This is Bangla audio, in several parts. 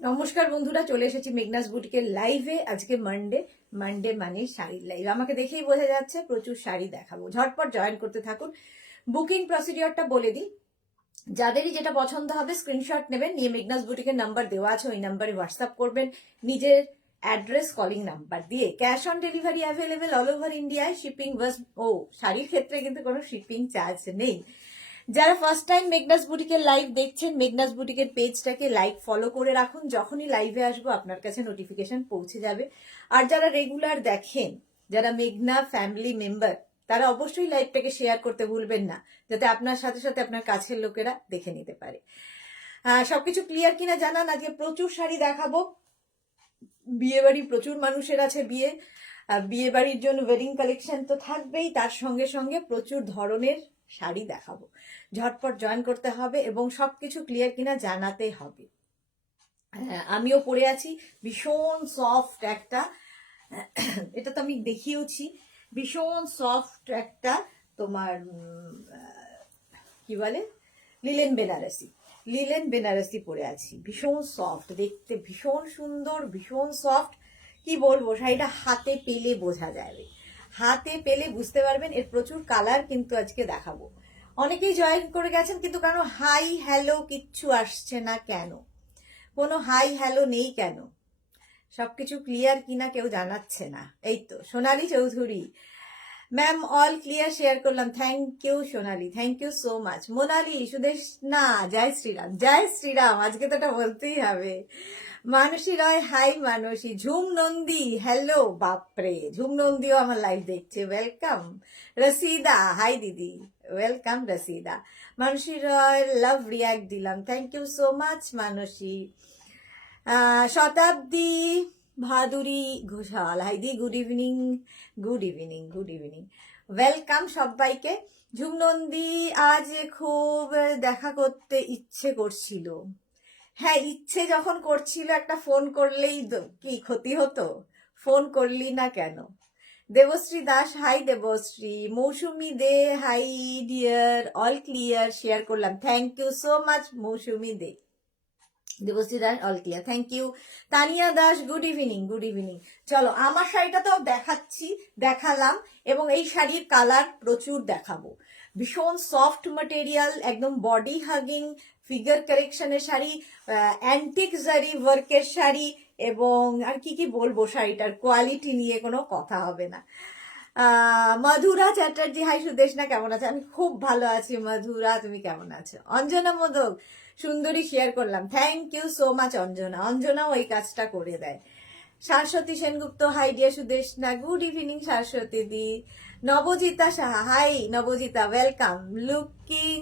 নমস্কার বন্ধুরা, চলে এসেছি মেঘনাস বুটিকের লাইভে। আজকে মানডে মানে শাড়ির লাইভ। আমাকে দেখেই বোঝা যাচ্ছে প্রচুর শাড়ি দেখাবো। ঝটপট জয়েন করতে থাকুন। বুকিং প্রসিডিওরটা বলে দিই, যাদেরই যেটা পছন্দ হবে স্ক্রিনশট নেবেন, নিয়ে মেঘনাস বুটিকের নাম্বার দেওয়া আছে, ওই নাম্বারে হোয়াটসঅ্যাপ করবেন নিজের অ্যাড্রেস, কলিং নাম্বার দিয়ে। Cash on delivery available all over ইন্ডিয়ায়। শিপিং বাস শাড়ির ক্ষেত্রে কিন্তু কোনো শিপিং চার্জ নেই। যারা ফার্স্ট টাইম মেঘনাস বুটিকের লাইভ দেখছেন, মেঘনাস বুটিকের পেজটাকে লাইক ফলো করে রাখুন। যখনই লাইভে আসবো আপনার কাছে নোটিফিকেশন পৌঁছে যাবে। আর যারা রেগুলার দেখেন, যারা মেঘনা ফ্যামিলি মেম্বার, তারা অবশ্যই লাইভটাকে শেয়ার করতে ভুলবেন না, যাতে আপনার সাথে সাথে আপনার কাছের লোকেরা দেখে নিতে পারে। সবকিছু ক্লিয়ার কিনা জানান। আজকে প্রচুর শাড়ি দেখাবো। বিয়ে বাড়ি, প্রচুর মানুষের আছে বিয়ে। বিয়ে বাড়ির জন্য ওয়েডিং কালেকশন তো থাকবেই, তার সঙ্গে সঙ্গে প্রচুর ধরনের শাড়ি দেখাবো। ঝটপট জয়েন করতে হবে এবং সবকিছু ক্লিয়ার কিনা জানাতে হবে। আমিও পরে আছি ভীষণ সফট একটা, এটা তো আমি দেখিয়েওছি, ভীষণ সফট একটা তোমার কি বলে লিলেন বেনারসি পরে আছি। ভীষণ সফট দেখতে, ভীষণ সুন্দর, ভীষণ সফট। কি বলবো, শাড়িটা হাতে পেলে বোঝা যাবে, হাতে পেলে বুঝতে পারবেন। এর প্রচুর কালার কিন্তু আজকে দেখাবো। অনেকেই জয়েন করে গেছেন, কিন্তু কেন হাই হ্যালো কিচ্ছু আসছে না কেন? কোনো হাই হ্যালো নেই কেন? সবকিছু ক্লিয়ার কিনা কেউ জানাচ্ছে না। এই তো Sonali Chowdhury ma'am, all clear share করলাম। Thank you Sonali, thank you so much. Monali, Sudesh না, জয় শ্রীরাম, জয় শ্রীরাম, আজকে তো এটা বলতেই হবে। মানসী রয়, হাই মানসী। ঝুম নন্দী, হ্যালো, বাপরে, ঝুম নন্দীও আমার লাইভ দেখছে, ওয়েলকাম। রসিদা, হাই দিদি, ওয়েলকাম রসিদা। মানসী রয়, লাভ রিয়াক্ট দিলাম, thank you so much Manasi. Shatabdi Bhaduri Ghoshal, হাইদি, good evening, good evening, good evening, welcome সবাইকে। ঝুমনন্দী, আজ খুব দেখা করতে ইচ্ছে করছিল। হ্যাঁ, ইচ্ছে যখন করছিল একটা ফোন করলেই কি ক্ষতি হতো? ফোন করলি না কেন? Debashree Das, hi Debashree. Moushumi Dey, hi dear, all clear share করলাম, thank you so much Moushumi Dey. Debashree Das, all clear, thank you. Tania Das, good evening, good evening. চলো, আমার শাড়িটা তো দেখালাম, এবং এই শাড়ির কালার প্রচুর দেখাবো। ভীষণ সফট ম্যাটেরিয়াল, একদম বডি হাগিং ফিগার কারেকশনের শাড়ি, অ্যান্টিক জারি ওয়ার্কের শাড়ি, এবং আর কি কি বলবো, শাড়িটার কোয়ালিটি নিয়ে কোনো কথা হবে না। মধুরা চ্যাটার্জি, হাই সুদেশনা, কেমন আছে? আমি খুব ভালো আছি মধুরা, তুমি কেমন আছো? অঞ্জনা মোদক সুন্দরী শেয়ার করলাম, thank you so much Anjana. অঞ্জনাও এই কাজটা করে দেয়। Shashwati Sengupta, hi dear Sudeshna, good evening Shashwati দি। Nabajita Saha, hi Nabajita, welcome. Looking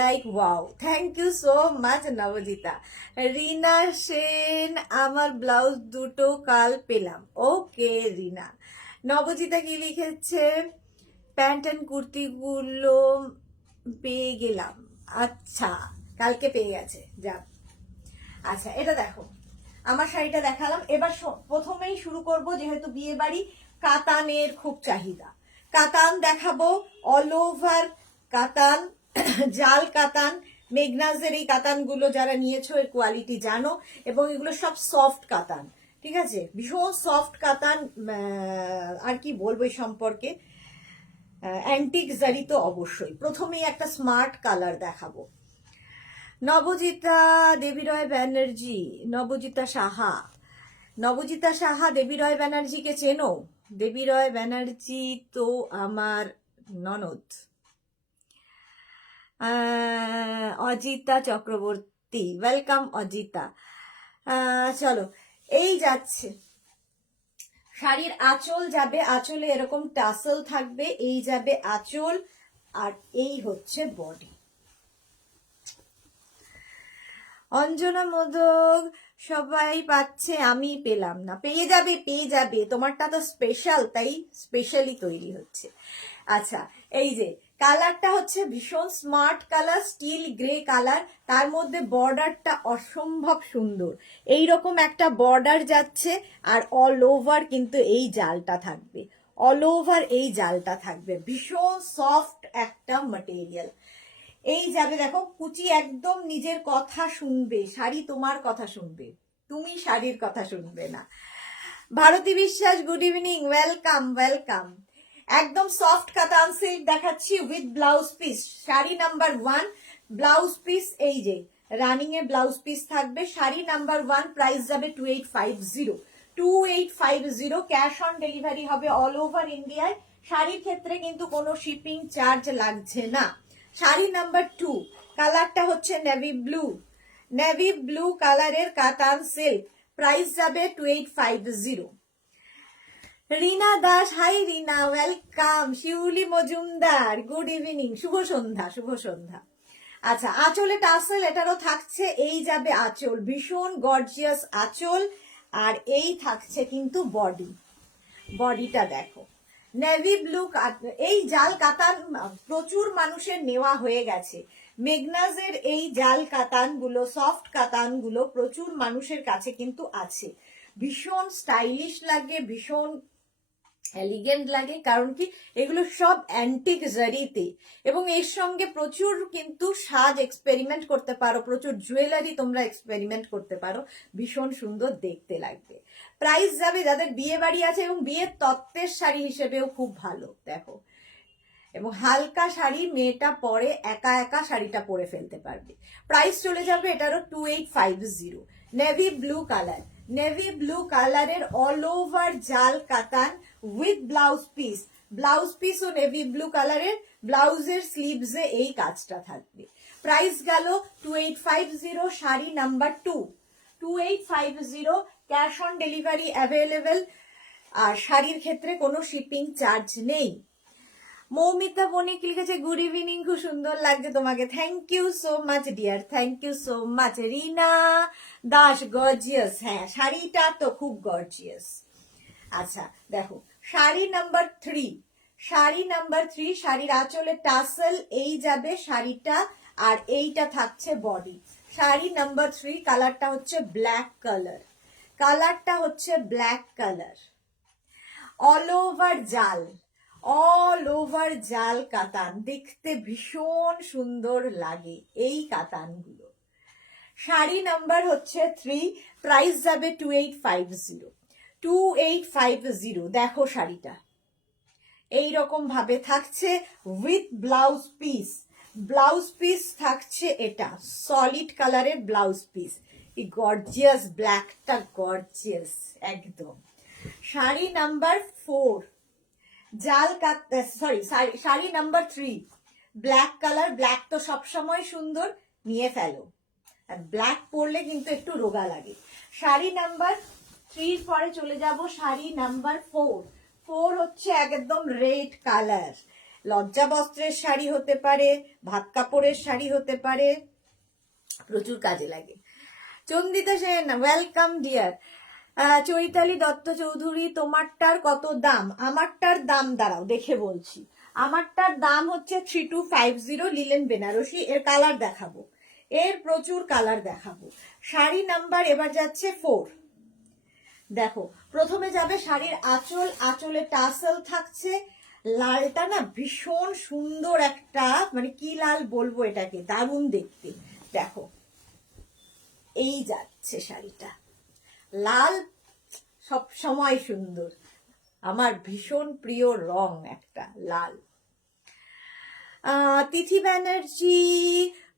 like wow, thank you so much Nabajita. Rina Sen, আমার ব্লাউজ দুটো কাল পেলাম, ওকে রিনা। নবজিতা কি লিখেছে? প্যান্ট অ্যান্ড কুর্তিগুলো পেয়ে গেলাম। আচ্ছা, কালকে পেয়ে গেছে, যাক। আচ্ছা, এটা দেখো, আমার শাড়িটা দেখালাম। এবার প্রথমেই শুরু করব, যেহেতু বিয়ে বাড়ি, কাতানের খুব চাহিদা। কাতান দেখাবো, অল ওভার কাতান, জাল কাতান। মেঘনাজের এই কাতানগুলো যারা নিয়েছো, এর কোয়ালিটি জানো, এবং এগুলো সব সফট কাতান, ঠিক আছে? ভীষণ সফট কাতান। আর কি বলবো এই সম্পর্কে? অ্যান্টিক জারি তো অবশ্যই। প্রথমেই একটা স্মার্ট কালার দেখাবো। নবজিতা দেবী রয় ব্যানার্জি, নবজিতা সাহা, নবজিতা সাহা, দেবী রয় ব্যানার্জিকে চেনো? দেবী রয় ব্যানার্জি তো আমার ননদ। অজিতা চক্রবর্তী, ওয়েলকাম অজিতা। চলো, এই যাচ্ছে শাড়ির আঁচল যাবে, আঁচলে এরকম টাসেল থাকবে, এই যাবে আঁচল, আর এই হচ্ছে বডি। অঞ্জনা মোদক, সবাই পাচ্ছে, আমি পেলাম না। পেয়ে যাবে, পেয়ে যাবে, তোমারটা তো স্পেশাল, তাই স্পেশালি তৈরি হচ্ছে। আচ্ছা, এই যে কালারটা হচ্ছে ভীষণ smart colour, still grey colour, তার মধ্যে বর্ডারটা অসম্ভব সুন্দর। এইরকম একটা বর্ডার যাচ্ছে, আর অল ওভার কিন্তু এই জালটা থাকবে, অল ওভার এই জালটা থাকবে। ভীষণ সফট একটা ম্যাটেরিয়াল। এই যাবে, দেখো কুচি একদম নিজের কথা শুনবে, শাড়ি তোমার কথা শুনবে, তুমি শাড়ির কথা শুনবে না। ভারতী বিশ্বাস, গুড ইভিনিং, ওয়েলকাম ওয়েলকাম। একদম সফট কাতান সিল্ক দেখাচ্ছি with blouse piece, sari number 1, blouse piece এই যে রানিং এ ব্লাউজ পিস থাকবে, শাড়ি নাম্বার 1, প্রাইস যাবে 2850, 2850, ক্যাশ অন ডেলিভারি হবে অল ওভার ইন্ডিয়ায়। শাড়ির ক্ষেত্রে কিন্তু কোনো শিপিং চার্জ লাগছে না। শাড়ি নাম্বার 2, কালারটা হচ্ছে নেভি ব্লু কালারের কাতান সিল্ক, প্রাইস যাবে 2850। রিনা দাস, হাই রিনা, ওয়েলকাম। শিউলি মজুমদার, গুড ইভিনিং, শুভ সন্ধ্যা, শুভ সন্ধ্যা। আচ্ছা, আঁচলে টাসেল এটারও থাকছে, এই যাবে আঁচল, ভীষণ গর্জিয়াস আঁচল, আর এই থাকছে কিন্তু বডিটা দেখো নেভি ব্লু। এই জাল কাতান প্রচুর মানুষের নেওয়া হয়ে গেছে, মেগনাজের এই জাল কাতান গুলো, সফট কাতান গুলো প্রচুর মানুষের কাছে কিন্তু আছে। ভীষণ স্টাইলিশ লাগে, ভীষণ এলিগেন্ট লাগে, কারণ কি এগুলো সব অ্যান্টিক জারিতে, এবং এর সঙ্গে প্রচুর কিন্তু সাজ এক্সপেরিমেন্ট করতে পারো, প্রচুর জুয়েলারি তোমরা এক্সপেরিমেন্ট করতে পারো, ভীষণ সুন্দর দেখতে লাগবে। প্রাইস যাবে, যাদের বিয়ে বাড়ি আছে এবং বিয়ের তত্ত্বের শাড়ি হিসেবেও খুব ভালো, দেখো, এবং হালকা শাড়ি মেয়েটা পরে একা একা শাড়িটা পরে ফেলতে পারবে। প্রাইস চলে যাবে এটারও 2850। Navy blue colour, navy blue কালারের অল ওভার জাল কাতান উইথ ব্লাউজ পিস ও নেভি ব্লু কালারের ব্লাউজের স্লিভসে এই কাজটা থাকবে। প্রাইস গেল 2850, sari number 2, 2850, cash on delivery available, আর শাড়ির ক্ষেত্রে কোনো শিপিং চার্জ নেই। মৌমিতা বণিক লিখেছে, গুড ইভিনিং, খুব সুন্দর লাগছে তোমাকে, thank you so much dear, thank you so much. Rina Das, gorgeous, হ্যাঁ শাড়িটা তো খুব গর্জিয়াস। আচ্ছা দেখো, শাড়ি নাম্বার 3, শাড়ির আঁচলে টাসেল এই যাবে শাড়িটা, আর এইটা থাকছে বডি। শাড়ি নাম্বার 3, কালারটা হচ্ছে ব্ল্যাক কালার, অল ওভার জাল কাতান, দেখতে ভীষণ সুন্দর লাগে এই কাতানগুলো। শাড়ি নাম্বার হচ্ছে 3, প্রাইস যাবে 2850। দেখো শাড়িটা এইরকম ভাবে থাকছে উইথ ব্লাউজ পিস থাকছে, এটা সলিড কালারের ব্লাউজ পিস, এই গর্জিয়াস ব্ল্যাকটা গর্জিয়াস একদম। Sari number 4, sari number 3, black colour, black তো সবসময় সুন্দর, নিয়ে ফেলো, আর ব্ল্যাক পরলে কিন্তু একটু রোগা লাগে। শাড়ি নাম্বার 3 পরে চলে যাব শাড়ি নাম্বার 4 হচ্ছে একদম রেড কালার, লজ্জা বস্ত্রের শাড়ি হতে পারে, ভাত কাপড়ের শাড়ি হতে পারে, প্রচুর কাজে লাগে। চন্দিতা সেন, ওয়েলকাম ডিয়ার। চৈতালি দত্ত চৌধুরী, তোমারটার কত দাম? আমারটার দাম দাঁড়াও দেখে বলছি। আমারটার দাম হচ্ছে 3250, লিলেন বেনারসি, এর কালার দেখাবো, এর প্রচুর কালার দেখাবো। শাড়ি নাম্বার এবার যাচ্ছে 4। দেখো প্রথমে যাবে শাড়ির আঁচলে টাসেল থাকছে, লালটা না ভীষণ সুন্দর একটা, মানে কি লাল বলবো এটাকে, দারুণ দেখতে। দেখো এই যাচ্ছে শাড়িটা, লাল সব সময় সুন্দর, আমার ভীষণ প্রিয় রং একটা লাল। তিথি ব্যানার্জি,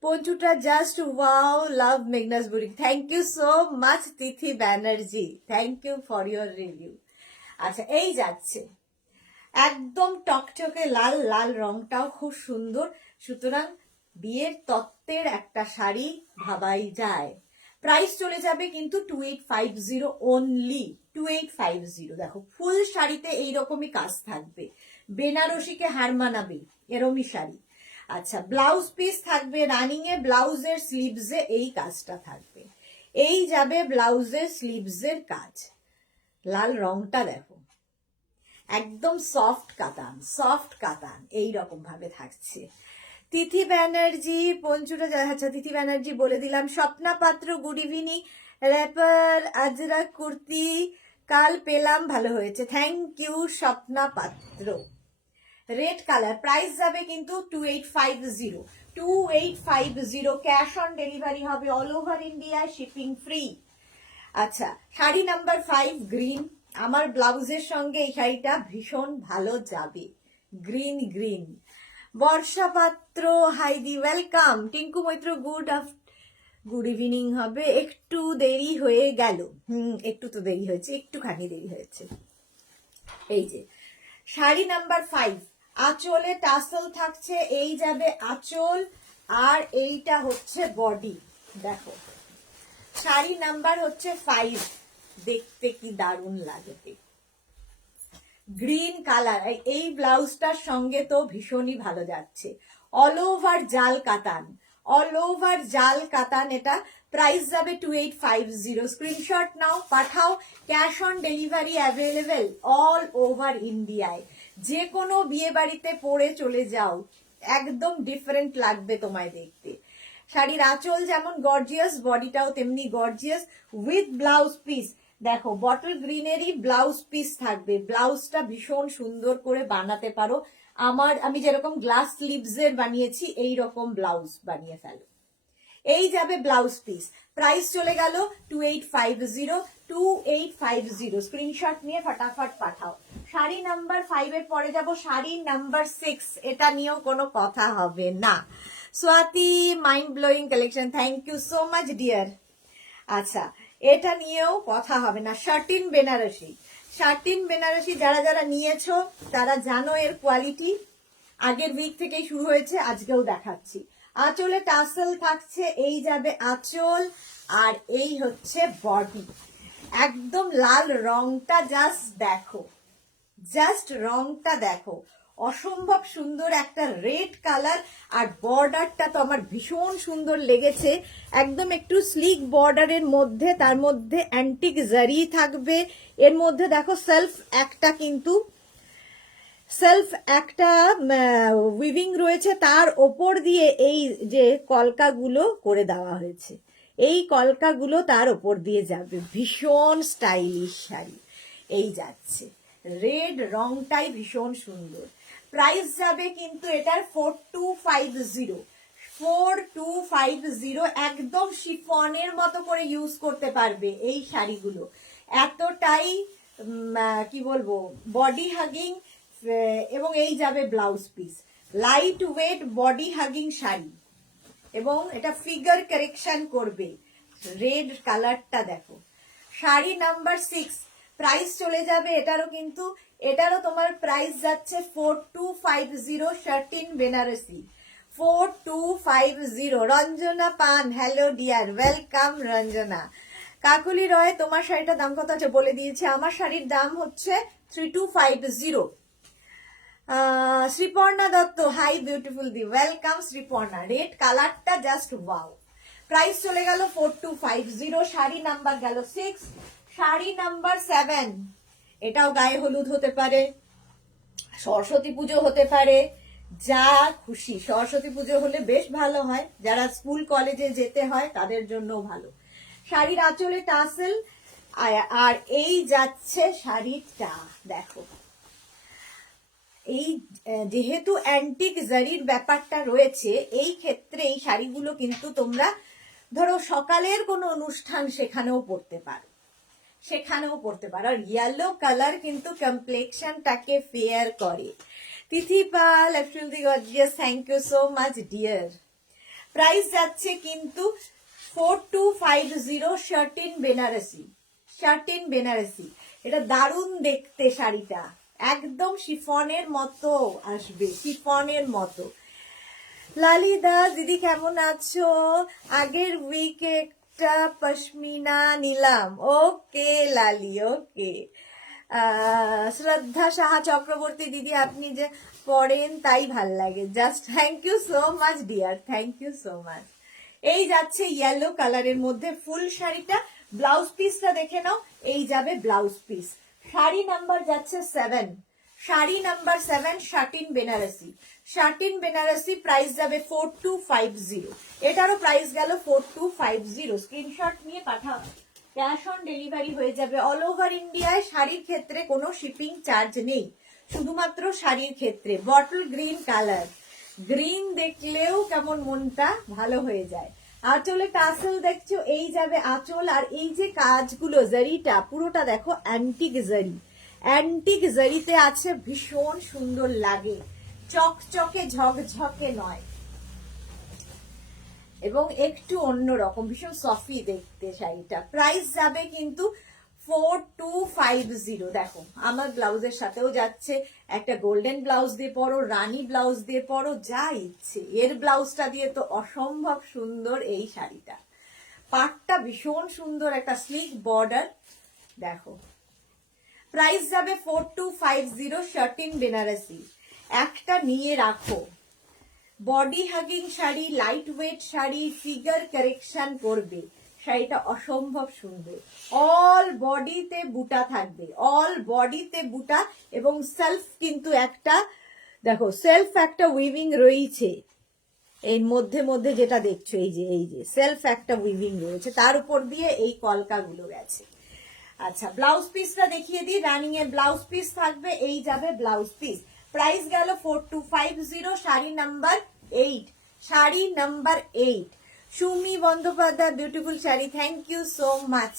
পঞ্চুটা জাস্ট ওয়াও, লাভ মেঘনাস বুড়ি, thank you so much Tithi Banerjee, thank you for your review. আচ্ছা এই যাচ্ছে একদম টকটকে লাল রংটাও খুব সুন্দর, সুতরাং বিয়ের তত্ত্বের একটা শাড়ি ভাবাই যায়। প্রাইস চলে যাবে কিন্তু 2850 অনলি, 2850। দেখো ফুল শাড়িতে এইরকমই কাজ থাকবে, বেনারসিকে হার মানাবে এরমই শাড়ি। আচ্ছা ব্লাউজ পিস থাকবে রানিং এ, ব্লাউজের স্লিভসে এই কাজটা থাকবে, এই যাবে ব্লাউজের স্লিভসের কাজ। লাল রংটা দেখো একদম সফট কাতান এইরকম ভাবে থাকছে। তিথি ব্যানার্জি, পঞ্চুটা, আচ্ছা তিথি ব্যানার্জি বলে দিলাম। Swapna Patra, good evening. Wrapper Ajrakh kurti কাল পেলাম, ভালো হয়েছে, থ্যাংক ইউ স্বপ্না পাত্র। রেড কালার, প্রাইস যাবে কিন্তু 2850, 2850, ক্যাশ অন ডেলিভারি হবে, all over India, shipping free. আচ্ছা, শাড়ি নাম্বার 5 গ্রিন। আমার ব্লাউজের সঙ্গে এই শাড়িটা ভীষণ ভালো যাবে। Green green. বর্ষা পাত্র, হাইদি welcome. Tinku Maitra good evening হবে, একটু দেরি হয়ে গেল। একটু তো দেরি হয়েছে, একটুখানি দেরি হয়েছে। এই যে শাড়ি নাম্বার 5, আঁচলে টাসেল থাকছে, এই যাবে আঁচল, আর এইটা হচ্ছে বডি। দেখো শাড়ি নাম্বার হচ্ছে 5, দেখতে কি দারুণ লাগবে। গ্রিন কালার, এই ব্লাউজটার সঙ্গে তো ভীষণই ভালো যাচ্ছে। অল ওভার জাল কাতান, অল ওভার জাল কাতান। এটা প্রাইস যাবে 2850। স্ক্রিনশট নাও, পাঠাও। Cash on delivery available all over ইন্ডিয়ায়। যে কোনো বিয়ে বাড়িতে পরে চলে যাও, একদম ডিফারেন্ট লাগবে তোমায় দেখতে। শাড়ির আঁচল যেমন গর্জিয়াস, বডিটাও তেমনি গর্জিয়াস, উইথ ব্লাউজ পিস। দেখো বটল গ্রিনেরই ব্লাউজ পিস থাকবে। ব্লাউজটা ভীষণ সুন্দর করে বানাতে পারো। আমি যেরকম গ্লাস স্লিভস এর বানিয়েছি, এই রকম ব্লাউজ বানিয়ে ফেলো। এই যাবে ব্লাউজ পিস। প্রাইস চলে গেল 2850। স্ক্রিনশট নিয়ে ফটাফট পাঠাও। শাড়ি নাম্বার 5 এর পরে যাব শাড়ি নাম্বার 6। এটা নিয়েও কোনো কথা হবে না। Swati, mind blowing collection, thank you so much dear. আচ্ছা, এটা নিয়েও কথা হবে না। শার্টিন বেনারসি, শার্টিন বেনারসি যারা যারা নিয়েছো তারা জানো এর কোয়ালিটি। আগের উইক থেকেই শুরু হয়েছে, আজকেও দেখাচ্ছি। আঁচলে টাসেল থাকছে, এই যাবে আঁচল, আর এই হচ্ছে বডি। একদম লাল রংটা জাস্ট দেখো, জাস্ট রংটা দেখো, অসম্ভব সুন্দর একটা রেড কালার। আর বর্ডারটা তো আমার ভীষণ সুন্দর লেগেছে, একদম একটু স্লিক বর্ডারের মধ্যে, তার মধ্যে অ্যান্টিক জারি থাকবে। এর মধ্যে দেখো সেলফ একটা উইভিং রয়েছে, তার ওপর দিয়ে এই যে কলকাগুলো করে দেওয়া হয়েছে, এই কলকাগুলো তার ওপর দিয়ে যাবে। ভীষণ স্টাইলিশ শাড়ি। এই যাচ্ছে, রেড রংটাই ভীষণ সুন্দর। প্রাইস যাবে কিন্তু এটার 4250। একদম শিফনের মতো করে ইউজ করতে পারবে এই শাড়িগুলো। এতটাই কি বলবো, বডি হাগিং। এবং এই যাবে blouse piece. Light weight body hugging sari, এবং এটা ফিগার কারেকশন করবে। রেড কালারটা দেখো। শাড়ি নাম্বার 6, প্রাইস চলে যাবে এটারও তোমার প্রাইস যাচ্ছে 4250। Satin Banarasi 4250। Ranjana Pan, hello dear, welcome Ranjana. Kakuli Roy, তোমার শাড়িটার দাম কত আছে বলে দিয়েছে। আমার শাড়ির দাম হচ্ছে 3250। শ্রীপর্ণা দত্ত, হাই বিউটিফুল দি, ওয়েলকাম শ্রীপর্ণা। রেড কালারটা জাস্ট ওয়াও। প্রাইস চলে গেল 4250। শাড়ি নাম্বার গেল 6। শাড়ি নাম্বার 7, এটাও গায়ে হলুদ হতে পারে, সরস্বতী পুজো হতে পারে, যা খুশি। সরস্বতী পুজো হলে বেশ ভালো হয়, যারা স্কুল কলেজে যেতে হয় তাদের জন্য ভালো। শাড়ির আঁচলে টাসেল, আর এই যাচ্ছে শাড়িটা দেখো। এই যেহেতু অ্যান্টিক জারির ব্যাপারটা রয়েছে, এই ক্ষেত্রে এই শাড়িগুলো কিন্তু তোমরা ধরো সকালের কোনো অনুষ্ঠান, সেখানেও পরতে পারো। আর ইয়েলো কালার কিন্তু কমপ্লেক্সনটাকে ফেয়ার করে। তিথিপাল, absolutely gorgeous, thank you so much deer. Price যাচ্ছে কিন্তু 4250। শার্টিন বেনারসি, এটা দারুণ দেখতে শাড়িটা, একদম শিফনের মতো আসবে, শিফনের মতো। লালি দাস দিদি কেমন আছো? আগের উইকে একটা পশমিনা নিলাম। ওকে লালি, ওকে। শ্রদ্ধা সাহা চক্রবর্তী দিদি, আপনি যে পড়েন তাই ভাল লাগে, just thank you so much dear, thank you so much. এই যাচ্ছে ইয়েলো কালারের মধ্যে ফুল শাড়িটা। ব্লাউজ পিসটা দেখে নাও, এই যাবে ব্লাউজ পিস। শাড়ি নাম্বার যাচ্ছে 7। Sari number 7, satin Banarasi. Price যাবে 4250। এটারও প্রাইস গেল 4250। স্ক্রিনশট নিয়ে পাঠাও, ক্যাশ অন ডেলিভারি হয়ে যাবে অল ওভার ইন্ডিয়ায়। শাড়ির ক্ষেত্রে কোনো শিপিং চার্জ নেই, শুধুমাত্র শাড়ির ক্ষেত্রে। বটল গ্রিন কালার, গ্রিন দেখলেও কেমন মনটা ভালো হয়ে যায়। আঁচলে টাসেল দেখছো, এই যাবে আঁচল। আর এই যে কাজগুলো, জারিটা পুরোটা দেখো অ্যান্টিক জারি, অ্যান্টিক জারিতে আছে, ভীষণ সুন্দর লাগে, চকচকে ঝকঝকে নয়, এবং একটু অন্যরকম, ভীষণ সফি দেখতে শাড়িটা। প্রাইস যাবে কিন্তু 4250। দেখো আমার ব্লাউজের সাথেও যাচ্ছে, একটা গোল্ডেন ব্লাউজ দিয়ে পরো, রানী ব্লাউজ দিয়ে পরো, যা ইচ্ছে। এর ব্লাউজটা দিয়ে তো অসম্ভব সুন্দর এই শাড়িটা। পাটটা ভীষণ সুন্দর, একটা স্লিক বর্ডার। দেখো প্রাইস যাবে 4250। শার্টিন বেনারসি একটা নিয়ে রাখো। Body hugging sari, light weight sari, figure correction করবে, শাড়িটা অসম্ভব সুন্দর। অল বডিতে বুটা থাকবে, অল বডিতে বুটা, এবং সেলফ কিন্তু একটা, দেখো সেলফ একটা উইভিং রয়েছে এর মধ্যে মধ্যে, যেটা দেখছো এই যে সেলফ একটা উইভিং রয়েছে, তার উপর দিয়ে এই কলকাগুলো গেছে। আচ্ছা ব্লাউজ পিসটা দেখিয়ে দিই। রানিং এর ব্লাউজ পিস থাকবে, এই যাবে ব্লাউজ পিস। প্রাইস গেল 4250। Sari number 8, sari number 8, Sumi Bandyopadhyay, beautiful sari, thank you so much.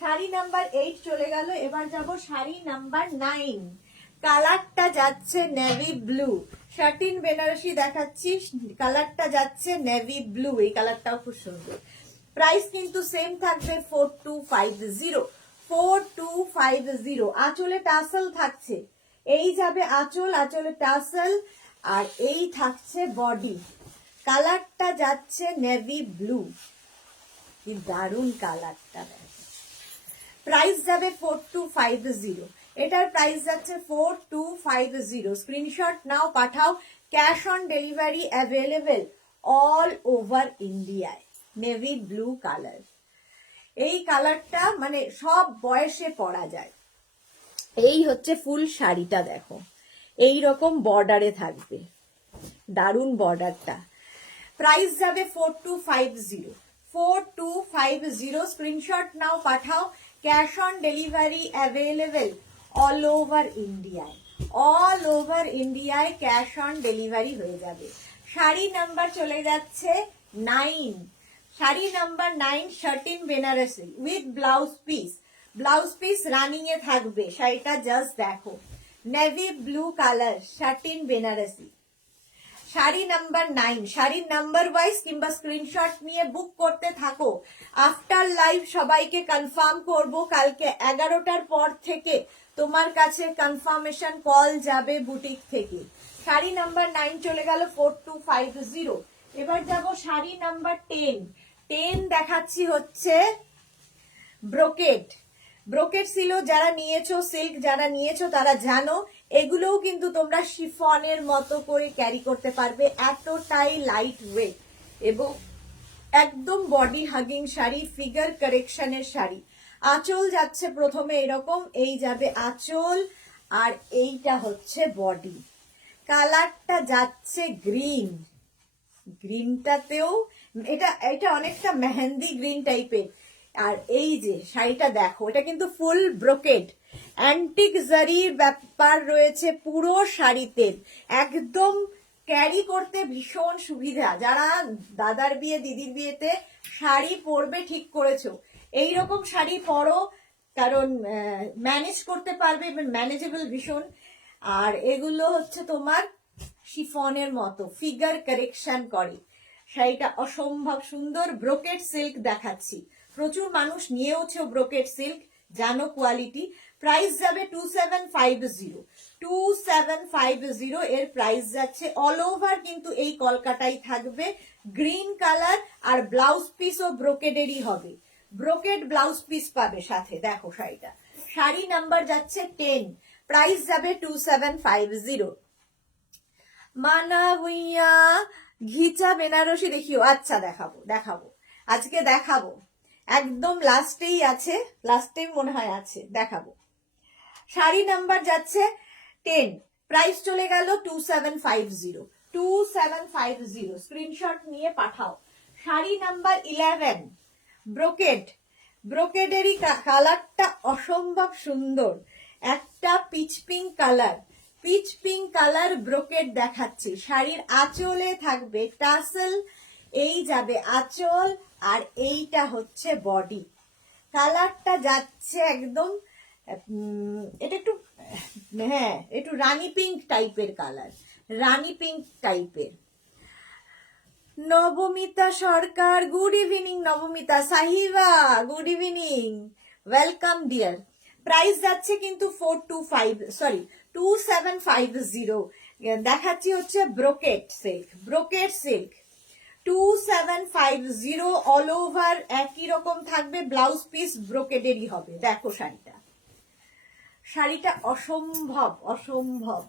Sari number 8 চলে গেল। এবার যাব শাড়ি নাম্বার 9। কালারটা যাচ্ছে নেভি ব্লু, শার্টিন বেনারসি দেখাচ্ছি, কালারটা যাচ্ছে নেভি ব্লু, এই কালারটাও খুব সুন্দর। প্রাইস কিন্তু সেম থাকবে 4250, 4250। আঁচলে টাসেল থাকছে, এই যাবে আঁচল, আঁচলে টাসেল, আর এই থাকছে বডি। কালারটা যাচ্ছে নেভি ব্লু, কি দারুণ কালারটা। প্রাইস যাবে 4250, এটার প্রাইস যাচ্ছে 4250। স্ক্রিনশট নাও, পাঠাও। Cash on delivery available all over ইন্ডিয়ায়। নেভি ব্লু কালার, এই কালারটা মানে সব বয়সে পরা যায়। এই হচ্ছে ফুল শাড়িটা, দেখো এই রকম বর্ডারে থাকবে, দারুণ বর্ডারটা। প্রাইস যাবে 4250, 4250। স্ক্রিনশট নাও, পাঠাও। Cash on delivery available all over ইন্ডিয়ায়, অল ওভার ইন্ডিয়ায় ক্যাশ অন ডেলিভারি হয়ে যাবে। শাড়ি নাম্বার চলে যাচ্ছে 9, sari number 9, satin Benarasi with blouse piece. Blouse piece running এ থাকবে, শাড়িটা জাস্ট দেখো, navy blue colour, satin Benarasi. Sari number 9, শাড়ির নাম্বার ওয়াইজ কিংবা স্ক্রিনশট নিয়ে বুক করতে থাকো। আফটার লাইভ সবাইকে কনফার্ম করব, কালকে 11টার পর থেকে তোমার কাছে কনফার্মেশন কল যাবে বুটিক থেকে। শাড়ি নাম্বার 9 চলে গেল 4250। এবার যাব শাড়ি নাম্বার 10। 10 দেখাচ্ছি হচ্ছে ব্রোকেট। ব্রোকেট ছিল যারা নিয়েছো, সিল্ক যারা নিয়েছো তারা জানো, এগুলোও কিন্তু তোমরা শিফনের মতো করে ক্যারি করতে পারবে, এতটাই লাইট ওয়েট এবং একদম বডি হাগিং শাড়ি, ফিগার কারেকশনের শাড়ি। আঁচল যাচ্ছে প্রথমে এরকম, এই যাবে আঁচল, আর এইটা হচ্ছে বডি। কালারটা যাচ্ছে গ্রিন, গ্রিনটাতেও এটা এটা অনেকটা মেহেন্দি গ্রিন টাইপের। আর এই যে শাড়িটা দেখো, এটা কিন্তু ফুল ব্রোকেড, অ্যান্টিক জারির ব্যাপার রয়েছে পুরো শাড়িতে, একদম ক্যারি করতে ভীষণ সুবিধা। যারা দাদার বিয়ে দিদির বিয়েতে শাড়ি পরবে ঠিক করেছো, এইরকম শাড়ি পরো, কারণ ম্যানেজ করতে পারবে, ম্যানেজেবল ভীষণ। আর এগুলো হচ্ছে তোমার শিফনের মতো, ফিগার কারেকশন করে, শাড়িটা অসম্ভব সুন্দর। ব্রোকেট সিল্ক দেখাচ্ছি, প্রচুর মানুষ নিয়েওছে ব্রোকেট সিল্ক, জানো কোয়ালিটি। প্রাইস যাবে 2750, 2750 এর প্রাইস যাচ্ছে। অল ওভার কিন্তু এই কলকাতাই থাকবে, গ্রিন কালার, আর ব্লাউজ পিসও ব্রোকেডেরই হবে, ব্রোকেড ব্লাউজ পিস পাবে সাথে। দেখো শাড়িটা, শাড়ি নাম্বার যাচ্ছে 10, প্রাইস যাবে 2750। মানা ভুইয়া ঘিচা বেনারসি দেখিও, আচ্ছা দেখাবো দেখাবো, আজকে দেখাবো, একদম লাস্টেই আছে, লাস্টেই মনে হয় আছে, দেখাবো। শাড়ি নাম্বার যাচ্ছে 10, প্রাইস চলে গেল 2750, 2750। স্ক্রিনশট নিয়ে পাঠাও। শাড়ি নাম্বার 11, ব্রোকেড, ব্রোকেডেরই কালারটা অসম্ভব সুন্দর, একটা pitch pink colour, pitch pink colour brocade দেখাচ্ছি। শাড়ির আঁচলে থাকবে টাসেল, এই যাবে আঁচল, আর এইটা হচ্ছে বডি। কালারটা যাচ্ছে একদম এটা একটু, হ্যাঁ একটু রানী পিঙ্ক টাইপের কালার, রানী পিঙ্ক টাইপের। Nabamita Sarkar, good evening Nabamita. Sahiba, good evening, welcome dear. Price যাচ্ছে কিন্তু 2750 দেখাচ্ছি হচ্ছে brocade silk, brocade silk 2750 all over একই রকম থাকবে, ব্লাউজ পিস ব্রোকেডেরই হবে। দেখো শাড়িটা, শাড়িটা অসম্ভব অসম্ভব।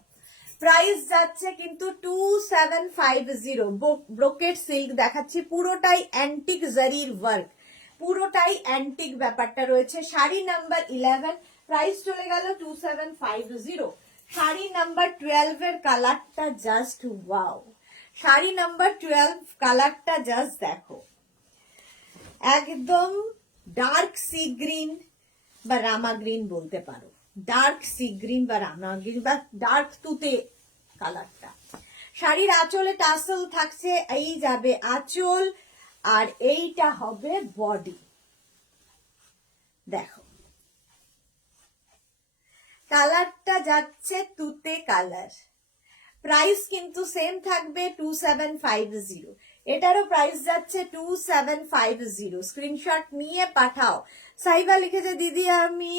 প্রাইস যাচ্ছে কিন্তু 2750। ব্রোকেট সিল্ক দেখাচ্ছি, পুরোটাই অ্যান্টিক জারির ওয়ার্ক, পুরোটাই অ্যান্টিক ব্যাপারটা রয়েছে। শাড়ি নাম্বার 11, প্রাইস চলে গেল 2750। শাড়ি নাম্বার 12 এর কালারটা জাস্ট ওয়াও, শাড়ি নাম্বার 12 কালারটা জাস্ট দেখো, একদম ডার্ক সি গ্রিন বা রামা গ্রিন বলতে পারো, ডার্ক সি গ্রিন বা রামা গ্রিন বা ডার্ক তুতে কালারটা। শাড়ির আঁচলে টাসেল থাকছে, এই যাবে আঁচল, আর এইটা হবে বডি। দেখো কালারটা যাচ্ছে তুতে কালার। প্রাইস কিন্তু সেম থাকবে 2750। এটারও প্রাইস যাচ্ছে 2750। স্ক্রিনশট নিয়ে পাঠাও। সাইবা লিখেছে, দিদি আমি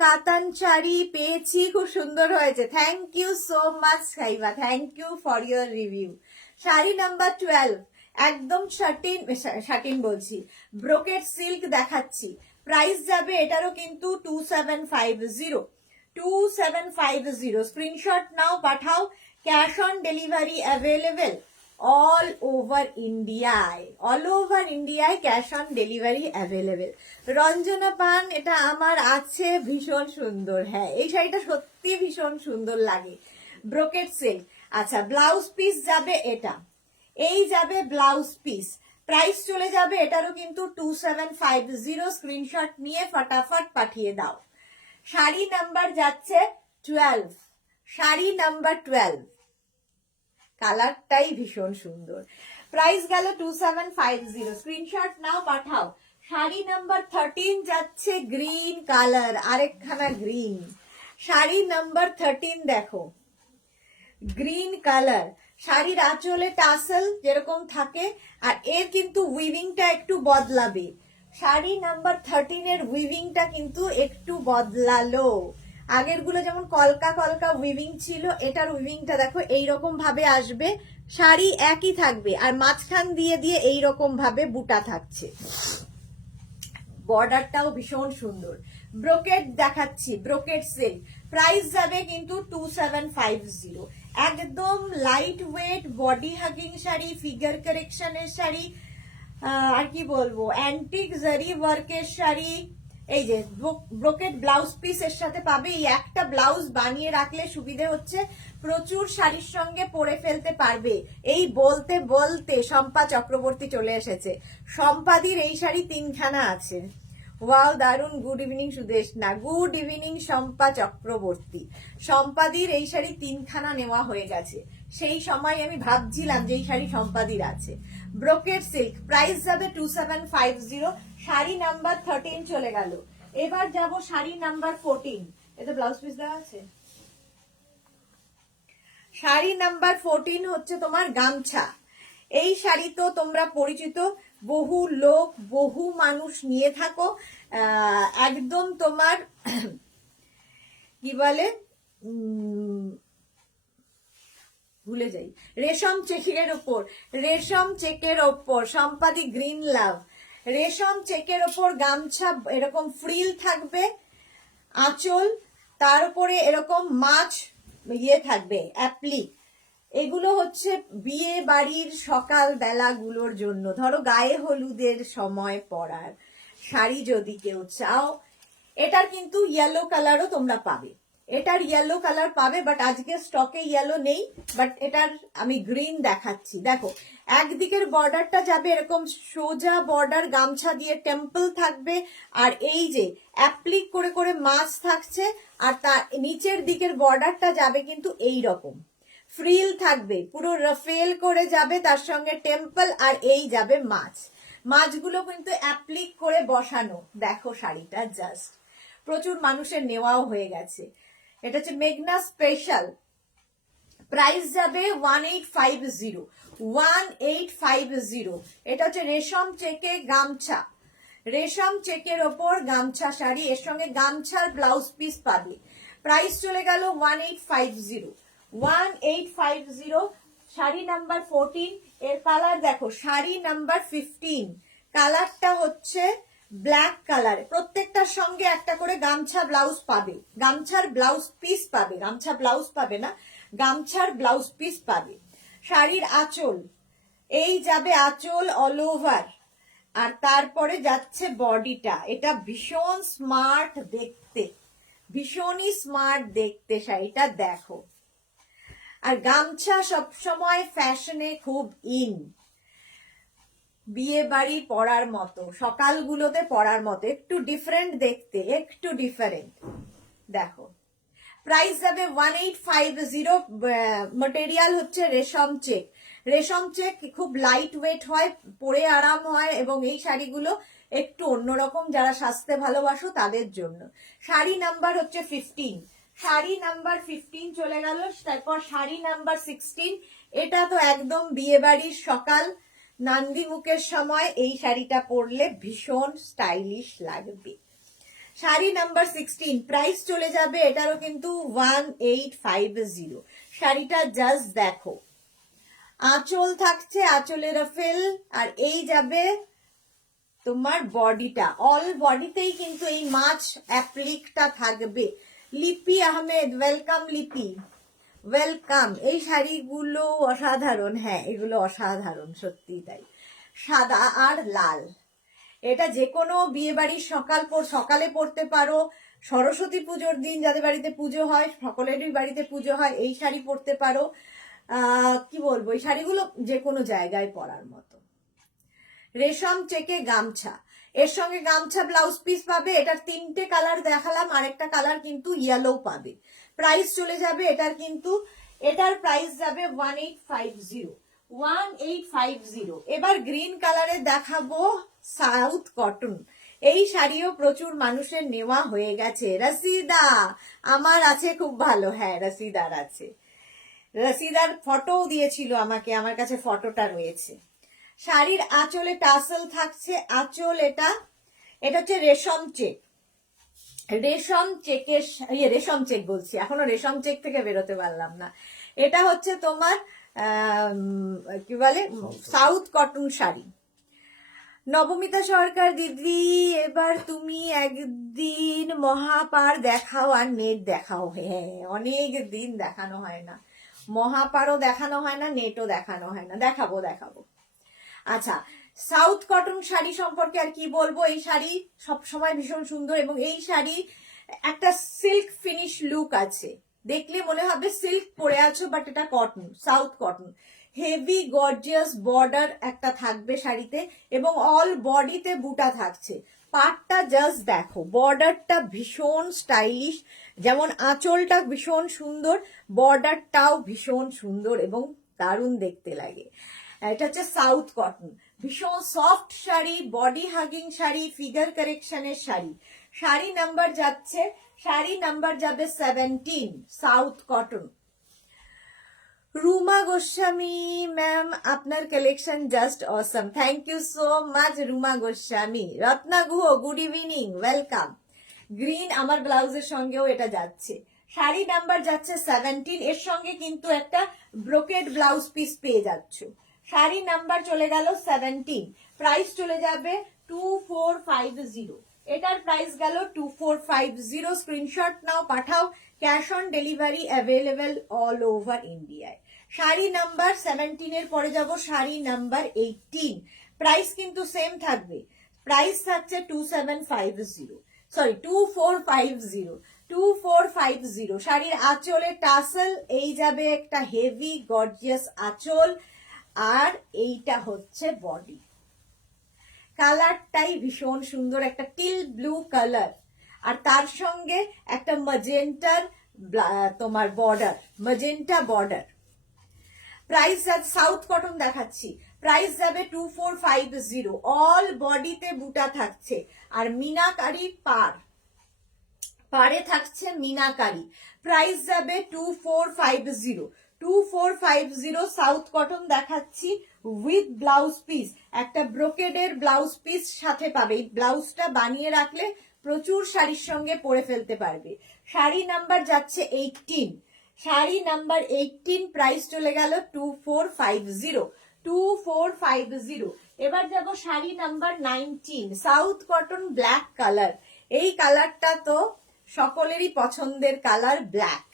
কাতান শাড়ি পেয়েছি, খুব সুন্দর হয়েছে। Thank you so much Saiba, thank you for your review. Sari number 12 একদম শাটিন বলছি, ব্রোকেট সিল্ক দেখাচ্ছি। প্রাইস যাবে এটারও কিন্তু 2750, 2750। স্ক্রিনশট নাও পাঠাও। Cash on delivery available all over ইন্ডিয়ায়, অল ওভার ইন্ডিয়ায় cash on delivery available. Ranjana পান, এটা আমার আছে, ভীষণ সুন্দর। হ্যাঁ এই শাড়িটা সত্যি ভীষণ সুন্দর লাগে, ব্রোকেট সিল্ক। আচ্ছা ব্লাউজ পিস যাবে এটা, এই যাবে ব্লাউজ পিস। প্রাইস চলে যাবে এটারও কিন্তু 2750। স্ক্রিনশট নিয়ে ফটাফট পাঠিয়ে দাও। শাড়ি নাম্বার যাচ্ছে 12, শাড়ি নাম্বার 12, কালারটাই ভীষণ সুন্দর। প্রাইস গেল 2750। স্ক্রিনশট নাও পাঠাও। শাড়ি নাম্বার 13 যাচ্ছে গ্রিন কালার, আরেকখানা গ্রিন। শাড়ি নাম্বার 13 দেখো, গ্রিন কালার। শাড়ির আঁচলে টাসেল যেরকম থাকে, আর এর কিন্তু উইভিংটা একটু বদলাবে। শাড়ি নাম্বার 13 এর উইভিংটা কিন্তু একটু বদলালো। আগের গুলো যেমন কলকা কলকা উইভিং ছিল, এটার উইভিংটা দেখো এইরকম ভাবে আসবে। শাড়ি একই থাকবে, আর মাঝখান দিয়ে দিয়ে এইরকম ভাবে বুটা থাকছে। বর্ডারটাও ভীষণ সুন্দর। ব্রোকেট দেখাচ্ছি, ব্রোকেট সিল্ক। প্রাইস যাবে কিন্তু 2750। একদম light weight body hugging sari, figure কারেকশনের শাড়ি, আর কি বলবো, অ্যান্টিক জারি ওয়ার্কের শাড়ি। এই যে ব্রোকেট ব্লাউজ পিস এর সাথে পাবে। এই একটা ব্লাউজ বানিয়ে রাখলে সুবিধে হচ্ছে প্রচুর শাড়ির সঙ্গে পরে ফেলতে পারবে। এই বলতে বলতে শম্পা চক্রবর্তী চলে এসেছে। শম্পাদির এই শাড়ি 3খানা আছে। ওয়াও দারুন, গুড ইভিনিং সুদেশ, না গুড ইভিনিং শম্পা চক্রবর্তী। শম্পাদির এই শাড়ি 3খানা নেওয়া হয়ে গেছে। সেই সময় আমি ভাবছিলাম যে এই শাড়ি শম্পাদির আছে। ব্রোকেট সিল্ক, প্রাইস যাবে 2750। শাড়ি নাম্বার 13 চলে গেল। এবার যাব শাড়ি নাম্বার 14। এতে ব্লাউজ পিস দেওয়া আছে। শাড়ি নাম্বার 14 হচ্ছে তোমার গামছা। এই শাড়ি তো তোমরা পরিচিত, বহু লোক বহু মানুষ নিয়ে থাকো। একদম তোমার কি বলে, ভুলে যাই, রেশম চেকের ওপর, রেশম চেকের ওপর সম্পাদি গ্রিন লাভ। রেশম চেকের ওপর গামছা, এরকম ফ্রিল থাকবে আঁচল, তার উপরে এরকম মাছ ইয়ে থাকবে অ্যাপ্লিক। এগুলো হচ্ছে বিয়ে বাড়ির সকাল বেলাগুলোর জন্য, ধরো গায়ে হলুদের সময় পরার শাড়ি যদি কেউ চাও। এটার কিন্তু ইয়েলো কালারও তোমরা পাবে, এটার ইয়েলো কালার পাবে, বাট আজকে স্টকে ইয়েলো নেই, বাট এটার আমি গ্রিন দেখাচ্ছি। দেখো একদিকের বর্ডারটা যাবে এরকম সোজা বর্ডার, গামছা দিয়ে টেম্পল থাকবে, আর এই যে অ্যাপ্লিক করে করে মাছ থাকছে, আর তার নিচের দিকের বর্ডারটা যাবে কিন্তু এই রকম ফ্রিল থাকবে, পুরো রাফেল করে যাবে, তার সঙ্গে টেম্পল, আর এই যাবে মাছ। মাছগুলো কিন্তু অ্যাপ্লিক করে বসানো। দেখো শাড়িটা জাস্ট প্রচুর মানুষের নেওয়াও হয়ে গেছে। এটা হচ্ছে মেঘনা স্পেশাল, প্রাইস যাবে 1850, 1850। এটা হচ্ছে রেশম চেকে গামছা, রেশম চেকের ওপর গামছা শাড়ি, এর সঙ্গে গামছার ব্লাউজ পিস পাবে। প্রাইস চলে গেল 1850, 1850। শাড়ি নাম্বার 14, এর কালার দেখো, শাড়ি নাম্বার 15, কালারটা হচ্ছে ব্ল্যাক কালার। প্রত্যেকটার সঙ্গে একটা করে গামছা ব্লাউজ পাবে, গামছার ব্লাউজ পিস পাবে, গামছা ব্লাউজ পাবে না, গামছার ব্লাউজ পিস পাবে। শাড়ির আঁচল, এই যাবে আঁচল অল ওভার, আর তারপরে যাচ্ছে বডিটা। এটা ভীষণ স্মার্ট দেখতে, ভীষণই স্মার্ট দেখতে শাড়িটা, দেখো। আর গামছা সবসময় ফ্যাশনে খুব ইন, বিয়ে বাড়ি পরার মতো, সকালগুলোতে পরার মতো, একটু ডিফারেন্ট দেখতে, একটু ডিফারেন্ট। দেখো প্রাইস যাবে 1850। ম্যাটেরিয়াল হচ্ছে রেশম চেক, রেশম চেক খুব লাইট ওয়েট হয়, পরে আরাম হয়, এবং এই শাড়িগুলো একটু অন্যরকম, যারা সাজতে ভালোবাসো তাদের জন্য। শাড়ি নাম্বার হচ্ছে 15, শাড়ি নাম্বার 15 চলে গেল। তারপর শাড়ি নাম্বার 16, এটা তো একদম বিয়ে বাড়ির সকাল, নান্দি মুখের সময় এই শাড়িটা পরলে ভীষণ স্টাইলিশ লাগবে। শাড়ি নাম্বার 16, প্রাইস চলে যাবে এটারও কিন্তু 1850। শাড়িটা জাস্ট দেখো, আঁচল থাকছে, আঁচলের রাফেল, আর এই যাবে তোমার বডিটা, অল বডিতেই কিন্তু এই মাছ অ্যাপ্লিকটা থাকবে। লিপি আহমেদ, ওয়েলকাম লিপি, ওয়েলকাম। এই শাড়িগুলো অসাধারণ, হ্যাঁ এগুলো অসাধারণ, সত্যি তাই। সাদা আর লাল, এটা যে কোনো বিয়ে বাড়ির সকালে পরতে পারো, সরস্বতী পুজোর দিন যাদের বাড়িতে পুজো হয়, সকলেরই বাড়িতে পুজো হয়, এই শাড়ি পরতে পারো। কি বলবো, এই শাড়িগুলো যে কোনো জায়গায় পরার মতো। রেশম চেকে গামছা, এর সঙ্গে গামছা ব্লাউজ পিস পাবে। এটার 3টে কালার দেখালাম, আরেকটা কালার কিন্তু ইয়েলো পাবে। প্রাইস চলে যাবে এটার কিন্তু, এটার প্রাইস যাবে 1850, 1850। এবার গ্রিন কালারের দেখাবো সাউথ কটন, এই শাড়িও প্রচুর মানুষের নেওয়া হয়ে গেছে। রসিদা আমার আছে খুব ভালো, হ্যাঁ রসিদার আছে, রসিদার ফটোও দিয়েছিল আমাকে, আমার কাছে ফটোটা রয়েছে। শাড়ির আঁচলে টাসেল থাকছে, আঁচল এটা, এটা হচ্ছে রেশম চেক, রেশম চেকের, রেশম চেক বলছি, এখনো রেশম চেক থেকে বেরোতে পারলাম না। এটা হচ্ছে তোমার কি বলে সাউথ কটন শাড়ি। নবমিতা সরকার দিদি, এবার তুমি একদিন মহাপার দেখাও আর নেট দেখাও। হ্যাঁ অনেক দিন দেখানো হয় না, মহাপারও দেখানো হয় না, নেটও দেখানো হয় না, দেখাবো দেখাবো। আচ্ছা, সাউথ কটন শাড়ি সম্পর্কে আর কি বলবো, এই শাড়ি সব সময় ভীষণ সুন্দর, এবং এই শাড়ি একটা সিল্ক ফিনিশ লুক আছে, দেখলে মনে হবে সিল্ক পরে আছো, বাট এটা cotton, south cotton. Heavy gorgeous border একটা থাকবে শাড়িতে, এবং অল বডিতে বুটা থাকছে। পাটটা জাস্ট দেখো, বর্ডারটা ভীষণ স্টাইলিশ, যেমন আঁচলটা ভীষণ সুন্দর, বর্ডারটাও ভীষণ সুন্দর এবং দারুণ দেখতে লাগে। এটা হচ্ছে সাউথ কটন, ভীষণ soft sari, body hugging sari, figure কারেকশনের শাড়ি। শাড়ি নাম্বার যাচ্ছে, শাড়ি নাম্বার যাবে 17, south cotton. Ruma Goswami ma'am, আপনার collection just awesome, thank you so much Ruma Goswami. Ratna Guha, good evening, welcome. Green আমার ব্লাউজের সঙ্গেও এটা যাচ্ছে। শাড়ি নাম্বার যাচ্ছে 17, এর সঙ্গে কিন্তু একটা ব্রোকেড ব্লাউজ পিস পেয়ে যাচ্ছ। শাড়ি নাম্বার চলে গেল 17, প্রাইস চলে যাবে 2450। এটার প্রাইস গেল 2450। স্ক্রিনশট নাও, পাঠাও, cash on delivery available all over ইন্ডিয়ায়। শাড়ি নাম্বার 17 এর পরে যাব শাড়ি নাম্বার 18, প্রাইস কিন্তু সেম থাকবে, প্রাইস থাকছে 2750। সরি 2450 শাড়ির আঁচলে টাসেল, এই যাবে একটা হেভি গর্জিয়াস আঁচল, আর এইটা হচ্ছে বডি। কালারটাই ভীষণ সুন্দর, একটা টিল ব্লু কালার, আর তার সঙ্গে একটা ম্যাজেন্টার তোমার border, magenta border. Price south cotton দেখাচ্ছি, প্রাইস যাবে 2450। অল বডিতে বুটা থাকছে আর মিনাকারি পারে থাকছে মিনাকারি। প্রাইস যাবে 2450 সাউথ কটন দেখাচ্ছি উইথ ব্লাউজ পিস। একটা ব্রোকেডের ব্লাউজ পিস সাথে পাবে। এই ব্লাউজটা বানিয়ে রাখলে প্রচুর শাড়ির সঙ্গে পরে ফেলতে পারবে। শাড়ি নাম্বার যাচ্ছে 18, শাড়ি নাম্বার 18, প্রাইস চলে গেল 2450। এবার যাব sari number 19, south cotton black colour. এই কালারটা তো সকলেরই পছন্দের colour, black.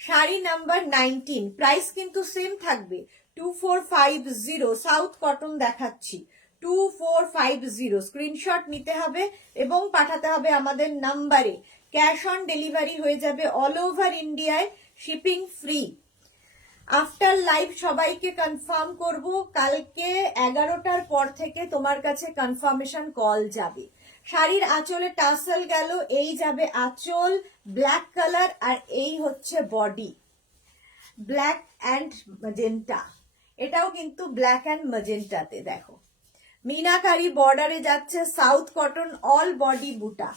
Sari number 19, price কিন্তু সেম থাকবে 2450। সাউথ কটন দেখাচ্ছি 2450। স্ক্রিনশট নিতে হবে এবং পাঠাতে হবে আমাদের নাম্বারে। ক্যাশ অন ডেলিভারি হয়ে যাবে অল ওভার ইন্ডিয়ায়, শিপিং ফ্রি। আফটার লাইভ সবাইকে কনফার্ম করব, কালকে 11টার পর থেকে তোমার কাছে কনফার্মেশন কল যাবে। শাড়ির আঁচলে টাসেল গেল, এই যাবে আঁচল ব্ল্যাক কালার, আর এই হচ্ছে বডি ব্ল্যাক অ্যান্ড ম্যাজেন্টা। এটাও কিন্তু ব্ল্যাক অ্যান্ড ম্যাজেন্টাতে দেখো মিনাকারি বর্ডারে যাচ্ছে। সাউথ কটন অল বডি বুটা,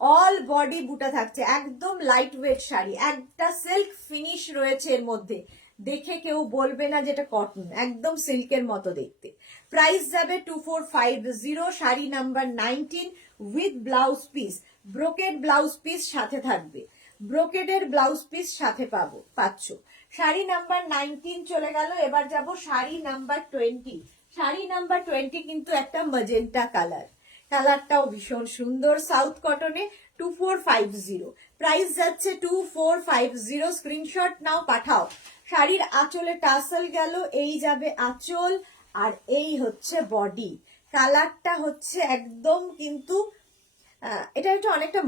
অল বডি বুটা থাকছে। একদম লাইট ওয়েট শাড়ি, একটা সিল্ক ফিনিশ রয়েছে এর মধ্যে, দেখে কেউ বলবে না যেটা কটন, একদম সিল্কের মতো দেখতে। প্রাইস যাবে 2450। Sari number 19 with blouse piece, brocade blouse piece সাথে থাকবে, ব্রোকেডের ব্লাউজ পিস সাথে পাচ্ছ। শাড়ি নাম্বার 19 চলে গেল। এবার যাব শাড়ি নাম্বার 20। শাড়ি নাম্বার 20 কিন্তু একটা ম্যাজেন্টা কালার, কালারটাও ভীষণ সুন্দর। সাউথ কটনে 2450, প্রাইস যাচ্ছে 2450। স্ক্রিনশট নাও, পাঠাও। শাড়ির আঁচলে টাসেল গেল, এই যাবে আঁচল, আর এই হচ্ছে বডি। কালারটা হচ্ছে একদম কিন্তু এটা একটা অনেকটা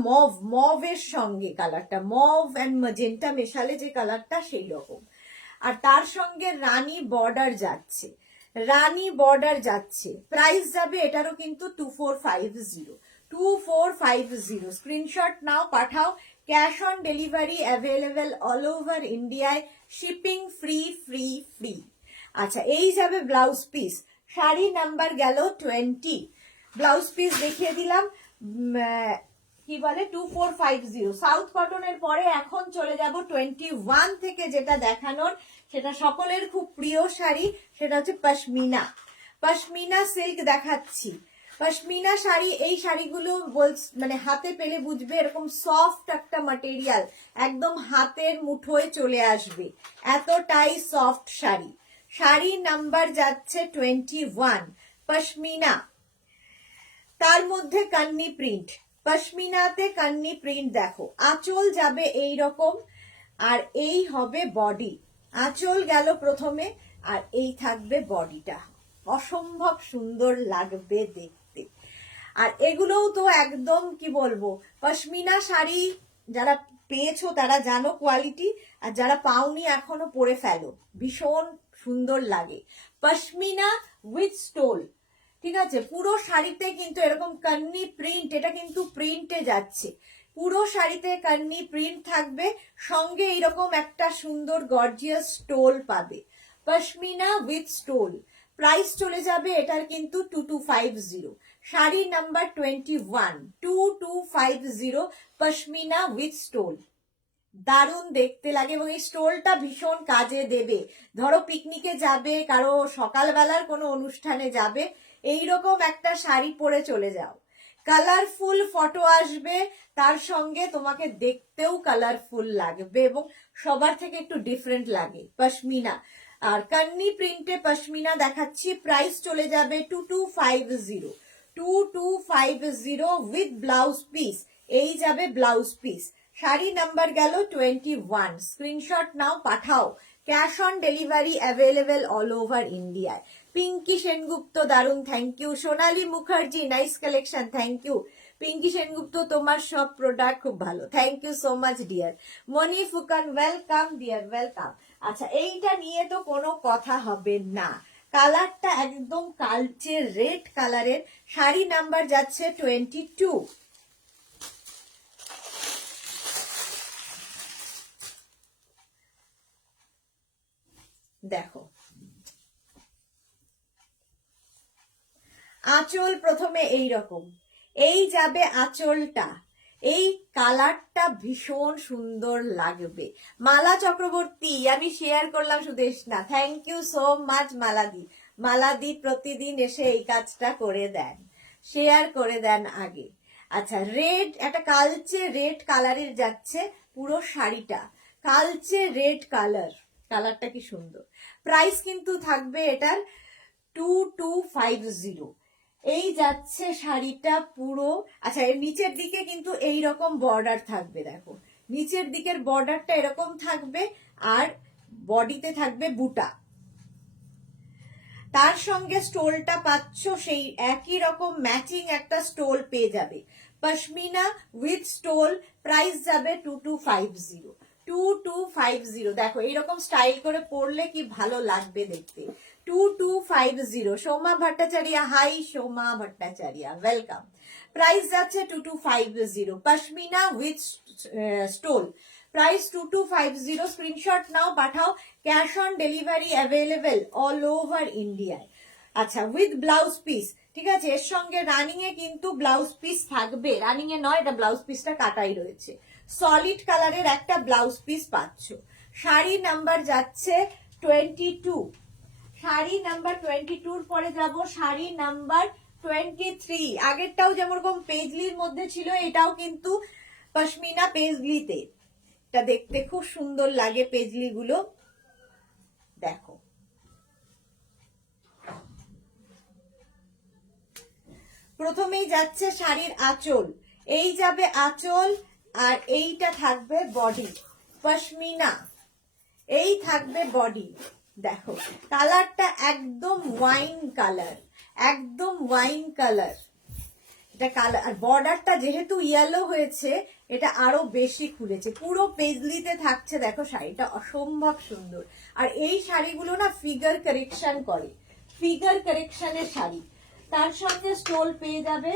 মভের সঙ্গে, কালারটা মভ অ্যান্ড ম্যাজেন্টা মেশালে যে কালারটা সেই রকম। আর তার সঙ্গে রানী বর্ডার যাচ্ছে, রানী বর্ডার যাচ্ছে। প্রাইস যাবে এটারও কিন্তু 2450। স্ক্রিনশট নাও, পাঠাও। Cash on delivery available all over ইন্ডিয়ায়, শিপিং ফ্রি ফ্রি ফ্রি। আচ্ছা, এই যাবে ব্লাউজ পিস। শাড়ি নাম্বার গেল 20, ব্লাউজ পিস দেখিয়ে দিলাম। কি বলে 2450। সাউথ কটনের পরে এখন চলে যাব 21 থেকে, যেটা দেখানোর সেটা সকলের খুব প্রিয় শাড়ি, সেটা হচ্ছে পশমিনা। পশমিনা সিল্ক দেখাচ্ছি, পশমিনা শাড়ি। এই শাড়িগুলো মানে হাতে পেলে বুঝবে, এরকম সফট একটা ম্যাটেরিয়াল, একদম হাতের মুঠোয় চলে আসবে, এতটাই সফট শাড়ি। শাড়ি নাম্বার যাচ্ছে 21, পশমিনা। তার মধ্যে কান্নি প্রিন্ট, পশমিনাতে কান্নি প্রিন্ট দেখো। আঁচল যাবে এই রকম, আর এই হবে বডি। আঁচল গেল প্রথমে, আর এই থাকবে বডিটা। অসম্ভব সুন্দর লাগবে দেখতে। আর এগুলোও তো একদম কি বলবো, পশমিনা শাড়ি যারা পেয়েছো তারা জানো কোয়ালিটি, আর যারা পাওনি এখনো পরে ফেলো, ভীষণ সুন্দর লাগে। পশমিনা উইথ স্টোল, ঠিক আছে। পুরো শাড়িতে কিন্তু এরকম কান্নি প্রিন্ট, এটা কিন্তু প্রিন্টে যাচ্ছে, পুরো শাড়িতে কান্নি প্রিন্ট থাকবে, সঙ্গে এইরকম একটা সুন্দর গর্জিয়াস স্টোল পাবে। পশমিনা উইথ স্টোল, প্রাইস চলে যাবে এটার কিন্তু 2250। Sari number 21, 2250, pashmina with stole. দারুণ দেখতে লাগে, এবং এই স্টোলটা ভীষণ কাজে দেবে। ধরো পিকনিকে যাবে, কারো সকালবেলার কোনো অনুষ্ঠানে যাবে, এইরকম একটা শাড়ি পরে চলে যাও, কালারফুল ফটো আসবে, তার সঙ্গে তোমাকে দেখতেও কালারফুল লাগবে, এবং সবার থেকে একটু ডিফারেন্ট লাগে। পশমিনা আর কান্নি প্রিন্টে পশমিনা দেখাচ্ছি, প্রাইস চলে যাবে 2250। 2250 উইথ ব্লাউজ পিস, এই যাবে ব্লাউজ পিস। শাড়ি নাম্বার গেল 21। স্ক্রিনশট নাও, পাঠাও। Cash on delivery available all over ইন্ডিয়ায়। পিঙ্কি সেনগুপ্ত, দারুণ, thank you. Sonali Mukherjee, nice collection, thank you. Pinki Sengupta, তোমার সব প্রোডাক্ট খুব ভালো, thank you so much dear. Moni Phukan, welcome dear, welcome. আচ্ছা, এইটা নিয়ে তো কোনো কথা হবে না, কালারটা একদম কালচে রেড কালারের, শাড়ি নাম্বার যাচ্ছে 22। দেখো আঁচল প্রথমে এই রকম, এই যাবে আঁচলটা, এই কালারটা ভীষণ সুন্দর লাগবে। মালা চক্রবর্তী, আমি শেয়ার করলাম Sudeshna, thank you so much মালাদি। মালাদি প্রতিদিন এসে এই কাজটা করে দেন, শেয়ার করে দেন আগে। আচ্ছা, রেড, একটা কালচে রেড কালারের যাচ্ছে পুরো শাড়িটা, কালচে রেড কালার, কালারটা কি সুন্দর। প্রাইস কিন্তু থাকবে এটার 2250। এই যাচ্ছে শাড়িটা পুরো। আচ্ছা, এর নিচের দিকে কিন্তু এই রকম বর্ডার থাকবে, দেখো নিচের দিকের বর্ডারটা এরকম থাকবে, আর বডিতে থাকবে বুটা, তার সঙ্গে স্টোলটা পাচ্ছ সেই একই রকম ম্যাচিং একটা স্টোল পেয়ে যাবে, পশমিনা উইথ স্টোল। প্রাইস যাবে 2250, 2250। দেখো এইরকম স্টাইল করে পরলে কি ভালো লাগবে দেখতে। 2250। Soma Bhattacharya, hi Soma Bhattacharya, welcome. Price যাচ্ছে 2250, pashmina with stole. Price 2250। Screenshot নাও, পাঠাও, cash on delivery available all over ইন্ডিয়ায়। আচ্ছা, উইথ ব্লাউজ পিস, ঠিক আছে, এর সঙ্গে রানিং এ কিন্তু ব্লাউজ পিস থাকবে, রানিং এ নয়, এটা ব্লাউজ পিসটা কাটাই রয়েছে, সলিড কালারের একটা ব্লাউজ পিস পাচ্ছ। শাড়ি নাম্বার যাচ্ছে 22, শাড়ি নাম্বার 22 পরে যাব শাড়ি নাম্বার 23। আগেরটাও যেমন পেজলির মধ্যে ছিল, এটাও কিন্তু পশমিনা পেজলিতে, এটা দেখতে খুব সুন্দর লাগে পেজলি গুলো। দেখো প্রথমেই যাচ্ছে শাড়ির আঁচল, এই যাবে আঁচল, আর এইটা থাকবে বডি, পশমিনা, এই থাকবে বডি। দেখো কালারটা একদম ওয়াইন কালার, একদম ওয়াইন কালার এটা কালার, আর বর্ডারটা যেহেতু ইয়েলো হয়েছে এটা আরো বেশি খুলেছে, পুরো পেজলিতে থাকছে। দেখো শাড়িটা অসম্ভব সুন্দর, আর এই শাড়িগুলো না ফিগার কারেকশন করে, ফিগার কারেকশনের শাড়ি। তার সঙ্গে স্টোল পেয়ে যাবে,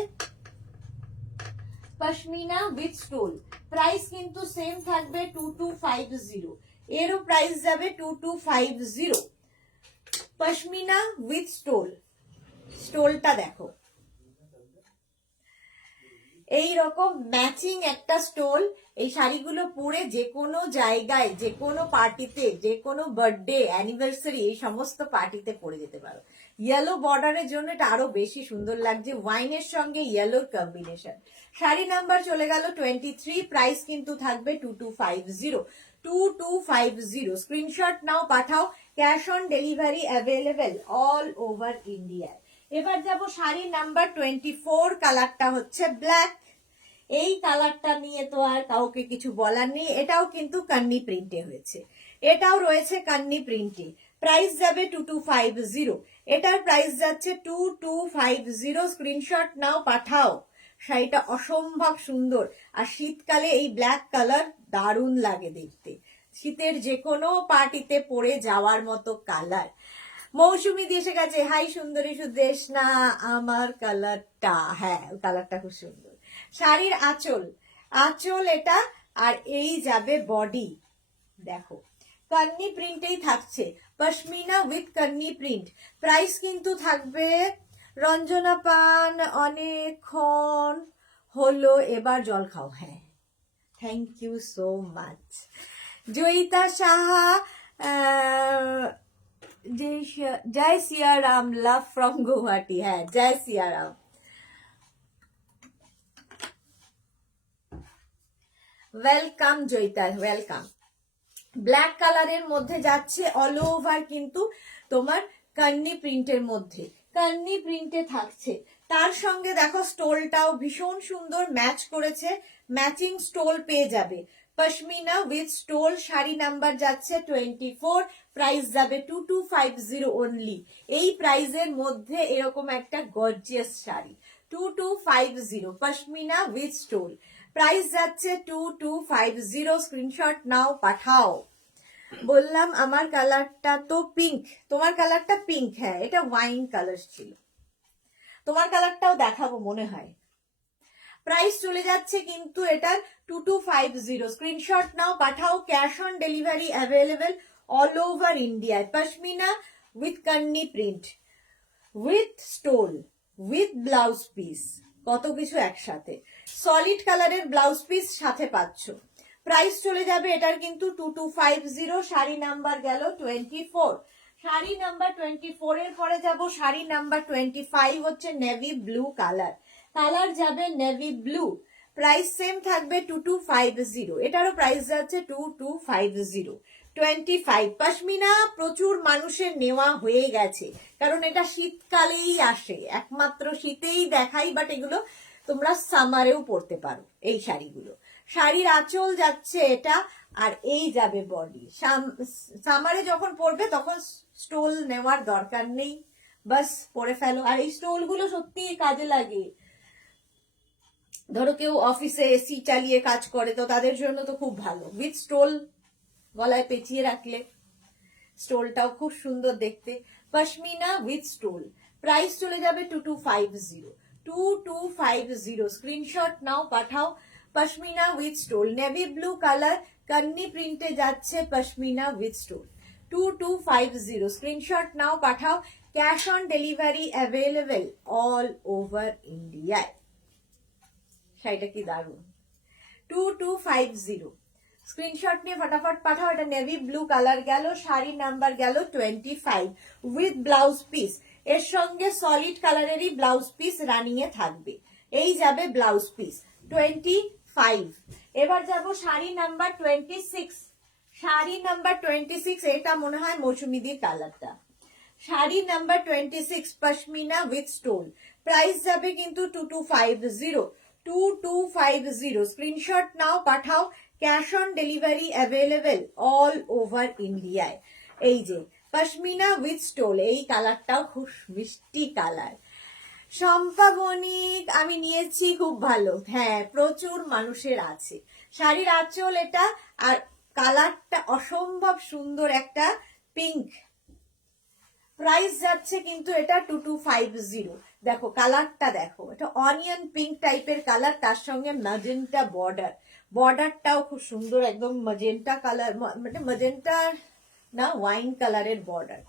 পশমিনা উইথ স্টোল। প্রাইস কিন্তু সেম থাকবে 2250, এরও প্রাইস যাবে 2250, পশমিনা উইথ স্টোল। স্টোলটা দেখো এই রকম ম্যাচিং একটা স্টোল, এই শাড়িগুলো পরে যে কোনো জায়গায়, যে কোনো পার্টিতে, যে কোনো বার্থডে অ্যানিভার্সারি, এই সমস্ত পার্টিতে পরে যেতে পারো। ইয়েলো বর্ডারের জন্য এটা আরো বেশি সুন্দর লাগছে, ওয়াইনের সঙ্গে ইয়েলোর কম্বিনেশন। শাড়ি নাম্বার চলে গেল 23, প্রাইস কিন্তু থাকবে 2250, 2250। স্ক্রিনশট নাও, পাঠাও, cash on delivery available all over ইন্ডিয়ায়। এবার যাব শাড়ি নাম্বার 24, কালারটা হচ্ছে ব্ল্যাক। এই কালারটা নিয়ে তো আর কাউকে কিছু বলার নেই, এটাও কিন্তু কান্নি প্রিন্টে হয়েছে, এটাও রয়েছে কান্নি প্রিন্টে। প্রাইস যাবে 2250, এটার প্রাইস যাচ্ছে 2250। স্ক্রিনশট নাও, পাঠাও, শাড়িটা অসম্ভব সুন্দর, আর শীতকালে এই ব্ল্যাক কালার দারুণ লাগে দেখতে, শীতের যে কোনো পার্টিতে পরে যাওয়ার মতো কালার। মৌসুমি দিয়ে এসে গেছে, হাই সুন্দরী সুদেশ না, আমার কালারটা, হ্যাঁ কালারটা খুব সুন্দর। শাড়ির আঁচল, আঁচল এটা, আর এই যাবে বডি। দেখো কান্নি প্রিন্টেই থাকছে, pashmina with kani print. Price কিন্তু থাকবে, রঞ্জনা পান অনেকক্ষণ হলো, এবার জল খাও, হ্যাঁ thank you so much. Joyita Saha, জয় সিয়া রাম, লাভ ফ্রম গুয়াহাটি, হ্যাঁ জয় Siya Ram. Welcome Joyita, welcome. Black কালারের মধ্যে যাচ্ছে অল ওভার, কিন্তু তোমার কান্নি প্রিন্টের মধ্যে, কান্নি প্রিন্টে থাকছে। তার সঙ্গে দেখো স্টোলটাও ভীষণ সুন্দর ম্যাচ করেছে, ম্যাচিং স্টোল পেয়ে যাবে, pashmina with stole. Sari number যাচ্ছে 24, প্রাইস যাবে 2250 অনলি। এই প্রাইজের মধ্যে এরকম একটা gorgeous sari 2250 pashmina with stole, price যাচ্ছে 2250। স্ক্রিনশট নাও, পাঠাও। বললাম আমার কালারটা তো পিঙ্ক, তোমার কালারটা পিঙ্ক, হ্যাঁ এটা ওয়াইন কালার ছিল, তোমার কালারটাও দেখাবো মনে হয়। প্রাইস চলে যাচ্ছে কিন্তু এটার 2250। স্ক্রিনশট নাও, পাঠাও। Cash on delivery available all over ইন্ডিয়ায়। Pashmina with kani print, with stole, with blouse piece, কত কিছু একসাথে। সলিড কালারের ব্লাউজ পিস সাথে পাচ্ছ। প্রাইস চলে যাবে এটার কিন্তু 2250। শাড়ি নাম্বার গেল 24। শাড়ি নাম্বার 24 এর পরে যাব শাড়ি নাম্বার 25, হচ্ছে নেভি ব্লু কালার। কালার যাবে নেভি ব্লু, প্রাইস সেম থাকবে 2250। এটারও প্রাইস যাচ্ছে 2250। 25 পশমিনা প্রচুর মানুষের নেওয়া হয়ে গেছে, কারণ এটা শীতকালেই আসে, একমাত্র শীতেই দেখাই, বাট এগুলো তোমরা সামারেও পরতে পারো এই শাড়িগুলো। শাড়ির আঁচল যাচ্ছে এটা, আর এই যাবে বডি। সামারে যখন পরবে তখন স্টোল নেওয়ার দরকার নেই, বাস পরে ফেলো। আর এই স্টোল গুলো সত্যি কাজে লাগে। ধরো কেউ অফিসে এসি চালিয়ে কাজ করে, তো তাদের জন্য তো খুব ভালো। উইথ স্টোল গলায় পেঁচিয়ে রাখলে, স্টোলটাও খুব সুন্দর দেখতে। পশমিনা উইথ স্টোল, প্রাইস চলে যাবে 2250। 2250 স্ক্রিনশট নাও, পাঠাও। Pashmina with stole, navy blue colour, kani প্রিন্টে যাচ্ছে পশমিনা উইথ স্টোল। 2250 স্ক্রিনশট নাও, পাঠাও। Cash on delivery available all over ইন্ডিয়ায়। শাড়িটা কি দারুণ। 2250 স্ক্রিনশট নিয়ে ফটাফট পাঠাও। এটা নেভি ব্লু কালার গেল, শাড়ি নাম্বার গেল 25 উইথ ব্লাউজ পিস। এর সঙ্গে সলিড কালারেরই ব্লাউজ পিস রানিং এ থাকবে। এই যাবে ব্লাউজ পিস 25। এবার যাব শাড়ি নাম্বার 26। শাড়ি নাম্বার 26, এটা মনে হয় মৌসুমিদির কালারটা। Sari number 26 pashmina with stone, price যাবে কিন্তু 2250। 2250 স্ক্রিনশট নাও, পাঠাও। Cash on delivery available all over ইন্ডিয়ায়। এই যে পশমিনা উইথ স্টোল, এই কালারটাও খুব মিষ্টি কালার। শম্পা বণিক, আমি নিয়েছি, খুব ভালো। হ্যাঁ প্রচুর মানুষের আছে। শাড়ির আঁচল এটা, আর কালারটা অসম্ভব সুন্দর একটা পিঙ্ক। প্রাইস যাচ্ছে কিন্তু এটা 2250। দেখো কালারটা দেখো, এটা অনিয়ন পিঙ্ক টাইপের কালার, তার সঙ্গে ম্যাজেন্টা বর্ডার। বর্ডারটাও খুব সুন্দর, একদম ম্যাজেন্টা কালার, মানে ম্যাজেন্টা না ওয়াইন কালারের বর্ডার।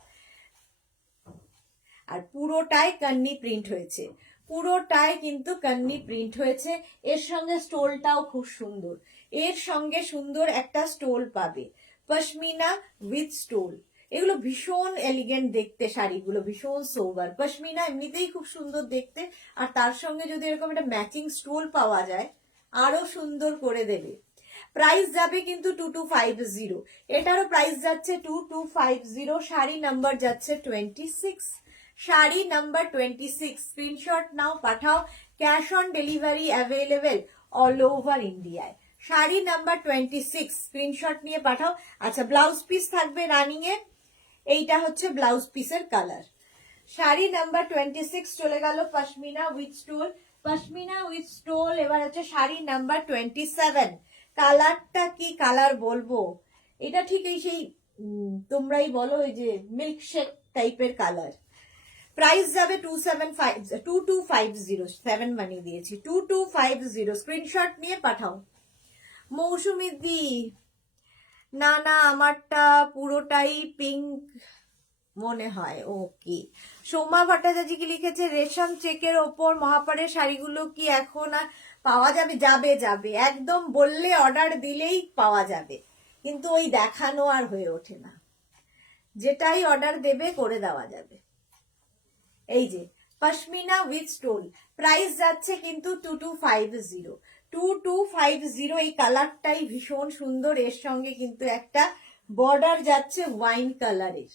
আর পুরোটাই কান্নি প্রিন্ট হয়েছে, পুরোটাই কিন্তু কান্নি প্রিন্ট হয়েছে। এর সঙ্গে স্টোলটাও খুব সুন্দর, এর সঙ্গে সুন্দর একটা স্টোল পাবে। পশমিনা উইথ স্টোল, এগুলো ভীষণ এলিগেন্ট দেখতে, শাড়িগুলো ভীষণ সোবার। পশমিনা এমনিতেই খুব সুন্দর দেখতে, আর তার সঙ্গে যদি এরকম একটা ম্যাচিং স্টোল পাওয়া যায় আরো সুন্দর করে দেবে। প্রাইস যাবে কিন্তু 2250। এটারও প্রাইস যাচ্ছে 2250। শাড়ি নাম্বার যাচ্ছে 26। শাড়ি নাম্বার 26 স্ক্রিনশট নাও, পাঠাও। Cash on delivery available all over ইন্ডিয়ায়। শাড়ি নাম্বার 26 স্ক্রিনশট নিয়ে পাঠাও। আচ্ছা ব্লাউজ পিস থাকবে রানিং এ, এইটা হচ্ছে ব্লাউজ পিসের কালার। শাড়ি নাম্বার 26 চলে গেল pashmina with stole. Pashmina with stole. এবার হচ্ছে শাড়ি নাম্বার 27। কালারটা কি কালার বলবো, এটা ঠিক এই সেই তোমরাই বলো, এই যে মিল্কশেক টাইপের কালার। প্রাইস যাবে 2250, 7 বানিয়ে দিয়েছি। 2250 স্ক্রিনশট নিয়ে পাঠাও। মৌসুমি দি, না না আমারটা পুরোটাই পিঙ্ক মনে হয়। ওকে, সোমা ভট্টাচার্য কি লিখেছে, রেশম চেকের ওপর মহাপাড়ের শাড়িগুলো কি এখন আর পাওয়া যাবে? যাবে যাবে, একদম বললে অর্ডার দিলেই পাওয়া যাবে, কিন্তু ওই দেখানো আর হয়ে ওঠে না, যেটাই অর্ডার দেবে করে দেওয়া যাবে। এই যে পশমিনা উইথ স্টোল, প্রাইস যাচ্ছে কিন্তু 2250। 2250, এই কালারটাই ভীষণ সুন্দর। এর সঙ্গে কিন্তু একটা বর্ডার যাচ্ছে ওয়াইন কালারের,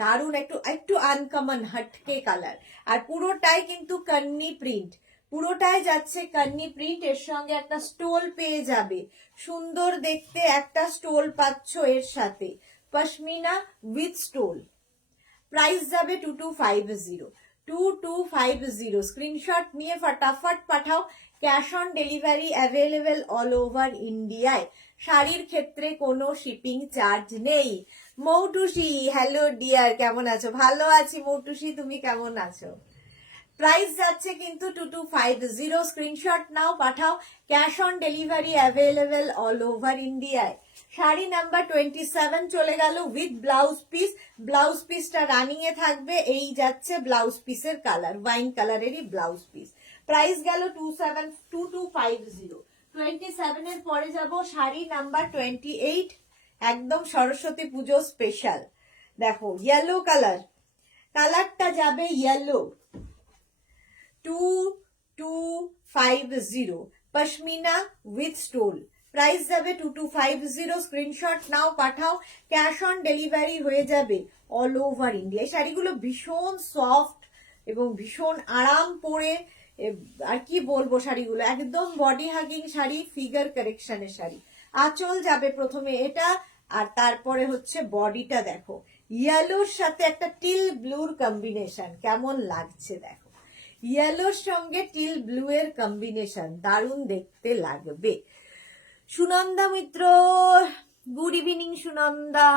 দারুন, একটু একটু আনকমন হটকে কালার। আর পুরোটাই কিন্তু কান্নি প্রিন্ট, পুরোটাই যাচ্ছে কান্নি প্রিন্ট। এর সঙ্গে একটা স্টোল পেয়ে যাবে, সুন্দর দেখতে একটা স্টোল পাচ্ছ এর সাথে। পশমিনা উইথ স্টোল, প্রাইস যাবে 2250। 2250। স্ক্রিনশট নিয়ে ফটাফট পাঠাও। Cash on delivery available all over ইন্ডিয়ায়। শাড়ির ক্ষেত্রে কোনো শিপিং চার্জ নেই। মৌটুসি, হ্যালো ডিয়ার, কেমন আছো? ভালো আছি মৌটুসি, তুমি কেমন আছো? প্রাইস যাচ্ছে কিন্তু 2250। স্ক্রিনশট নাও, পাঠাও। Cash on delivery available all over ইন্ডিয়ায়। শাড়ি নাম্বার 27 চলে গেল উইথ ব্লাউজ পিস। ব্লাউজ পিসটা রানিং এ থাকবে। এই যাচ্ছে ব্লাউজ পিসের কালার, ওয়াইন কালারেরই ব্লাউজ পিস। প্রাইস গেল 2250। 27 এর পরে যাব শাড়ি নাম্বার 28, একদম সরস্বতী পুজো স্পেশাল। দেখো ইয়েলো কালার, কালারটা যাবে yellow. 2250 pashmina with stole. Price যাবে 2250। স্ক্রিনশট নাও, পাঠাও। ক্যাশ অন ডেলিভারি হয়ে যাবে অল ওভার ইন্ডিয়া। শাড়িগুলো ভীষণ সফট এবং ভীষণ আরাম পরে, আর কি বলবো, শাড়িগুলো একদম বডি হাগিং শাড়ি, ফিগার কারেকশনের শাড়ি। আঁচল যাবে প্রথমে এটা, আর তারপরে হচ্ছে বডিটা দেখো ইয়েলোর সাথে একটা টিল ব্লুর কম্বিনেশন, কেমন লাগছে দেখো। ইয়েলোর সঙ্গে টিল ব্লু এর কম্বিনেশন দারুণ দেখতে লাগবে। সুনন্দা মিত্র, গুড ইভিনিং সুনন্দা।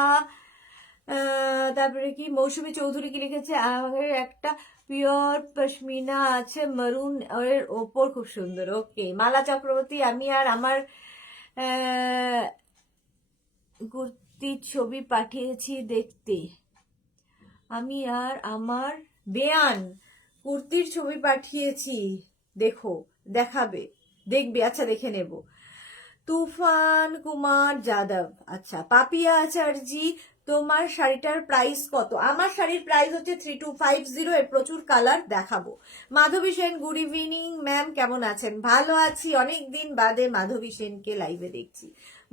তারপরে কি মৌসুমী চৌধুরী কি লিখেছে, আমাদের একটা পিওর পশমিনা আছে মারুন এর ওপর, খুব সুন্দর। ওকে মালা চক্রবর্তী, আমি আর আমার কুর্তির ছবি পাঠিয়েছি দেখতে। আমি আর আমার বেয়ান কুর্তির ছবি পাঠিয়েছি, দেখো, দেখাবে, দেখবে, আচ্ছা দেখে নেব। তুফান কুমার যাদব, আচ্ছা। পাপিয়া আচার্যি, তোমার শাড়িটার প্রাইস কত? আমার শাড়ির প্রাইস হচ্ছে 3250। এর প্রচুর কালার দেখাবো। মাধবী সেন, গুড ইভিনিং ম্যাম, কেমন আছেন? ভালো আছি, অনেকদিন বাদে মাধবী সেনকে লাইভে দেখছি।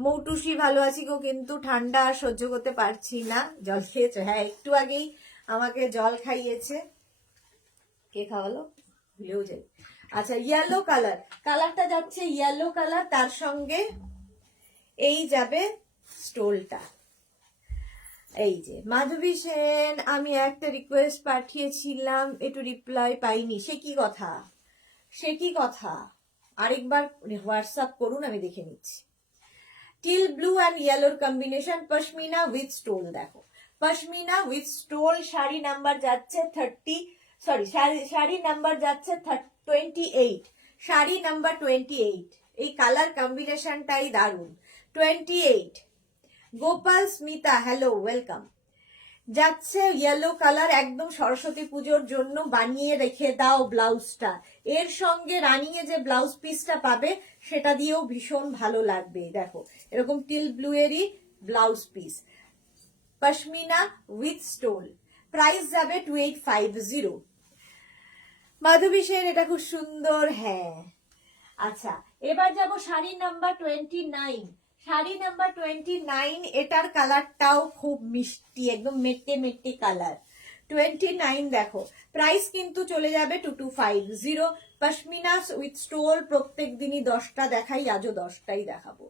মৌটুসি, ভালো আছি গো, কিন্তু ঠান্ডা আর সহ্য করতে পারছি না। জল খেয়েছো? হ্যাঁ, একটু আগেই আমাকে জল খাইয়েছে। কে খাওয়ালো ভুলেও যাই। আচ্ছা ইয়েলো কালার, কালারটা যাচ্ছে ইয়েলো কালার, তার সঙ্গে এই যাবে স্টোলটা। এই যে মাধবী সেন, আমি একটা রিকোয়েস্ট পাঠিয়েছিলাম, একটু রিপ্লাই পাইনি। সে কি কথা, সে কি কথা? আরেকবার হোয়াটসঅ্যাপ করুন, আমি দেখে নিচ্ছি। টিল ব্লু অ্যান্ড ইয়েলোর কম্বিনেশন, পশমিনা উইথ স্টোল। দেখো pashmina with stole, sari number যাচ্ছে 30, সরি শাড়ি নাম্বার যাচ্ছে 28। শাড়ি নাম্বার 28। এই কালার কম্বিনেশনটাই দারুণ। 28। Gopal Smita, hello, welcome. যাচ্ছে ইয়েলো কালার, একদম সরস্বতী পুজোর জন্য বানিয়ে রেখে দাও ব্লাউজটা। এর সঙ্গে রানিং এ যে ব্লাউজ পিসটা পাবে সেটা দিয়েও ভীষণ ভালো লাগবে। দেখো এরকম টিল ব্লু এরই blouse piece, pashmina with stole. Price যাবে 2850। মাধবী সেন, এটা খুব সুন্দর, হ্যাঁ। আচ্ছা এবার যাব শাড়ি নাম্বার 29। শাড়ি নাম্বার 29, এটার কালারটাও খুব মিষ্টি, একদম মেটে মেটে কালার। 29 দেখো, প্রাইস কিন্তু চলে যাবে 2250। পশমিনা উইথ স্টোল, প্রত্যেক দিনই 10টা দেখাই, আজও 10টাই দেখাবো।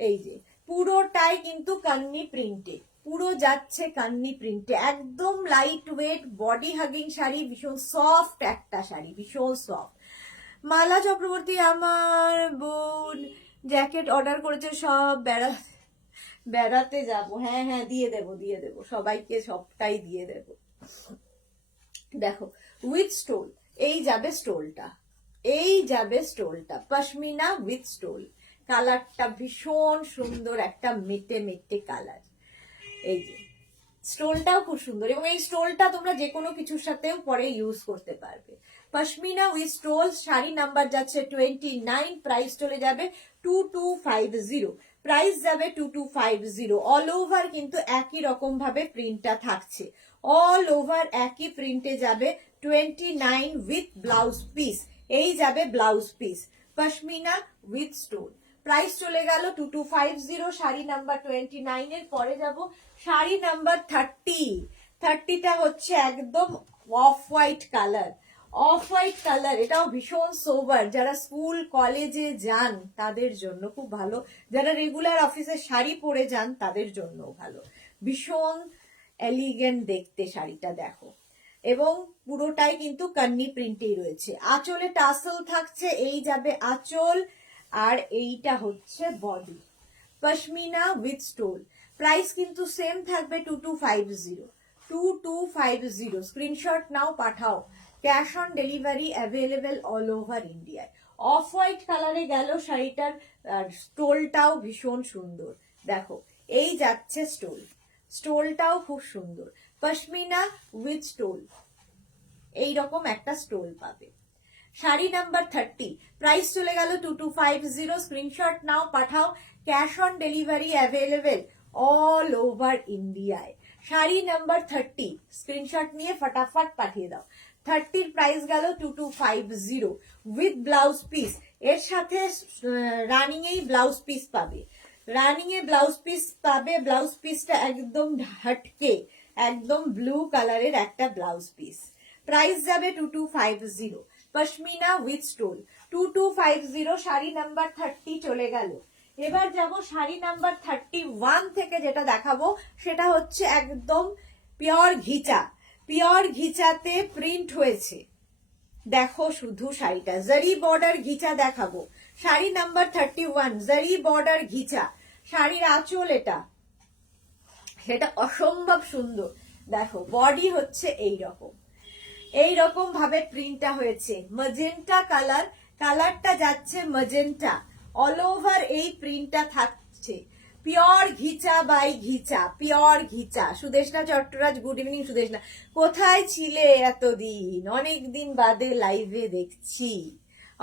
এই যে পুরোটাই কিন্তু কান্নি প্রিন্টে, পুরো যাচ্ছে কান্নি প্রিন্টে, একদম light weight body hugging sari, ভীষণ সফট একটা শাড়ি, ভীষণ সফট। মালা চক্রবর্তী, আমার বোন জ্যাকেট অর্ডার করেছে, সব বেড়াতে যাব। হ্যাঁ হ্যাঁ, দিয়ে দেবো দিয়ে দেবো, সবাইকে সবটাই দিয়ে দেবো। দেখো উইথ স্টোল, এই যাবে স্টোলটা, এই যাবে স্টোলটা, পশমিনা উইথ স্টোল। কালারটা ভীষণ সুন্দর, একটা মেটে মেটে কালার। এই যে স্টোলটাও খুব সুন্দর, এবং এই স্টোলটা তোমরা যে কোনো কিছুর সাথেও পরে ইউজ করতে পারবে। Pashmina with stole, sari number যাচ্ছে 29, প্রাইস চলে যাবে 2250। প্রাইস যাবে 2250। অল ওভার কিন্তু একই রকম ভাবে প্রিন্টটা থাকছে, অল ওভার একই প্রিন্টে যাবে। 29 উইথ ব্লাউজ পিস, এই যাবে blouse piece, pashmina with stole. Price চলে গেল 2250। শাড়ি নাম্বার 29 এর পরে যাব শাড়ি নাম্বার 30। 30টা হচ্ছে একদম off white colour, off white colour, এটাও ভীষণ সোবার। যারা স্কুল কলেজে যান তাদের জন্য খুব ভালো, যারা রেগুলার অফিসে শাড়ি পরে যান তাদের জন্য ভালো। ভীষণ এলিগেন্ট দেখতে শাড়িটা, দেখো এবং পুরোটাই কিন্তু কান্নি প্রিন্টেই রয়েছে। আঁচলে টাসেল থাকছে, এই যাবে আঁচল, আর এইটা হচ্ছে body. Pashmina with stole. Price কিন্তু সেম থাকবে 2250 স্ক্রিনশট নাও, পাঠাও। Cash on delivery available all over ইন্ডিয়ায়। অফ হোয়াইট কালারে গেল শাড়িটার, স্টোলটাও ভীষণ সুন্দর। দেখো এই যাচ্ছে স্টোল, স্টোলটাও খুব সুন্দর। পশমিনা উইথ স্টোল, এইরকম একটা স্টোল পাবে। শাড়ি নাম্বার 30, প্রাইস চলে গেল 2250। স্ক্রিনশট নাও, পাঠাও। Cash on delivery available all over ইন্ডিয়ায়। শাড়ি নাম্বার 30, স্ক্রিনশট নিয়ে ফটাফট পাঠিয়ে দাও। 30 প্রাইস গেল 2250 উইথ ব্লাউজ পিস। এর সাথে রানিং এই ব্লাউজ পিস পাবে, রানিং এ ব্লাউজ পিস পাবে। ব্লাউজ পিসটা একদম হাটকে, একদম ব্লু কালারের একটা ব্লাউজ পিস। প্রাইস যাবে 2250। Pashmina with stole 2250। Sari number 30 চলে গেল। এবার যাব শাড়ি নাম্বার 31 থেকে, যেটা দেখাবো সেটা হচ্ছে একদম পিওর ঘিচা। পিওর ঘিচাতে প্রিন্ট হয়েছে, দেখো শুধু শাড়িটা। জারি বর্ডার ঘিচা দেখাবো। শাড়ি নাম্বার 31, জারি বর্ডার ঘিচা। শাড়ির আঁচল এটা, সেটা অসম্ভব সুন্দর। দেখো বডি হচ্ছে এইরকম ভাবে প্রিন্টটা হয়েছে। ম্যাজেন্টা কালার, কালারটা যাচ্ছে ম্যাজেন্টা, অল ওভার এই প্রিন্টটা থাকছে। Pure ghicha by ghicha, pure ghicha. Sudeshna Chattoraj, good evening Sudeshna. কোথায় ছিলে এতদিন? অনেক দিন বাদে লাইভে দেখছি,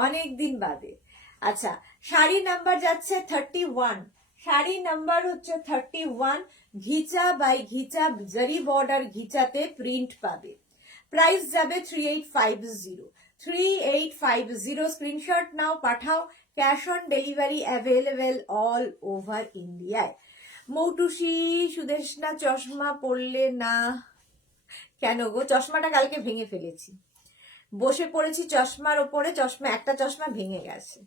অনেক দিন বাদে। আচ্ছা, শাড়ি নাম্বার যাচ্ছে 31, শাড়ি নাম্বার হচ্ছে 31। ঘিচা বাই ঘিচা, জারি বর্ডার ঘিচাতে প্রিন্ট পাবে। প্রাইস যাবে 3850। স্ক্রিনশট নাও, পাঠাও। Cash on delivery available all over ইন্ডিয়ায়। মৌটুসি, সুদেশনা চশমা পরলে না কেন গো? চশমাটা কালকে ভেঙে ফেলেছি, বসে পড়েছি চশমার ওপরে, চশমা একটা চশমা ভেঙে গেছে।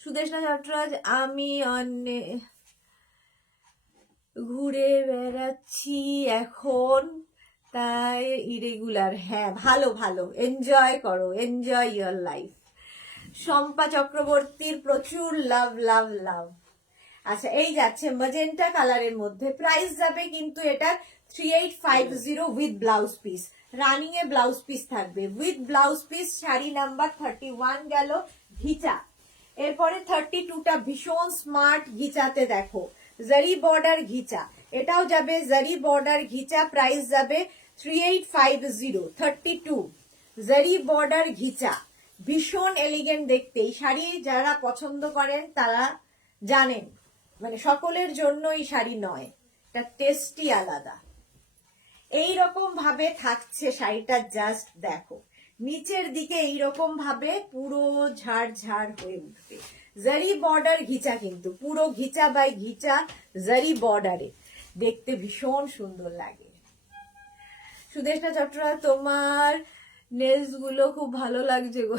সুদেশনা চট্টরাজ, আমি অনেক ঘুরে বেড়াচ্ছি এখন, তাই ইরেগুলার। হ্যাঁ, ভালো ভালো, এনজয় করো, এনজয় ইয়োর লাইফ। শম্পা চক্রবর্তীর প্রচুর লাভ লাভ লাভ। আচ্ছা, এই যাচ্ছে ম্যাজেন্টা কালারের মধ্যে। প্রাইস যাবে কিন্তু এটা 3850 উইথ ব্লাউজ পিস। রানিং এ ব্লাউজ পিস থাকবে, with blouse piece. Sari number 31 গেল ঘিচা। এরপরে 32টা ভীষণ স্মার্ট ঘিচাতে দেখো, জারি বর্ডার ঘিচা, এটাও যাবে জারি বর্ডার ঘিচা। প্রাইস যাবে 3850। 32 জারি বর্ডার ঘিচা, ভীষণ এলিগেন্ট দেখতে। এই শাড়ি যারা পছন্দ করেন তারা জানেন, মানে সকলের জন্য এই শাড়ি নয়, এটা টেস্টি আলাদা। এই রকম ভাবে থাকছে শাড়িটা, জাস্ট দেখো নিচের দিকে এইরকম ভাবে পুরো ঝাড় ঝাড় হয়ে উঠবে। জারি বর্ডার ঘিচা, কিন্তু পুরো ঘিচা বাই ঘিচা, জারি বর্ডারে, দেখতে ভীষণ সুন্দর লাগে। সুদেশনা চট্টরা, তোমার নেলস গুলো খুব ভালো লাগছে গো।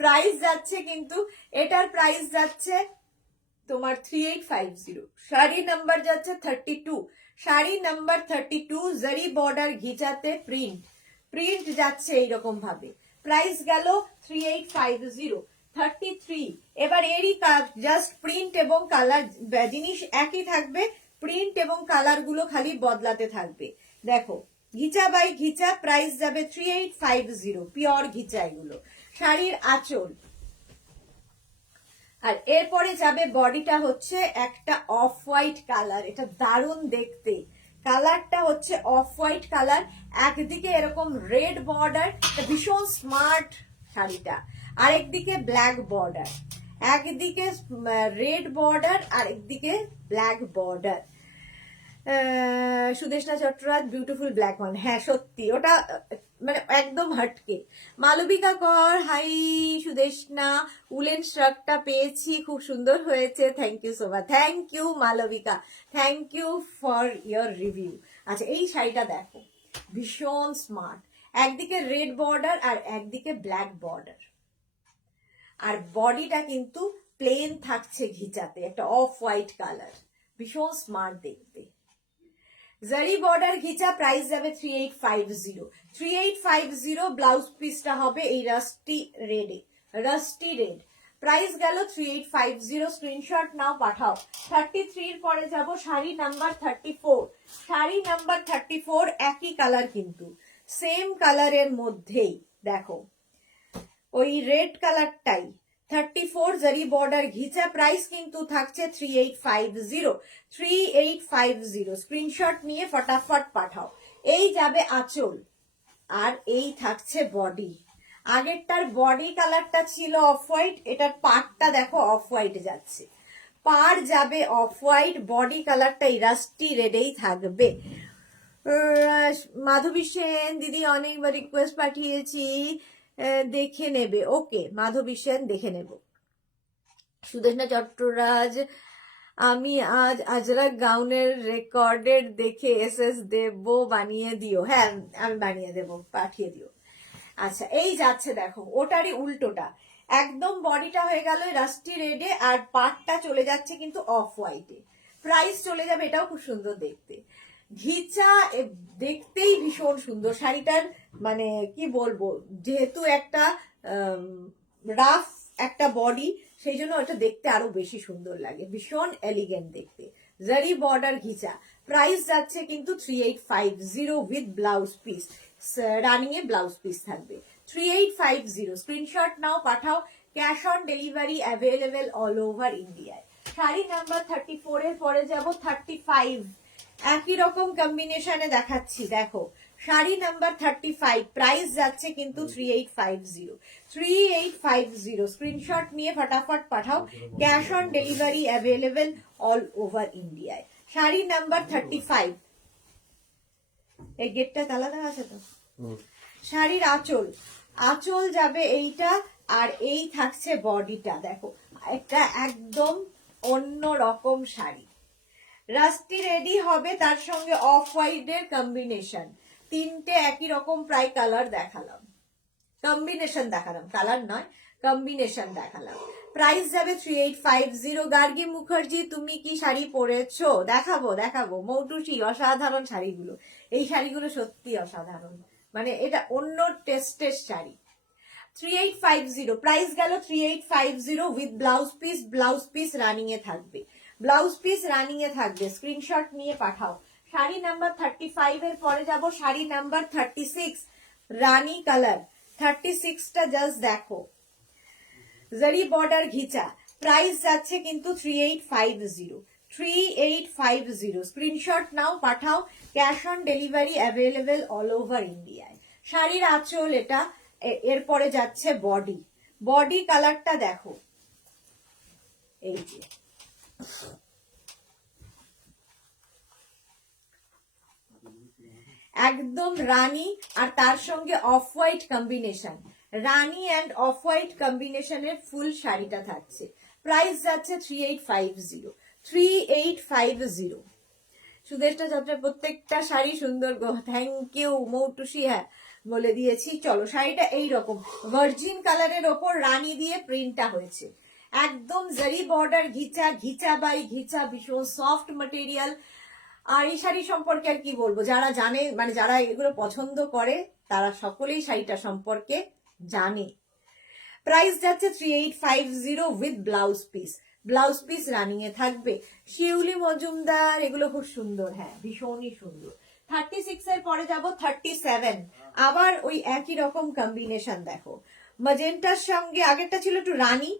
প্রাইস যাচ্ছে কিন্তু, এটার প্রাইস যাচ্ছে তোমার 3850। শাড়ি নাম্বার যাচ্ছে 32, শাড়ি নাম্বার 32 জারি বর্ডার ঘিচাতে প্রিন্ট যাচ্ছে এইরকম ভাবে। প্রাইস গেল 3850। 33, এবার এরই জাস্ট প্রিন্ট এবং কালার, জিনিস একই থাকবে, প্রিন্ট এবং কালার গুলো খালি বদলাতে থাকবে। দেখো ঘিচা বাই ঘিচা, প্রাইস যাবে 3850, পিওর ঘিচা এগুলো। শাড়ির আঁচল, আর এরপরে যাবে বডিটা হচ্ছে একটা অফ হোয়াইট কালার, এটা দারুণ দেখতে। কালারটা হচ্ছে অফ হোয়াইট কালার, একদিকে এরকম রেড বর্ডার, ভীষণ স্মার্ট শাড়িটা। আরেকদিকে ব্ল্যাক বর্ডার, একদিকে রেড বর্ডার আর একদিকে black border. Sudeshna Chattaraj, beautiful black one. হ্যাঁ সত্যি, ওটা মানে একদম হটকে। মালবিকা কর, হাই সুদেশনা, উলেন শার্টটা পেয়েছি, খুব সুন্দর হয়েছে, thank you so much. Thank you Malabika, thank you for your review. আচ্ছা, এই শাড়িটা দেখো, ভীষণ স্মার্ট, একদিকে রেড বর্ডার আর একদিকে ব্ল্যাক বর্ডার, আর বডিটা কিন্তু প্লেন থাকছে ঘিচাতে, একটা অফ হোয়াইট কালার, ভীষণ স্মার্ট দেখতে। জারি বর্ডার ঘিচা, প্রাইস যাবে 3850। 3850 ব্লাউজ পিসটা হবে এই রাস্টি রেডে, রাস্টি রেড। প্রাইস গেল 3850। স্ক্রিনশট নাও, পাঠাও। 33 এর পরে যাব শাড়ি নাম্বার 34। শাড়ি নাম্বার 34 একই কালার, কিন্তু সেম কালারের মধ্যেই দেখো ওই রেড কালারটাই। 34 জারি বর্ডার ঘিচা, প্রাইস কিন্তু থাকছে 3850। 3850 স্ক্রিনশট নিয়ে ফটাফট পাঠাও। এই যাবে আঁচল, আর এই থাকছে বডি। আগেরটার বডি কালারটা ছিল অফ হোয়াইট, এটার পাড়টা দেখো অফ হোয়াইট যাচ্ছে, পাড় যাবে অফ হোয়াইট, বডি কালারটা রাস্টি রেডেই থাকবে। মাধবী সেন দিদি অনেকবার রিকোয়েস্ট পাঠিয়েছি, দেখে নেবে। ওকে মাধবী সেন, দেখে নেব। সুদেশনা চট্টরাজ, আমি আজ আজরাক গাউনের রেকর্ডেড দেখে এসএস দেব, বানিয়ে দিও। হ্যাঁ আমি বানিয়ে দেব, পাঠিয়ে দিও। আচ্ছা এই যাচ্ছে দেখো, ওটারই উল্টোটা, একদম বডিটা হয়ে গেল রাস্টি রেডে, আর পাটটা চলে যাচ্ছে কিন্তু অফ হোয়াইটে। প্রাইস চলে যাবে, এটাও খুব সুন্দর দেখতে। ঘিচা দেখতেই ভীষণ সুন্দর শাড়িটার, মানে কি বলবো, যেহেতু একটা রাফ একটা বডি, সেই জন্য এটা দেখতে আরো বেশি সুন্দর লাগে, ভীষণ এলিগেন্ট দেখতে। জারি বর্ডার ঘিচা, প্রাইস যাচ্ছে কিন্তু 3850 উইথ ব্লাউজ পিস, রানিং এ ব্লাউজ পিস থাকবে। 3850 স্ক্রিনশট নাও, পাঠাও। Cash on delivery available all over ইন্ডিয়ায়। শাড়ি নাম্বার 34 এর পরে যাব 35। একই রকম কম্বিনেশনে দেখাচ্ছি, দেখো শাড়ি নাম্বার 35, প্রাইস যাচ্ছে কিন্তু 3850। 3850 স্ক্রিনশট নিয়ে ফটাফট পাঠাও। Cash on delivery available all over ইন্ডিয়ায়। শাড়ি নাম্বার 35, এই গেটটা তালা দেওয়া আছে তো। শাড়ির আঁচল, আঁচল যাবে এইটা, আর এই থাকছে বডিটা। দেখো একটা একদম অন্য রকম শাড়ি, রাস্টি রেডি হবে, তার সঙ্গে অফ হোয়াইট এর কম্বিনেশন। তিনটে একই রকম প্রায় কালার দেখালাম, কম্বিনেশন দেখালাম, কালার নয় কম্বিনেশন দেখালাম। প্রাইস যাবে 3850। গার্গী মুখার্জি, তুমি কি শাড়ি পরেছো? দেখাবো দেখাবো। মৌটুসি, অসাধারণ শাড়িগুলো, এই শাড়িগুলো সত্যি অসাধারণ, মানে এটা অন্য টেস্টের শাড়ি। 3850 প্রাইস গেল 3850 with blouse piece. Blouse piece running এ থাকবে, ব্লাউজ পিস রানিং এ থাকবে। স্ক্রিনশট নিয়ে পাঠাও। শাড়ি নাম্বার 35 এর পরে যাব শাড়ি নাম্বার 36, রানী কালার। 36টা জাস্ট দেখো, জারি বর্ডার ঘিচা, প্রাইস যাচ্ছে কিন্তু 3850। 3850 স্ক্রিনশট নাও, পাঠাও। Cash on delivery available all over ইন্ডিয়ায়। শাড়ির আঁচল এটা, এরপরে যাচ্ছে বডি। বডি কালারটা দেখো, এই যে একদম রানী, আর তার সঙ্গে off white combination, Rani and off white কম্বিনেশনের ফুল শাড়িটা থাকছে। প্রাইস যাচ্ছে 3850। 3850 সুদেশটা যাত্রা, প্রত্যেকটা শাড়ি সুন্দর গো, থ্যাংক ইউ মৌটুসি। হ্যাঁ বলে দিয়েছি। চলো শাড়িটা এইরকম ভার্জিন কালারের ওপর রানী দিয়ে প্রিন্টটা হয়েছে, একদম জারি বর্ডার ঘিচা, ঘিচা বাই ঘিচা, ভীষণ সফট ম্যাটেরিয়াল। আর এই শাড়ি সম্পর্কে আর কি বলবো, যারা জানে, মানে যারা এগুলো পছন্দ করে তারা সকলেই শাড়িটা সম্পর্কে জানে। প্রাইস যাচ্ছে 3850 with blouse piece. Blouse piece running এ থাকবে। শিউলি মজুমদার, এগুলো খুব সুন্দর, হ্যাঁ ভীষণই সুন্দর। 36 এর পরে যাব 37, আবার ওই একই রকম কম্বিনেশন দেখো, ম্যাজেন্টার সঙ্গে, আগেরটা ছিল একটু রানী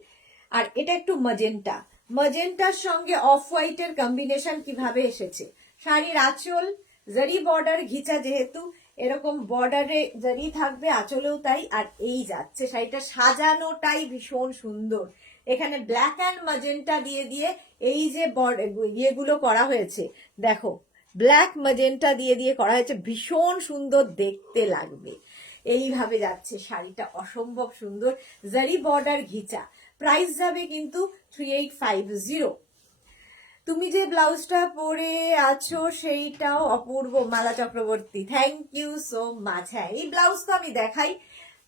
আর এটা একটু ম্যাজেন্টা, ম্যাজেন্টার সঙ্গে অফ হোয়াইটের কম্বিনেশন কিভাবে এসেছে। শাড়ির আঁচল জারি বর্ডার ঘিচা, যেহেতু এরকম বর্ডারে জারি থাকবে, আঁচলেও তাই। আর এই যাচ্ছে শাড়িটা সাজানোটাই ভীষণ সুন্দর, এখানে ব্ল্যাক অ্যান্ড ম্যাজেন্টা দিয়ে দিয়ে এই যে ইয়েগুলো করা হয়েছে দেখো, ব্ল্যাক ম্যাজেন্টা দিয়ে দিয়ে করা হয়েছে, ভীষণ সুন্দর দেখতে লাগবে। এইভাবে যাচ্ছে শাড়িটা, অসম্ভব সুন্দর, জারি বর্ডার ঘিচা। প্রাইস যাবে কিন্তু 3850। তুমি যে ব্লাউজটা পরে আছো সেইটাও অপূর্ব, Mala Chakraborty, thank you so much. হ্যাঁ এই ব্লাউজ তো আমি দেখাই,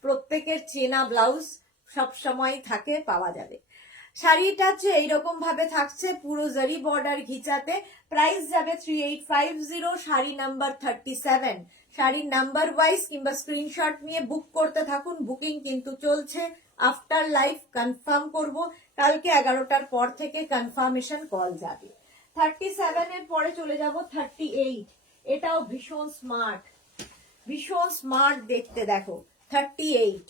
প্রত্যেকের চেনা ব্লাউজ, সব সময় থাকে, পাওয়া যাবে। শাড়িটা হচ্ছে এইরকম ভাবে থাকছে, পুরো জারি বর্ডার ঘিচাতে। প্রাইস যাবে 3850, শাড়ি নাম্বার 37। শাড়ির নাম্বার ওয়াইজ কিংবা স্ক্রিনশট নিয়ে বুক করতে থাকুন। বুকিং কিন্তু চলছে। আফটার লাইভ কনফার্ম করব, কালকে 11টার পর থেকে কনফার্মেশন কল যাবে। 37 এর পরে চলে যাব 38। এটাও ভীষণ স্মার্ট, ভীষণ স্মার্ট দেখতে, দেখো 38।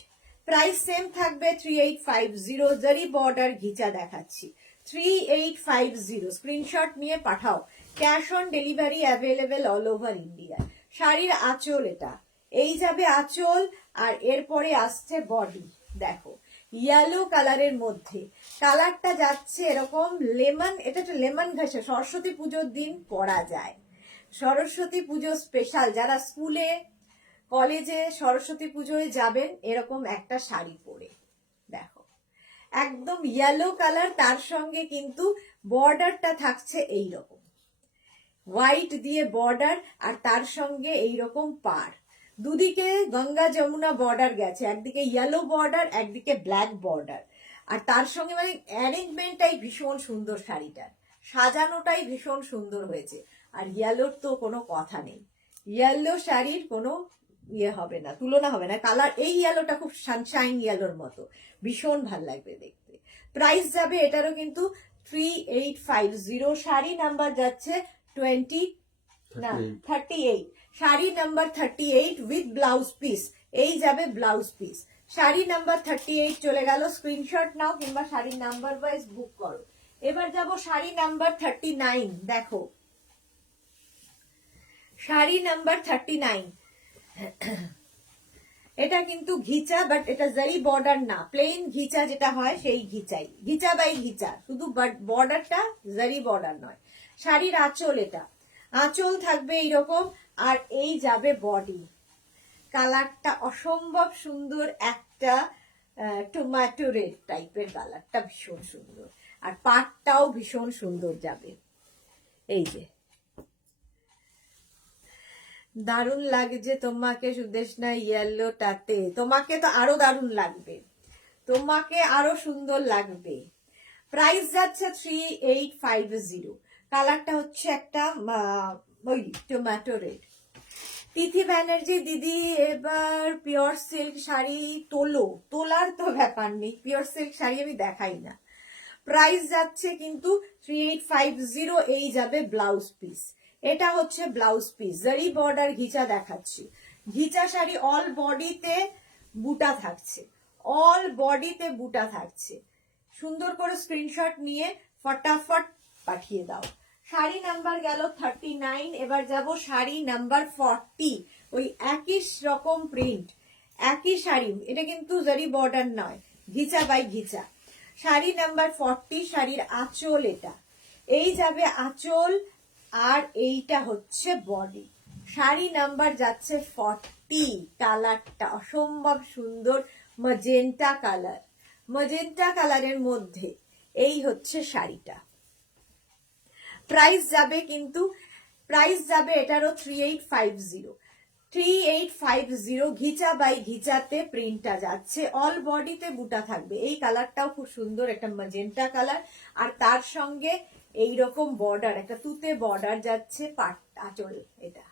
প্রাইস সেম থাকবে 3850, জারি বর্ডার ঘিচা দেখাচ্ছি। 3850 স্ক্রিনশট নিয়ে পাঠাও। Cash on delivery available all over India. শাড়ির আঁচল এটা, এই যাবে আঁচল, আর এরপরে আসছে বডি। দেখো ইয়েলো কালারের মধ্যে, কালারটা যাচ্ছে এরকম লেমন, এটা একটা লেমন ঘাসে, সরস্বতী পুজোর দিন পরা যায়। সরস্বতী পুজো স্পেশাল, যারা স্কুলে কলেজে সরস্বতী পুজোয় যাবেন এরকম একটা শাড়ি পরে, দেখো একদম ইয়েলো কালার, তার সঙ্গে কিন্তু বর্ডারটা থাকছে এইরকম হোয়াইট দিয়ে বর্ডার, আর তার সঙ্গে এইরকম পার, দুদিকে গঙ্গা যমুনা বর্ডার গেছে, একদিকে ইয়েলো বর্ডার একদিকে ব্ল্যাক বর্ডার, আর তার সঙ্গে মানে অ্যারেঞ্জমেন্টটাই ভীষণ সুন্দর, শাড়িটার সাজানোটাই ভীষণ সুন্দর হয়েছে। আর ইয়েলোর তো কোনো কথা নেই, ইয়েলো শাড়ির কোনো ইয়ে হবে না, তুলনা হবে না। কালার এই ইয়েলোটা খুব সানশাইন ইয়েলোর মতো, ভীষণ ভাল লাগবে দেখতে। প্রাইস যাবে এটারও কিন্তু 3850, শাড়ি নাম্বার যাচ্ছে 38, sari number 38 with blouse piece, এই যাবে ব্লাউজ পিস। শাড়ি নাম্বার 38 চলে গেল, স্ক্রিনশট নাও কিংবা শাড়ির নাম্বার ওয়াইজ বুক করো। এবার যাব শাড়ি নাম্বার 39, দেখো শাড়ি নাম্বার 39। এটা কিন্তু ঘিচা, বাট এটা জারি বর্ডার না, প্লেন ঘিচা যেটা হয় সেই ঘিচাই, ঘিচা বাই ঘিচা, শুধু বর্ডারটা জারি বর্ডার নয়। শাড়ির আঁচল, এটা আঁচল থাকবে এইরকম, আর এই যাবে বডি। কালারটা অসম্ভব সুন্দর, একটা টমেটো রেড টাইপের কালারটা ভীষণ সুন্দর, আর পাটটাও ভীষণ সুন্দর যাবে। এই যে দারুণ লাগছে তোমাকে সুদেশনা ইয়েলোটাতে, তোমাকে তো আরো দারুণ লাগবে, তোমাকে আরো সুন্দর লাগবে। প্রাইস যাচ্ছে 3850, কালারটা হচ্ছে একটা ওই টমেটো রেড। তিথি ব্যানার্জি দিদি, এবার পিওর সিল্ক শাড়ি তোলো, তোলার তো ব্যাপার নেই, পিওর সিল্ক শাড়ি আমি দেখাই না। প্রাইস যাচ্ছে কিন্তু 3850, এই যাবে ব্লাউজ পিস। এটা হচ্ছে ব্লাউজ পিস, জারি বর্ডার ঘিচা দেখাচ্ছি। ঘিচা শাড়ি, অল বডিতে বুটা থাকছে, অল বডিতে বুটা থাকছে। সুন্দর করে স্ক্রিনশট নিয়ে ফটাফট পাঠিয়ে দাও। শাড়ি নাম্বার গেল 39, এবার যাব শাড়ি নাম্বার 40। ওই একই রকম প্রিন্ট, একই শাড়ি, এটা কিন্তু জারি বর্ডার নয়, ঘিচা বাই ঘিচা। শাড়ি নাম্বার 40, শাড়ির আঁচল এটা, এই যাবে আঁচল, আর এইটা হচ্ছে বডি। শাড়ি নাম্বার যাচ্ছে 40, কালারটা অসম্ভব সুন্দর, ম্যাজেন্টা কালার, ম্যাজেন্টা কালারের মধ্যে এই হচ্ছে শাড়িটা। প্রাইস যাবে কিন্তু, প্রাইস যাবে এটারও 3850, 3850, ঘিচা বাই ঘিচাতে প্রিন্টটা যাচ্ছে, অল বডিতে বুটা থাকবে। এই কালারটাও খুব সুন্দর, একটা ম্যাজেন্টা কালার, আর তার সঙ্গে এইরকম বর্ডার, একটা তুতে বর্ডার যাচ্ছে পাট আঁচল। এটা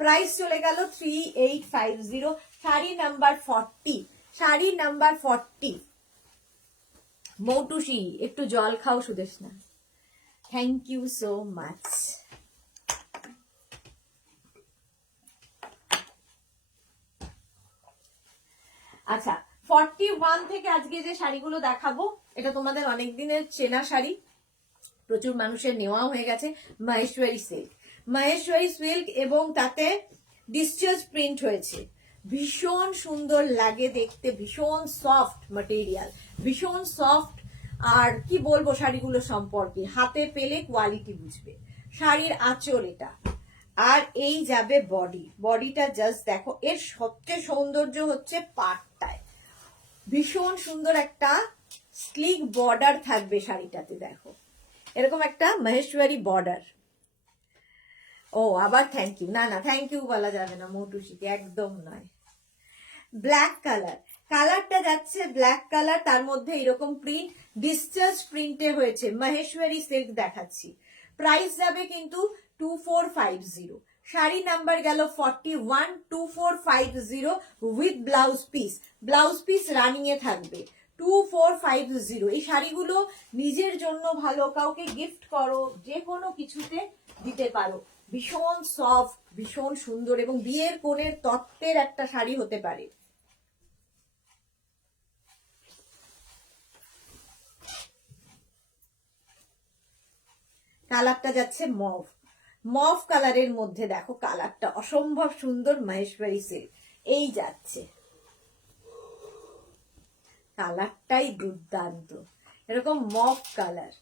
প্রাইস চলে গেল 3850। Sari number 40, sari number 40। মৌটুসি একটু জল খাও Sudeshna, thank you so much. আচ্ছা, 41 থেকে আজকে যে শাড়িগুলো দেখাবো, এটা তোমাদের অনেক দিনের চেনা শাড়ি, প্রচুর মানুষের নেওয়া হয়ে গেছে। মহেশ্বরী সিল্ক, মহেশ্বরী সিল্ক, এবং তাতে ডিসচার্জ প্রিন্ট হয়েছে, ভীষণ সুন্দর লাগে দেখতে, ভীষণ সফট ম্যাটেরিয়াল, ভীষণ সফট। আর কি বলবো শাড়িগুলো সম্পর্কে, হাতে পেলে কোয়ালিটি বুঝবে। শাড়ির আঁচল এটা, আর এই যাবে বডি, বডিটা জাস্ট দেখো, এর সবচেয়ে সৌন্দর্য হচ্ছে পাটটায়, ভীষণ সুন্দর একটা স্লিক বর্ডার থাকবে শাড়িটাতে, দেখো এরকম একটা মহেশ্বরী বর্ডার। ও আবার থ্যাংক ইউ, না না থ্যাংক ইউ বলা যাবে না মৌটুসিকে, একদম নয়। ব্ল্যাক কালার, কালারটা যাচ্ছে ব্ল্যাক কালার, তার মধ্যে এরকম প্রিন্ট ডিসচার্জ প্রিন্টে হয়েছে, মহেশ্বরী সিল্ক দেখাচ্ছি। প্রাইস যাবে কিন্তু 2450। শাড়ি নাম্বার গেল 41, 2450 with blouse piece. Blouse piece running এ থাকবে 2450। এই শাড়িগুলো নিজের জন্য ভালো, কাউকে গিফট করো, যে কোনো কিছুতে দিতে পারো। ভীষণ সফট, ভীষণ সুন্দর এবং বিয়ের কোণের তত্ত্বের একটা শাড়ি হতে পারে। কালারটা যাচ্ছে মভ, মভ কালারের মধ্যে দেখো কালারটা অসম্ভব সুন্দর, মহেশ্বরী সিল্ক। এই যাচ্ছে কালারটাই দুর্দান্ত, এরকম mauve colour,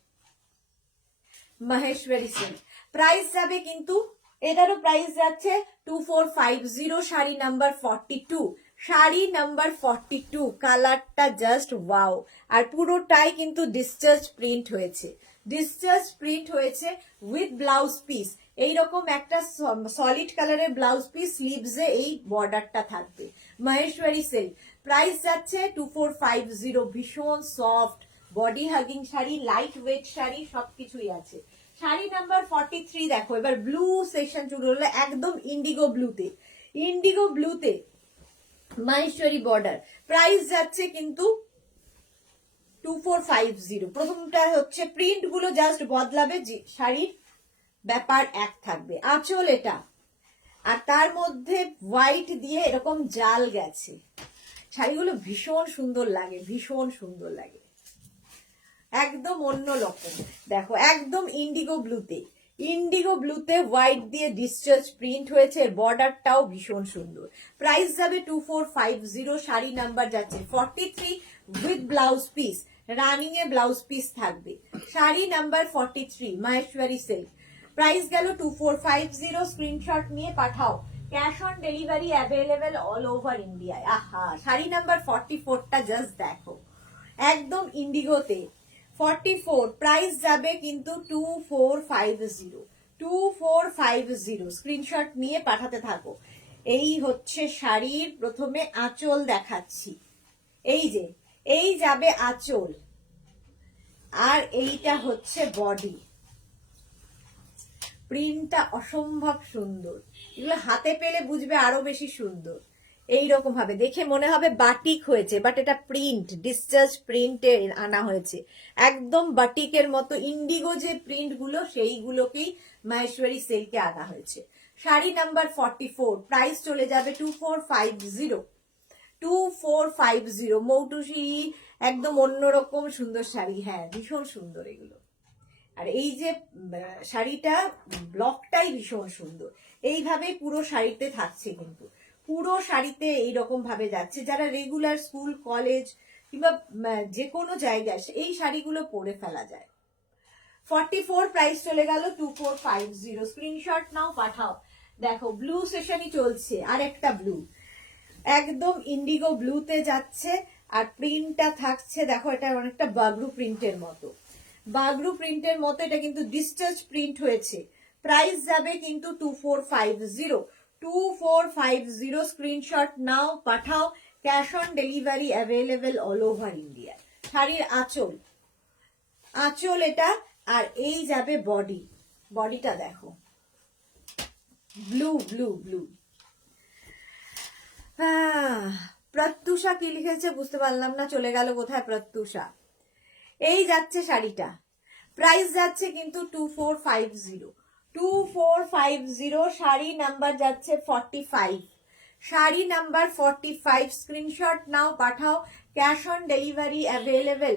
Maheshwari silk. Price যাবে কিন্তু, এটারও প্রাইস যাচ্ছে 2450। Sari number 42, sari number 42। কালারটা জাস্ট ওয়াও, আর পুরোটাই কিন্তু ডিসচার্জ প্রিন্ট হয়েছে, ডিসচার্জ প্রিন্ট হয়েছে উইথ ব্লাউজ পিস। এইরকম একটা সলিড কালারের ব্লাউজ পিস, স্লিভসে এই বর্ডারটা থাকবে, মহেশ্বরী সিল্ক। প্রাইস যাচ্ছে 2450। ভীষণ soft body hugging sari, light weight sari, সবকিছুই আছে। শাড়ি নাম্বার 43 দেখো, এবার ব্লু সেকশন শুরু হলো, একদম ইন্ডিগো ব্লুতে, ইন্ডিগো ব্লুতে মহেশ্বরী বর্ডার। প্রাইস যাচ্ছে কিন্তু 2450। প্রথমটা হচ্ছে প্রিন্ট গুলো জাস্ট বদলাবে, শাড়ির ব্যাপার এক থাকবে। আঁচল এটা, আর তার মধ্যে হোয়াইট দিয়ে এরকম জাল গেছে। শাড়িগুলো ভীষণ সুন্দর লাগে, ভীষণ সুন্দর লাগে, একদম অন্য রকম। দেখো একদম ইন্ডিগো ব্লুতে, ইন্ডিগো ব্লুতে হোয়াইট দিয়ে ডিসচার্জ প্রিন্ট হয়েছে, বর্ডারটাও ভীষণ সুন্দর। প্রাইস যাবে 2450। শাড়ি নাম্বার যাচ্ছে 43 উইথ ব্লাউজ পিস, রানিং এ ব্লাউজ পিস থাকবে। Sari number 43 Maheshwari silk. Price গেল 2450। স্ক্রিনশট নিয়ে পাঠাও, cash on delivery available all over ইন্ডিয়ায়। আহা, শাড়ি নাম্বার 44টা জাস্ট দেখো, একদম ইন্ডিগোতে 44। প্রাইস যাবে কিন্তু 2450, 2450। স্ক্রিনশট নিয়ে পাঠাতে থাকো। এই হচ্ছে শাড়ির প্রথমে আঁচল দেখাচ্ছি, এই যে এই যাবে আঁচল, আর এইটা হচ্ছে বডি। প্রিন্টটা অসম্ভব সুন্দর, এগুলো হাতে পেলে বুঝবে আরো বেশি সুন্দর। এইরকম ভাবে দেখে মনে হবে বাটিক হয়েছে, বাট এটা প্রিন্ট, ডিসচার্জ প্রিন্টে আনা হয়েছে, একদম বাটিকের মতো। ইন্ডিগো যে প্রিন্ট গুলো সেইগুলোকেই মহেশ্বরী সিল্কে আনা হয়েছে। শাড়ি নাম্বার 44। প্রাইস চলে যাবে 2450, 2450। মৌটুসি একদম অন্যরকম সুন্দর শাড়ি, হ্যাঁ ভীষণ সুন্দর এগুলো। আর এই যে শাড়িটা ব্লকটাই ভীষণ সুন্দর, এইভাবেই পুরো শাড়িতে থাকছে, কিন্তু পুরো শাড়িতে এইরকম ভাবে যাচ্ছে। যারা রেগুলার স্কুল কলেজ কিংবা যে কোনো জায়গায় এই শাড়িগুলো পরে ফেলা যায়। 44 প্রাইস চলে গেল 2450। স্ক্রিনশট নাও, পাঠাও। দেখো ব্লু সেশনই চলছে, আর একটা ব্লু, একদম ইন্ডিগো ব্লুতে যাচ্ছে, আর প্রিন্টটা থাকছে দেখো, এটা অনেকটা বাগরু প্রিন্টের মতো, বাগরু প্রিন্টের মতো। এটা কিন্তু ডিসচার্জ প্রিন্ট হয়েছে। প্রাইস যাবে কিন্তু 2450, 2450। স্ক্রিনশট নাও, পাঠাও, cash on delivery available all over India. শাড়ির আঁচল, আঁচল এটা, আর এই যাবে বডি, বডিটা দেখো ব্লু ব্লু ব্লু। প্রত্যুষা কি লিখেছে বুঝতে পারলাম না, চলে গেল কোথায় প্রত্যুষা। এই যাচ্ছে শাড়িটা, প্রাইস যাচ্ছে কিন্তু 2450, 2450। শাড়ি নাম্বার যাচ্ছে 45, শাড়ি নাম্বার 45। স্ক্রিনশট নাও, পাঠাও, cash on delivery available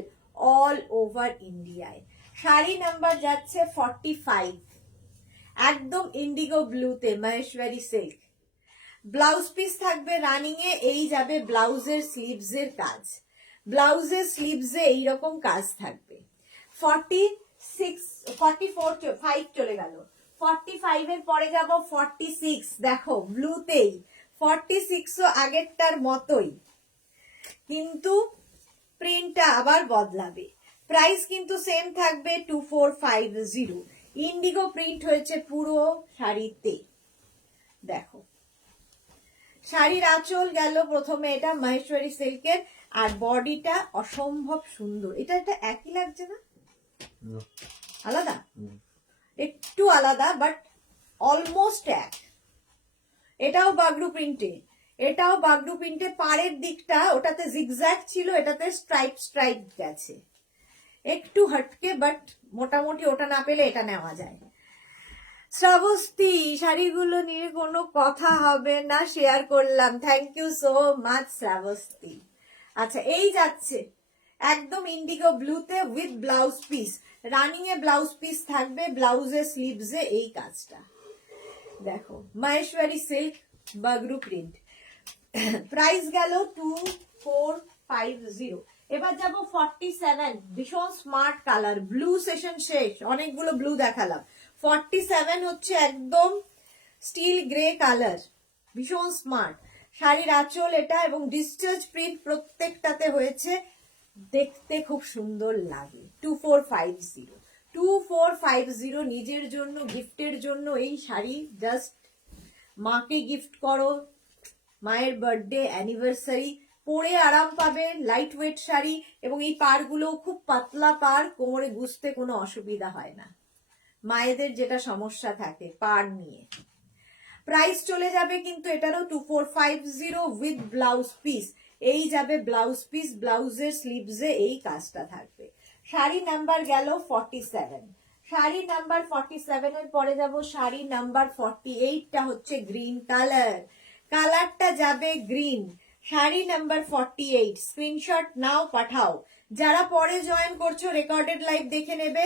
all over ইন্ডিয়ায়। শাড়ি নাম্বার যাচ্ছে 45, একদম ইন্ডিগো ব্লুতে মহেশ্বরী সিল্ক। ব্লাউজ পিস থাকবে রানিং এ, এই যাবে ব্লাউজের স্লিভস এর কাজ, ব্লাউজের স্লিভসে এইরকম কাজ থাকবে। 46, 44, 5 চলে গেল, 45 এর পরে যাব 46। দেখো ব্লুতেই 46ও আগেরটার মতোই, কিন্তু প্রিন্টটা আবার বদলাবে। প্রাইস কিন্তু সেম থাকবে 2450। ইন্ডিগো প্রিন্ট হয়েছে পুরো শাড়িতে, দেখো শাড়ির আঁচল গেল প্রথমে, এটা মহেশ্বরী সিল্কের, আর বডিটা অসম্ভব সুন্দর। এটা একই লাগছে না, আলাদা, একটু আলাদা বাট অলমোস্ট এক। এটাও বাগরু প্রিন্টে, এটাও বাগরু প্রিন্টে। পাড়ের দিকটা ওটাতে জিগজ্যাগ ছিল, এটাতে স্ট্রাইপ স্ট্রাইপ গেছে, একটু হটকে, বাট মোটামুটি ওটা না পেলে এটা নেওয়া যায়। শ্রাবস্তি, শাড়িগুলো নিয়ে কোনো কথা হবে না, শেয়ার করলাম, thank you so much Shrabasti. আচ্ছা, এই যাচ্ছে একদম ইন্ডিগো ব্লুতে উইথ ব্লাউজ পিস, রানিং এ ব্লাউজ পিস থাকবে, ব্লাউজের স্লিভসে এই কাজটা দেখো, Maheshwari silk Bagru print. Price গেল 2450। এবার যাব 47, ভীষণ স্মার্ট কালার, ব্লু সেশন শেষ, অনেকগুলো ব্লু দেখালাম। 47 হচ্ছে একদম স্টিল গ্রে কালার, ভীষণ স্মার্ট। শাড়ির আঁচল এটা, এবং ডিসচার্জ প্রিন্ট প্রত্যেকটাতে হয়েছে, দেখতে খুব সুন্দর লাগে। 2450, 2450 নিজের জন্য, গিফটের জন্য এই শাড়ি জাস্ট মাকে গিফট করো, মায়ের বার্থডে, অ্যানিভার্সারি, পরে আরাম পাবে, লাইট ওয়েট শাড়ি, এবং এই পাড়গুলো খুব পাতলা পাড়, কোমরে গুজতে কোনো অসুবিধা হয় না, মায়েদের যেটা সমস্যা থাকে পাড় নিয়ে। প্রাইস চলে যাবে কিন্তু এটারও 2450 উইথ ব্লাউজ পিস, এই যাবে ব্লাউজ পিস, ব্লাউজের স্লিভসে এই কাজটা থাকবে। শাড়ি নাম্বার গেল 47, শাড়ি নাম্বার 47 এর পরে যাব শাড়ি নাম্বার 48টা হচ্ছে গ্রিন কালার, কালারটা যাবে গ্রিন। শাড়ি নাম্বার 48, স্ক্রিনশট নাও, পাঠাও। যারা পরে জয়েন করছো রেকর্ডেড লাইভ দেখে নেবে,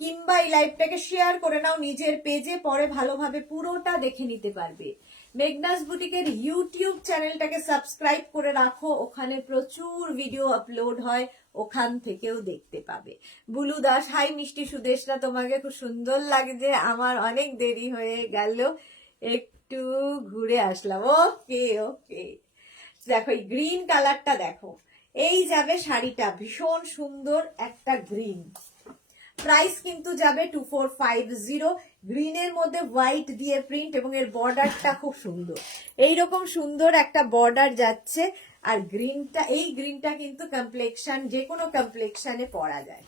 কিংবা এই লাইভটাকে শেয়ার করে নাও নিজের পেজে, পরে ভালোভাবে পুরোটা দেখে নিতে পারবে। মেঘনাস বুটিকের ইউটিউব চ্যানেলটাকে সাবস্ক্রাইব করে রাখো, ওখানে প্রচুর ভিডিও আপলোড হয়, ওখান থেকেও দেখতে পাবে। বুলু দাস, হাই মিষ্টি সুদেশনা, তোমাকে খুব সুন্দর লাগছে, আমার অনেক দেরি হয়ে গেল, একটু ঘুরে আসলাম। ওকে ওকে, দেখো এই গ্রিন কালারটা দেখো, এই যাবে শাড়িটা, ভীষণ সুন্দর একটা গ্রিন। প্রাইস কিন্তু যাবে 2450, গ্রিনের মধ্যে হোয়াইট দিয়ে প্রিন্ট, এবং এর বর্ডারটা খুব সুন্দর, এইরকম সুন্দর একটা বর্ডার যাচ্ছে। আর গ্রিনটা, এই গ্রিনটা কিন্তু কমপ্লেক্সন, যে কোনো কমপ্লেক্সনে পরা যায়।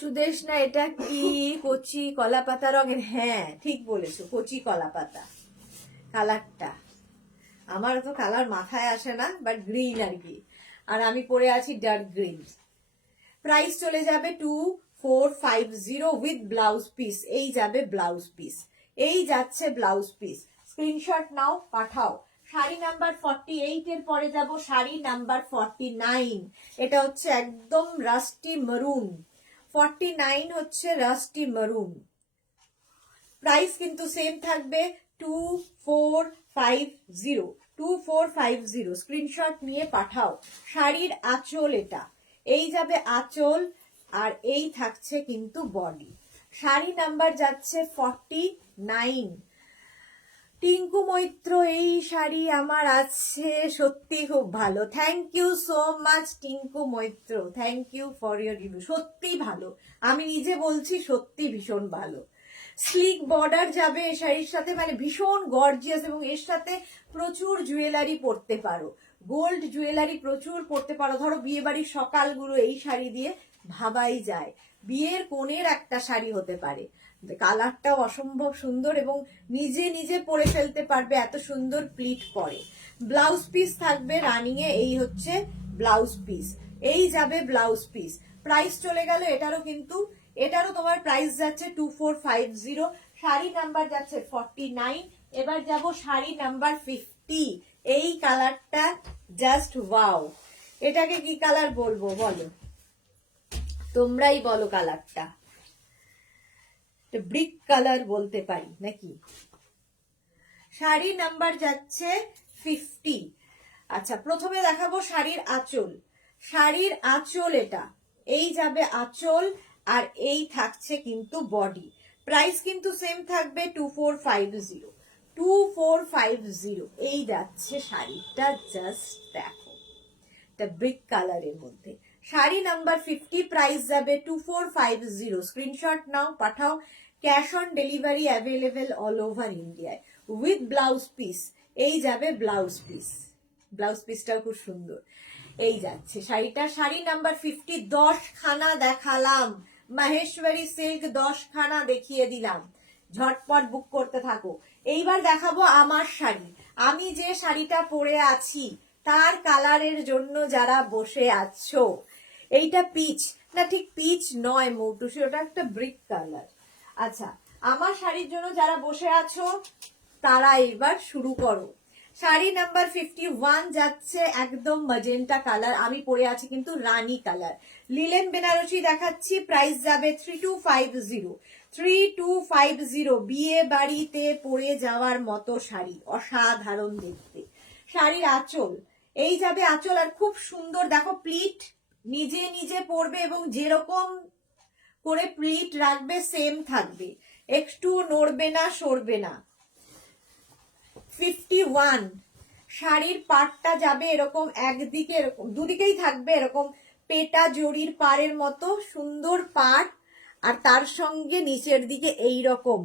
সুদেশ না, এটা কি কচি কলা পাতা রঙের? হ্যাঁ ঠিক বলেছো, কচি কলা পাতা কালারটা। আমার তো কালার মাথায় আসে না, বাট গ্রিন আর কি, আর আমি পরে আছি ডার্ক গ্রিন। প্রাইস চলে যাবে 2450 উইথ ব্লাউজ পিস, এই যাবে ব্লাউজ পিস, এই যাচ্ছে ব্লাউজ পিস, স্ক্রিনশট নাও, পাঠাও। শাড়ি নাম্বার 48 এর পরে যাব শাড়ি নাম্বার 49, এটা হচ্ছে একদম রাস্টি মারুন, 49 হচ্ছে রাস্টি মারুন। প্রাইস কিন্তু সেম থাকবে 2450, 2450, স্ক্রিনশট নিয়ে পাঠাও। শাড়ির আঁচল এটা, এই যাবে আঁচল, আর এই থাকছে কিন্তু বডি। শাড়ি নাম্বার যাচ্ছে 49। টিঙ্কু মৈত্র, এই শাড়ি আমার আছে, সত্যি খুব ভালো, thank you so much Tinku Maitra, thank you for your review, সত্যি ভালো, আমি নিজে বলছি সত্যি ভীষণ ভালো। স্লিক বর্ডার যাবে এই শাড়ির সাথে, মানে ভীষণ গর্জিয়াস, এবং এর সাথে প্রচুর জুয়েলারি পরতে পারো, গোল্ড জুয়েলারি প্রচুর পরতে পারো। ধরো বিয়ে বাড়ির সকালগুলো এই শাড়ি দিয়ে ভাবাই যায়, বিয়ের কোণের একটা শাড়ি হতে পারে। কালারটাও অসম্ভব সুন্দর, এবং নিজে নিজে পরে ফেলতে পারবে, এত সুন্দর প্লিট পরে। ব্লাউজ পিস থাকবে রানিং এ, এই হচ্ছে ব্লাউজ পিস, এই যাবে ব্লাউজ পিস। প্রাইস চলে গেল এটারও, কিন্তু এটারও তোমার প্রাইস যাচ্ছে 2450, শাড়ি নাম্বার যাচ্ছে 49। এবার যাব শাড়ি নাম্বার 50, এই কালারটা জাস্ট ওয়াও, এটাকে কি কালার বলবো বলো, তোমরাই বলো, কালারটা ব্রিক কালার বলতে পারি নাকি। শাড়ি নাম্বার যাচ্ছে 50। আচ্ছা, প্রথমে দেখাবো শাড়ির আঁচল, শাড়ির আঁচল এটা, এই যাবে আঁচল, আর এই থাকছে কিন্তু বডি। প্রাইস কিন্তু সেম থাকবে 2450, 2450, এই যাচ্ছে শাড়িটা, জাস্ট দেখো, এটা ব্রিক কালারের মধ্যে। শাড়ি নাম্বার 50, প্রাইস যাবে 2450, স্ক্রিনশট নাও, পাঠাও। Cash on delivery available all over ইন্ডিয়ায়। With blouse piece. এই যাবে ব্লাউজ পিস, ব্লাউজ পিসটাও খুব সুন্দর। এই যাচ্ছে শাড়িটা, শাড়ি নাম্বার 50। 10 খানা দেখালাম, মাহেশ্বরী সিল্ক 10 খানা দেখিয়ে দিলাম, ঝটপট বুক করতে থাকো। এইবার দেখাবো আমার শাড়ি। আমি যে শাড়িটা পরে আছি তার কালারের জন্য যারা বসে আছো, এইটা পিচ না, ঠিক পিচ নয় মৌটুসি, ওটা একটা ব্রিক কালার। আচ্ছা, আমার শাড়ির জন্য যারা বসে আছো তারা এবার শুরু করো। শাড়ি নাম্বার 51 যাচ্ছে একদম ম্যাজেন্টা কালার, আমি পরে আছি কিন্তু রানী কালার। লিলেন বেনারসি দেখাচ্ছি, প্রাইস যাবে 3250। 3250, বিয়ে বাড়িতে পরে যাওয়ার মতো শাড়ি, অসাধারণ দেখতে। শাড়ির আঁচল, এই যাবে আঁচল, আর খুব সুন্দর দেখো প্লিট, নিজে নিজে পরবে এবং যেরকম করে প্লিট রাখবে সেম থাকবে, একটু নড়বে না সরবে না। 51, শাড়ির পাড়টা যাবে এরকম একদিকে, এরকম দুদিকেই থাকবে এরকম পেটা জড়ির পাড়ের মতো সুন্দর পাড়, আর তার সঙ্গে নিচের দিকে এই রকম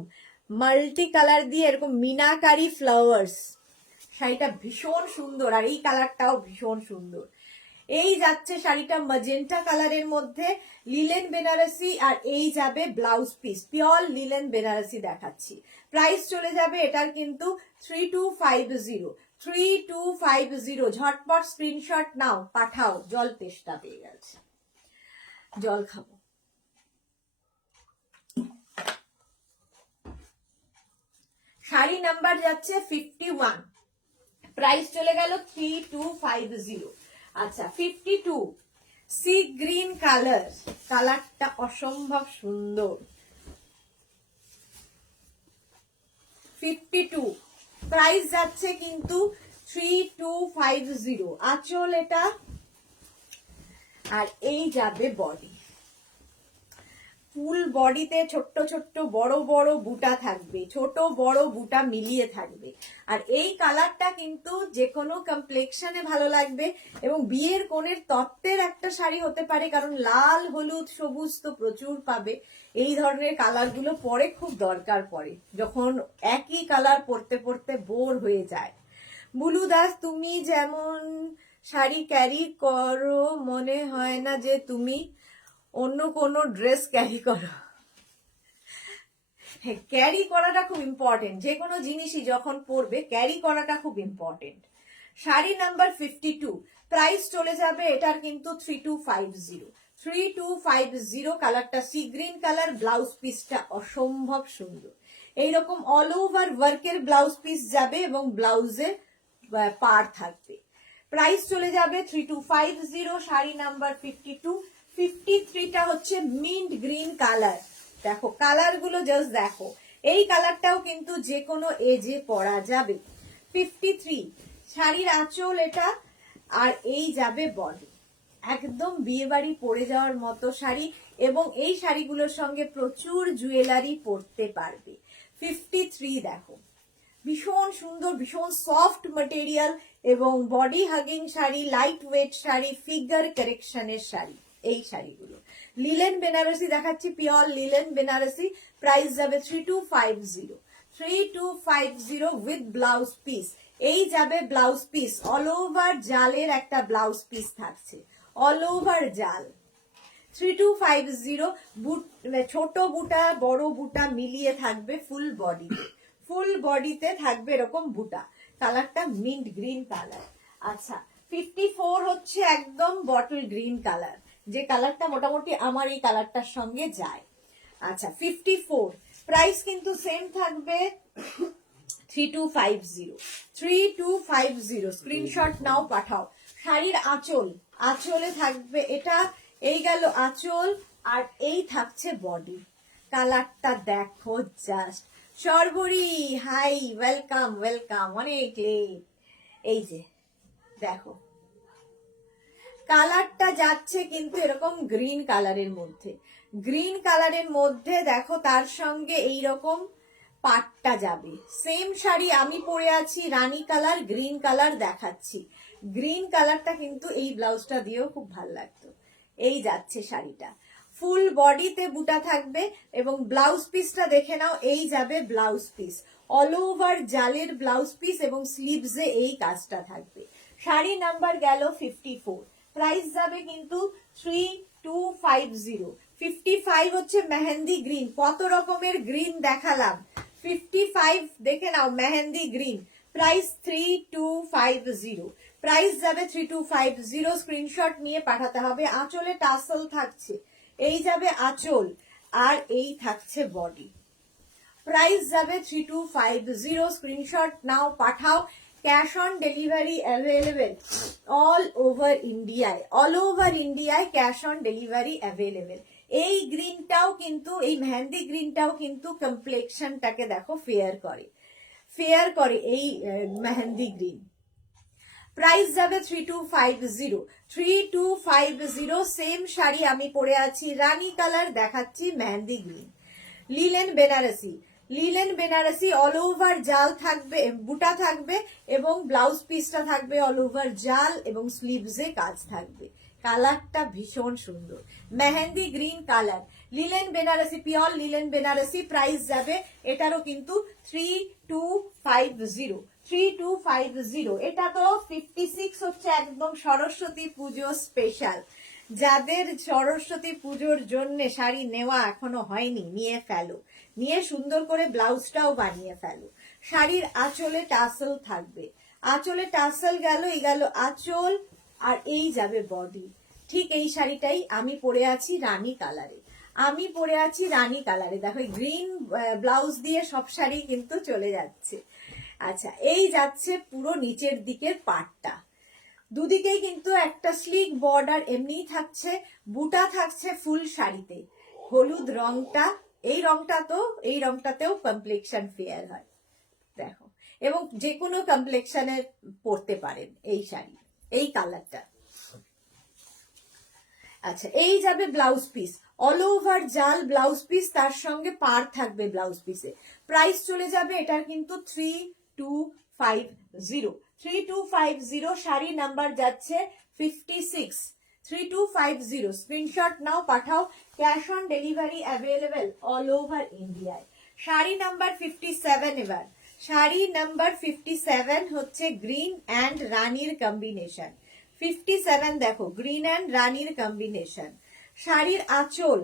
মাল্টি কালার দিয়ে এরকম মিনাকারি ফ্লাওয়ার্স। শাড়িটা ভীষণ সুন্দর, আর এই কালারটাও ভীষণ সুন্দর। এই যাচ্ছে শাড়িটা ম্যাজেন্টা কালারের মধ্যে, লিলেন বেনারসি, আর এই যাবে blouse piece, pure linen Banarasi দেখাচ্ছি। প্রাইস চলে যাবে এটার কিন্তু 3250। 3250, ঝটপট স্ক্রিনশট নাও, পাঠাও। জল তেষ্টা পেয়ে গেছে, জল খাবো। শাড়ি নাম্বার যাচ্ছে 51, প্রাইস চলে গেল 3250। আচ্ছা, 52, সি গ্রিন কালার, কালারটা অসম্ভব সুন্দর। 52, প্রাইস যাচ্ছে কিন্তু 3250। আঁচল এটা, আর এই যাবে বডি। ফুল বডিতে ছোট্ট ছোট্ট বড় বড় বুটা থাকবে, ছোট বড় বুটা মিলিয়ে থাকবে। আর এই কালারটা কিন্তু যে কোনো কমপ্লেক্সনে ভালো লাগবে, এবং বিয়ের কোণের তত্ত্বের একটা শাড়ি হতে পারে, কারণ লাল হলুদ সবুজ তো প্রচুর পাবে। এই ধরনের কালারগুলো পরে খুব দরকার পড়ে, যখন একই কালার পরতে পরতে বোর হয়ে যায়। বুলু দাস, তুমি যেমন শাড়ি ক্যারি করো মনে হয় না যে তুমি অন্য কোনো ড্রেস ক্যারি করো। হ্যাঁ, ক্যারি করাটা খুব ইম্পর্টেন্ট, যে কোনো জিনিসই যখন পরবে ক্যারি করাটা খুব ইম্পর্টেন্ট। শাড়ি নাম্বার 52, প্রাইস চলে যাবে এটার কিন্তু 3250। 3250, কালারটা সি গ্রিন কালার, ব্লাউজ পিসটা অসম্ভব সুন্দর। এইরকম অল ওভার ওয়ার্কের ব্লাউজ পিস যাবে এবং ব্লাউজে পার থাকবে। প্রাইস চলে যাবে 3250। শাড়ি নাম্বার 52। 53টা হচ্ছে মিন্ট গ্রিন কালার, দেখো কালার গুলো জাস্ট দেখো, এই কালারটাও কিন্তু যে কোনো এজে পরা যাবে। 53, শাড়ির আঁচল এটা, আর এই যাবে বডি, একদম বিয়ে বাড়ি পরে যাওয়ার মতো শাড়ি, এবং এই শাড়িগুলোর সঙ্গে প্রচুর জুয়েলারি পরতে পারবে। 53 দেখো, ভীষণ সুন্দর, ভীষণ সফট ম্যাটেরিয়াল, এবং body hugging sari, light weight sari, figure কারেকশনের শাড়ি। এই শাড়িগুলো লিলেন বেনারসি দেখাচ্ছি, পিওর লিলেন বেনারসি, প্রাইস যাবে 3250। 3250 উইথ ব্লাউজ পিস। এই যাবে ব্লাউজ পিস, অল ওভার জালের একটা ব্লাউজ পিস থাকছে, অল ওভার জাল। 3250, ছোট বুটা বড় বুটা মিলিয়ে থাকবে ফুল বডিতে, ফুল বডিতে থাকবে এরকম বুটা। কালারটা মিন্ট গ্রিন কালার। আচ্ছা, 54 হচ্ছে একদম বটল গ্রিন কালার, যে কালারটা মোটামুটি আমার এই কালারটার সঙ্গে যায়। আচ্ছা, 54, প্রাইস কিন্তু সেম থাকবে 3250। 3250, স্ক্রিনশট নাও, পাঠাও। শাড়ির আঁচল, আঁচলে থাকবে এটা, এই গেল আঁচল, আর এই থাকছে বডি। কালারটা দেখো জাস্ট। সর্বরী হাই, ওয়েলকাম ওয়েলকাম, অনেক লেট। এই যে দেখো কালারটা যাচ্ছে কিন্তু এরকম গ্রিন কালারের মধ্যে, গ্রিন কালারের মধ্যে দেখো তার সঙ্গে এইরকম পাটটা যাবে। সেম শাড়ি আমি পরে আছি রানী কালার, গ্রিন কালার দেখাচ্ছি, গ্রিন কালারটা কিন্তু এই ব্লাউজটা দিয়েও খুব ভালো লাগতো। এই যাচ্ছে শাড়িটা ফুল বডিতে বুটা থাকবে এবং ব্লাউজ পিসটা দেখে নাও, এই যাবে ব্লাউজ পিস, অল ওভার জালের ব্লাউজ পিস এবং স্লিভসে এই কাজটা থাকবে। শাড়ি নাম্বার গেল 54, প্রাইস যাবে কিন্তু 3250। 55 হচ্ছে মেহেন্দি গ্রিন, কত রকমের গ্রিন দেখালাম, 55 দেখে নাও মেহেন্দি গ্রিন, প্রাইস 3250, প্রাইস যাবে 3250। স্ক্রিনশট নিয়ে পাঠাতে হবে। আঁচলে টাসেল থাকছে, এই যাবে আঁচল আর এই থাকছে বডি, প্রাইস যাবে 3250। স্ক্রিনশট নাও, পাঠাও। Cash on delivery available all over ইন্ডিয়ায়, অল ওভার ইন্ডিয়ায় ক্যাশ অন ডেলিভারি অ্যাভেলেবেল। এই গ্রিনটাও কিন্তু, এই মেহেন্দি গ্রিনটাও কিন্তু কমপ্লেক্সনটাকে দেখো ফেয়ার করে, ফেয়ার করে এই মেহেন্দি গ্রিন। প্রাইস যাবে 3250, 3250। সেম শাড়ি আমি পরে আছি, রানী কালার দেখাচ্ছি, mehendi green, linen Banarasi, linen Banarasi, all over জাল থাকবে, বুটা থাকবে এবং ব্লাউজ পিসটা থাকবে অল ওভার জাল এবং স্লিভসে কাজ থাকবে। কালারটা ভীষণ সুন্দর, mehendi green colour, linen Banarasi, pure linen Banarasi. Price যাবে এটারও কিন্তু 3250, 3250। এটা তো 56 হচ্ছে একদম সরস্বতী পুজো স্পেশাল। যাদের সরস্বতী পুজোর জন্য শাড়ি নেওয়া এখনো হয়নি, নিয়ে ফেলো, নিয়ে সুন্দর করে ব্লাউজটাও বানিয়ে ফেলো। শাড়ির আঁচলে টাসেল থাকবে, আঁচলে টাসেল গেল, এই গেল আঁচল আর এই যাবে বডি। ঠিক এই শাড়িটাই আমি পরে আছি রানী কালারে, আমি পরে আছি রানী কালারে। দেখো গ্রিন ব্লাউজ দিয়ে সব শাড়ি কিন্তু চলে যাচ্ছে। আচ্ছা, এই যাচ্ছে পুরো নিচের দিকের পাটটা, দুদিকেই কিন্তু একটা স্লিক বর্ডার এমনিই থাকছে, বুটা থাকছে ফুল শাড়িতে, হলুদ রংটা, এই রংটা তো, এই রংটাতেও কমপ্লেক্সন ফেয়ার হয় দেখো, এবং যে কোনো কমপ্লেক্সনের পরতে পারেন এই শাড়ি, এই কালারটা। আচ্ছা, এই যাবে ব্লাউজ পিস, অল ওভার জাল ব্লাউজ পিস, তার সঙ্গে পার থাকবে ব্লাউজ পিসে। প্রাইস চলে যাবে এটার কিন্তু 3250, 3250। শাড়ি নাম্বার যাচ্ছে 56, 3250। স্ক্রিনশট নাও, পাঠাও। Cash on delivery available all over ইন্ডিয়ায়। শাড়ি নাম্বার 57 এবার, শাড়ি নাম্বার 57 হচ্ছে গ্রিন অ্যান্ড রানীর কম্বিনেশন। 57 দেখো, গ্রিন অ্যান্ড রানীর কম্বিনেশন। শাড়ির আঁচল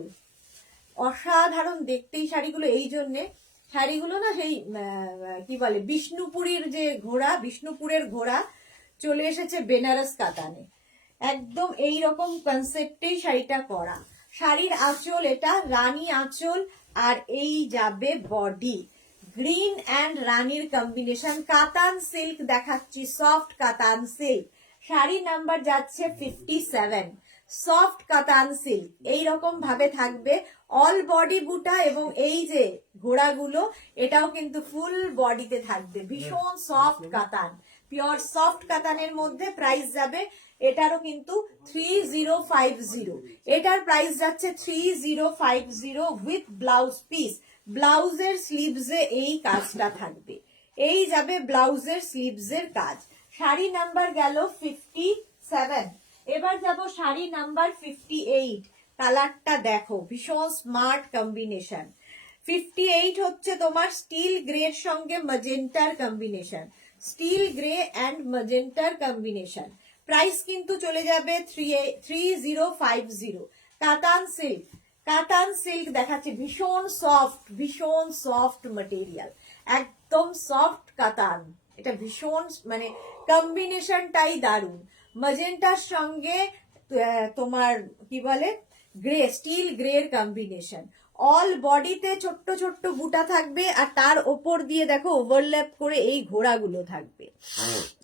অসাধারণ দেখতে এই শাড়িগুলো, এই জন্যে শাড়িগুলো না সেই কি বলে বিষ্ণুপুরীর যে ঘোড়া, বিষ্ণুপুরের ঘোড়া চলে এসেছে বেনারস কাতানে, একদম এই রকম কনসেপ্টেই শাড়িটা করা। শাড়ির আঁচল এটা রানী আঁচল আর এই যাবে বডি, গ্রিন অ্যান্ড রানীর কম্বিনেশন। কাতান সিল্ক দেখাচ্ছি, সফট কাতান সিল্ক। শাড়ি নাম্বার যাচ্ছে 57, সফট কাতান সিল্ক এইরকম ভাবে থাকবে, অল বডি বুটা এবং এই যে ঘোড়াগুলো এটাও কিন্তু ফুল বডিতে থাকবে, ভীষণ সফট কাতান, পিওর সফট কাতানের মধ্যে। প্রাইস যাবে এটারও কিন্তু 3050, এটার প্রাইস যাচ্ছে 3050 উইথ ব্লাউজ পিস। ব্লাউজের স্লিভসে এই কাজটা থাকবে, এই যাবে ব্লাউজের স্লিভসের কাজ। শাড়ি নাম্বার গেল 57, এবার যাব শাড়ি নাম্বার 58। কালারটা দেখো, ভীষণ স্মার্ট কম্বিনেশন। 58 হচ্ছে তোমার স্টিল গ্রের সঙ্গে ম্যাজেন্টার কম্বিনেশন, স্টিল গ্রে অ্যান্ড ম্যাজেন্টার কম্বিনেশন। প্রাইস কিন্তু চলে যাবে 3050। কাতান সিল্ক, কাতান সিল্ক দেখাচ্ছে, ভীষণ সফট, ভীষণ সফট ম্যাটেরিয়াল, একদম সফট কাতান। এটা ভীষণ মানে কম্বিনেশনটাই দারুণ, ম্যাজেন্টার সঙ্গে তোমার কি বলে গ্রে, স্টিল গ্রের কম্বিনেশন। অল বডিতে ছোট্ট ছোট্ট বুটা থাকবে আর তার ওপর দিয়ে দেখো ওভারল্যাপ করে এই ঘোড়াগুলো থাকবে।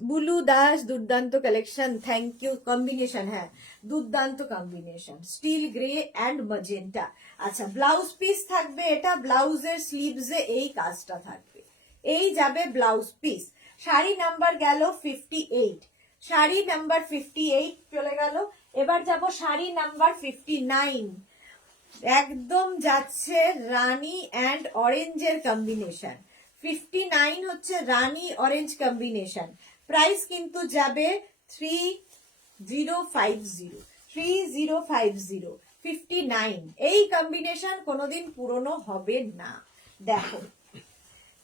বুলু দাস, দুর্দান্ত কালেকশন, থ্যাংক ইউ। কম্বিনেশন, হ্যাঁ দুর্দান্ত combination, steel grey and magenta. আচ্ছা, ব্লাউজ পিস থাকবে এটা, ব্লাউজের স্লিভসে এই কাজটা থাকবে, এই যাবে ব্লাউজ পিস। শাড়ি নাম্বার গেল 58, শাড়ি নাম্বার 58 চলে গেল। এবার যাব শাড়ি নাম্বার 59, একদম যাচ্ছে রানী অ্যান্ড অরেঞ্জের কম্বিনেশন। 59 হচ্ছে রানী অরেঞ্জ কম্বিনেশন। প্রাইস কিন্তু যাবে 3050, 3050। 59। এই কম্বিনেশন কোনোদিন পুরনো হবে না। দেখো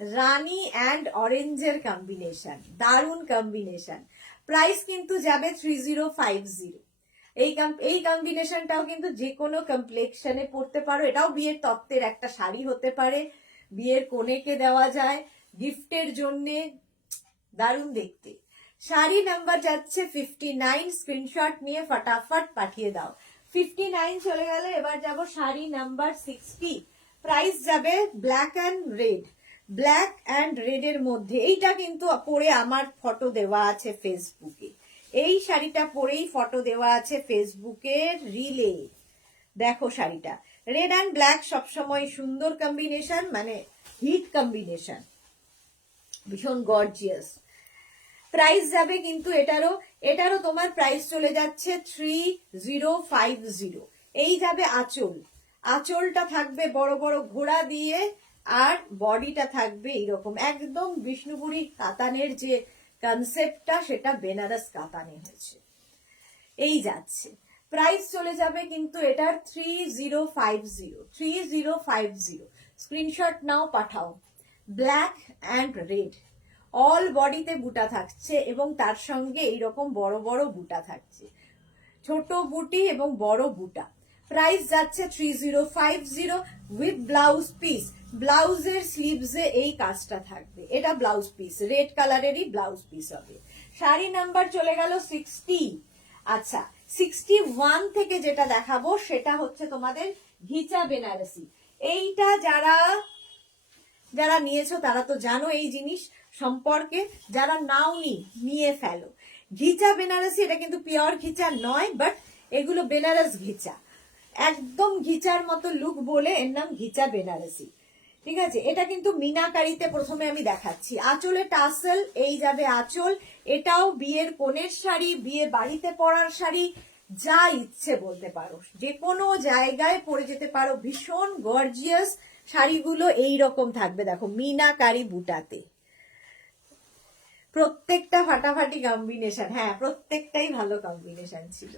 রানী অ্যান্ড অরেঞ্জের কম্বিনেশন, দারুণ কম্বিনেশন। প্রাইস কিন্তু যাবে 3050। এই কম্বিনেশনটাও কিন্তু যে কোনো কমপ্লেক্সনে পরতে পারো। এটাও বিয়ের তত্ত্বের একটা শাড়ি হতে পারে, বিয়ের কনেকে দেওয়া যায়, গিফটের জন্যে, দারুণ দেখতে। শাড়ি নাম্বার যাচ্ছে 59। স্ক্রিনশট নিয়ে ফটাফট পাঠিয়ে দাও। 59 চলে গেল। এবার যাব শাড়ি নাম্বার 60। প্রাইস যাবে black and red. Black and red এর মধ্যে এইটা কিন্তু পরে আমার ফটো দেওয়া আছে ফেসবুকে। এই শাড়িটা পরেই ফটো দেওয়া আছে ফেসবুকের রিলে। দেখো শাড়িটা রেড অ্যান্ড ব্ল্যাক সবসময় সুন্দর কম্বিনেশন, মানে হিট কম্বিনেশন, ভীষণ গর্জিয়াস। প্রাইস যাবে কিন্তু এটারও তোমার প্রাইস চলে যাচ্ছে 3050। এই যাবে আঁচল। আঁচলটা থাকবে বড় বড় ঘোড়া দিয়ে, আর বডিটা থাকবে এইরকম একদম বিষ্ণুপুরি কাতানের যে কনসেপ্টটা, সেটা বেনারস কাতানে হয়েছে। এই যাচ্ছে। প্রাইস চলে যাবে কিন্তু এটার 3050। স্ক্রিনশট নাও, পাঠাও। ব্ল্যাক অ্যান্ড রেড, অল বডিতে বুটা থাকছে এবং তার সঙ্গে এইরকম বড় বড় বুটা থাকছে, ছোট বুটি এবং বড় বুটা। প্রাইস যাচ্ছে 3050 উইথ ব্লাউজ পিস। ব্লাউজের স্লিভসে এই কাজটা থাকবে। এটা ব্লাউজ পিস, রেড কালারেরই ব্লাউজ পিস হবে। শাড়ি নাম্বার চলে গেল 60। আচ্ছা 61 থেকে যেটা দেখাবো সেটা হচ্ছে তোমাদের ঘিচা বেনারসি। এইটা যারা নিয়েছো তারা তো জানো এই জিনিস সম্পর্কে, যারা নাওনি নিয়ে ফেলো। ঘিচা বেনারসি, এটা কিন্তু পিওর ঘিচা নয়, বাট এগুলো বেনারস ঘিচা, একদম ঘিচার মতো লুক বলে এর নাম ঘিচা বেনারসি। ঠিক আছে, এটা কিন্তু মিনাকারিতে প্রথমে আমি দেখাচ্ছি। আঁচলে টাসেল, এই যাবে আঁচল। এটাও বিয়ের কোণের শাড়ি, বিয়ে বাড়িতে পরার শাড়ি, যা ইচ্ছে বলতে পারো, যে কোনো জায়গায় পরে যেতে পারো। ভীষণ গর্জিয়াস শাড়িগুলো এই রকম থাকবে। দেখো মিনাকারি বুটাতে, প্রত্যেকটা ফাটাফাটি কম্বিনেশন। হ্যাঁ, প্রত্যেকটাই ভালো কম্বিনেশন ছিল।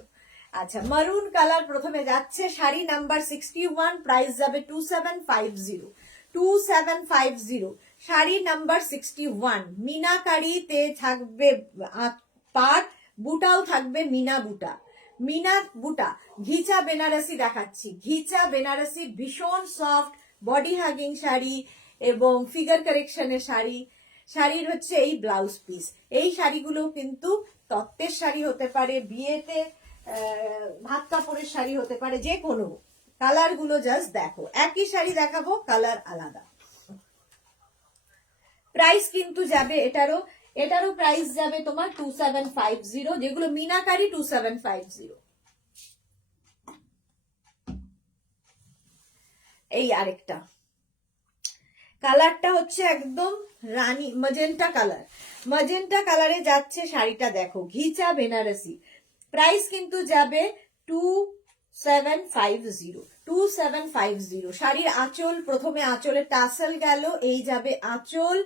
আচ্ছা মারুন কালার প্রথমে যাচ্ছে। শাড়ি নাম্বার 61। প্রাইস যাবে 2750। শাড়ি নাম্বার 61 মিনাকারিতে থাকবে পাট, বুটাও থাকবে মিনা বুটা। ঘিচা বেনারসি দেখাচ্ছি। ঘিচা বেনারসি ভীষণ সফট, বডি হাগিং শাড়ি এবং ফিগার কারেকশনের শাড়ি। শাড়ির হচ্ছে এই ব্লাউজ পিস। এই শাড়িগুলো কিন্তু তত্ত্বের শাড়ি হতে পারে, বিয়েতে ভাত কাপড়ের শাড়ি হতে পারে, যে কোনো। কালার গুলো জাস্ট দেখো, একই শাড়ি দেখাবো, কালার আলাদা। প্রাইস কিন্তু যাবে এটারও প্রাইস যাবে তোমার 2750, যেগুলো মিনাকারি 2750। এই আরেকটা কালারটা হচ্ছে একদম রানী ম্যাজেন্টা কালার। ম্যাজেন্টা কালারে যাচ্ছে শাড়িটা, দেখো ঘিচা বেনারসি। প্রাইস কিন্তু যাবে 2750। শাড়ির আঁচল, প্রথমে আঁচলের টাসেল গেল, এই যাবে আঁচল,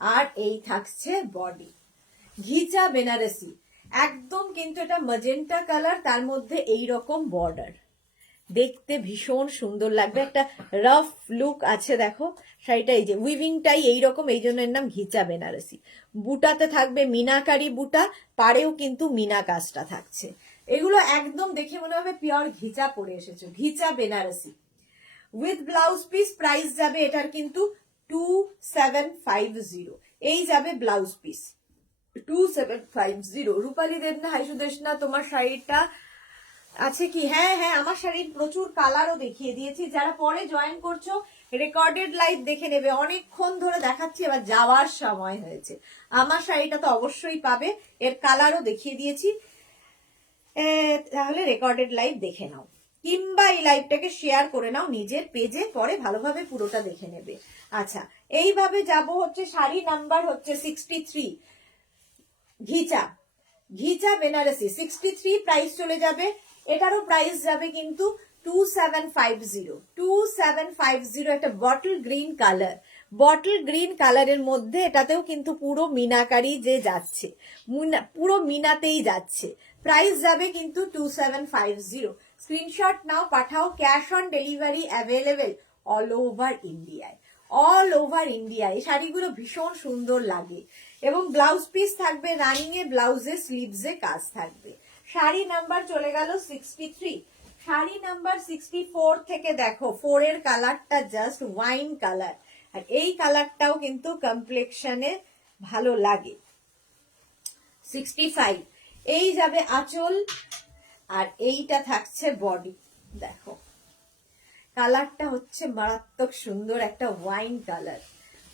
আর এই থাকছে বডি। ঘিচা বেনারসি একদম কিন্তু এটা ম্যাজেন্টা কালার, তার মধ্যে এই রকম বর্ডার, দেখতে ভীষণ সুন্দর লাগবে। একটা রাফ লুক আছে। দেখো শাড়িটা এই যে উইভিংটাই এইরকম, এই জন্য এর নাম ঘিচা বেনারসি। বুটাতে থাকবে মিনাকারি বুটা, পাড়েও কিন্তু মিনা কাজটা থাকছে। এগুলো একদম দেখে মনে হবে পিওর ঘিচা পরে এসেছো। Ghicha Benarasi with blouse piece. Price যাবে এটার কিন্তু 2750। এই যাবে blouse piece 2750। Rupali Debna, hi Sudeshna, তোমার শাড়িটা আছে কি? হ্যাঁ হ্যাঁ, আমার শাড়ির প্রচুর কালারও দেখিয়ে দিয়েছি। যারা পরে জয়েন করছো রেকর্ডেড লাইভ দেখে নেবে, অনেকক্ষণ ধরে দেখাচ্ছি, এবার যাওয়ার সময় হয়েছে। আমার শাড়িটা তো অবশ্যই পাবে, এর কালারও দেখিয়ে দিয়েছি। তাহলে রেকর্ডেড লাইভ দেখে নাও, কিংবা এই লাইভটাকে শেয়ার করে নাও নিজের পেজে, পরে ভালোভাবে পুরোটা দেখে নেবে। আচ্ছা এইভাবে যাব হচ্ছে শাড়ি নাম্বার হচ্ছে 63 ঘিচা বেনারসি 63। প্রাইস চলে যাবে, এটারও প্রাইস যাবে কিন্তু 2750। একটা বটল গ্রিন কালারের মধ্যে, এটাতেও কিন্তু পুরো মিনাকারি যে যাচ্ছে, পুরো মিনাতেই যাচ্ছে। প্রাইস যাবে কিন্তু 2750। স্ক্রিনশট নাও, পাঠাও। Cash on delivery available all over ইন্ডিয়ায়, অল ওভার ইন্ডিয়ায়। এই শাড়িগুলো ভীষণ সুন্দর লাগে এবং ব্লাউজ পিস থাকবে রানিং এ, ব্লাউজে স্লিভসে কাজ থাকবে। শাড়ি নাম্বার চলে গেল 63। শাড়ি নাম্বার 64 থেকে দেখো, 4 এর কালারটা জাস্ট ওয়াইন কালার, আর এই কালারটাও কিন্তু কমপ্লেকশনে ভালো লাগে। 65 এই যাবে আঁচল, আর এইটা থাকছে বডি। দেখো কালারটা হচ্ছে মারাত্মক সুন্দর একটা ওয়াইন কালার,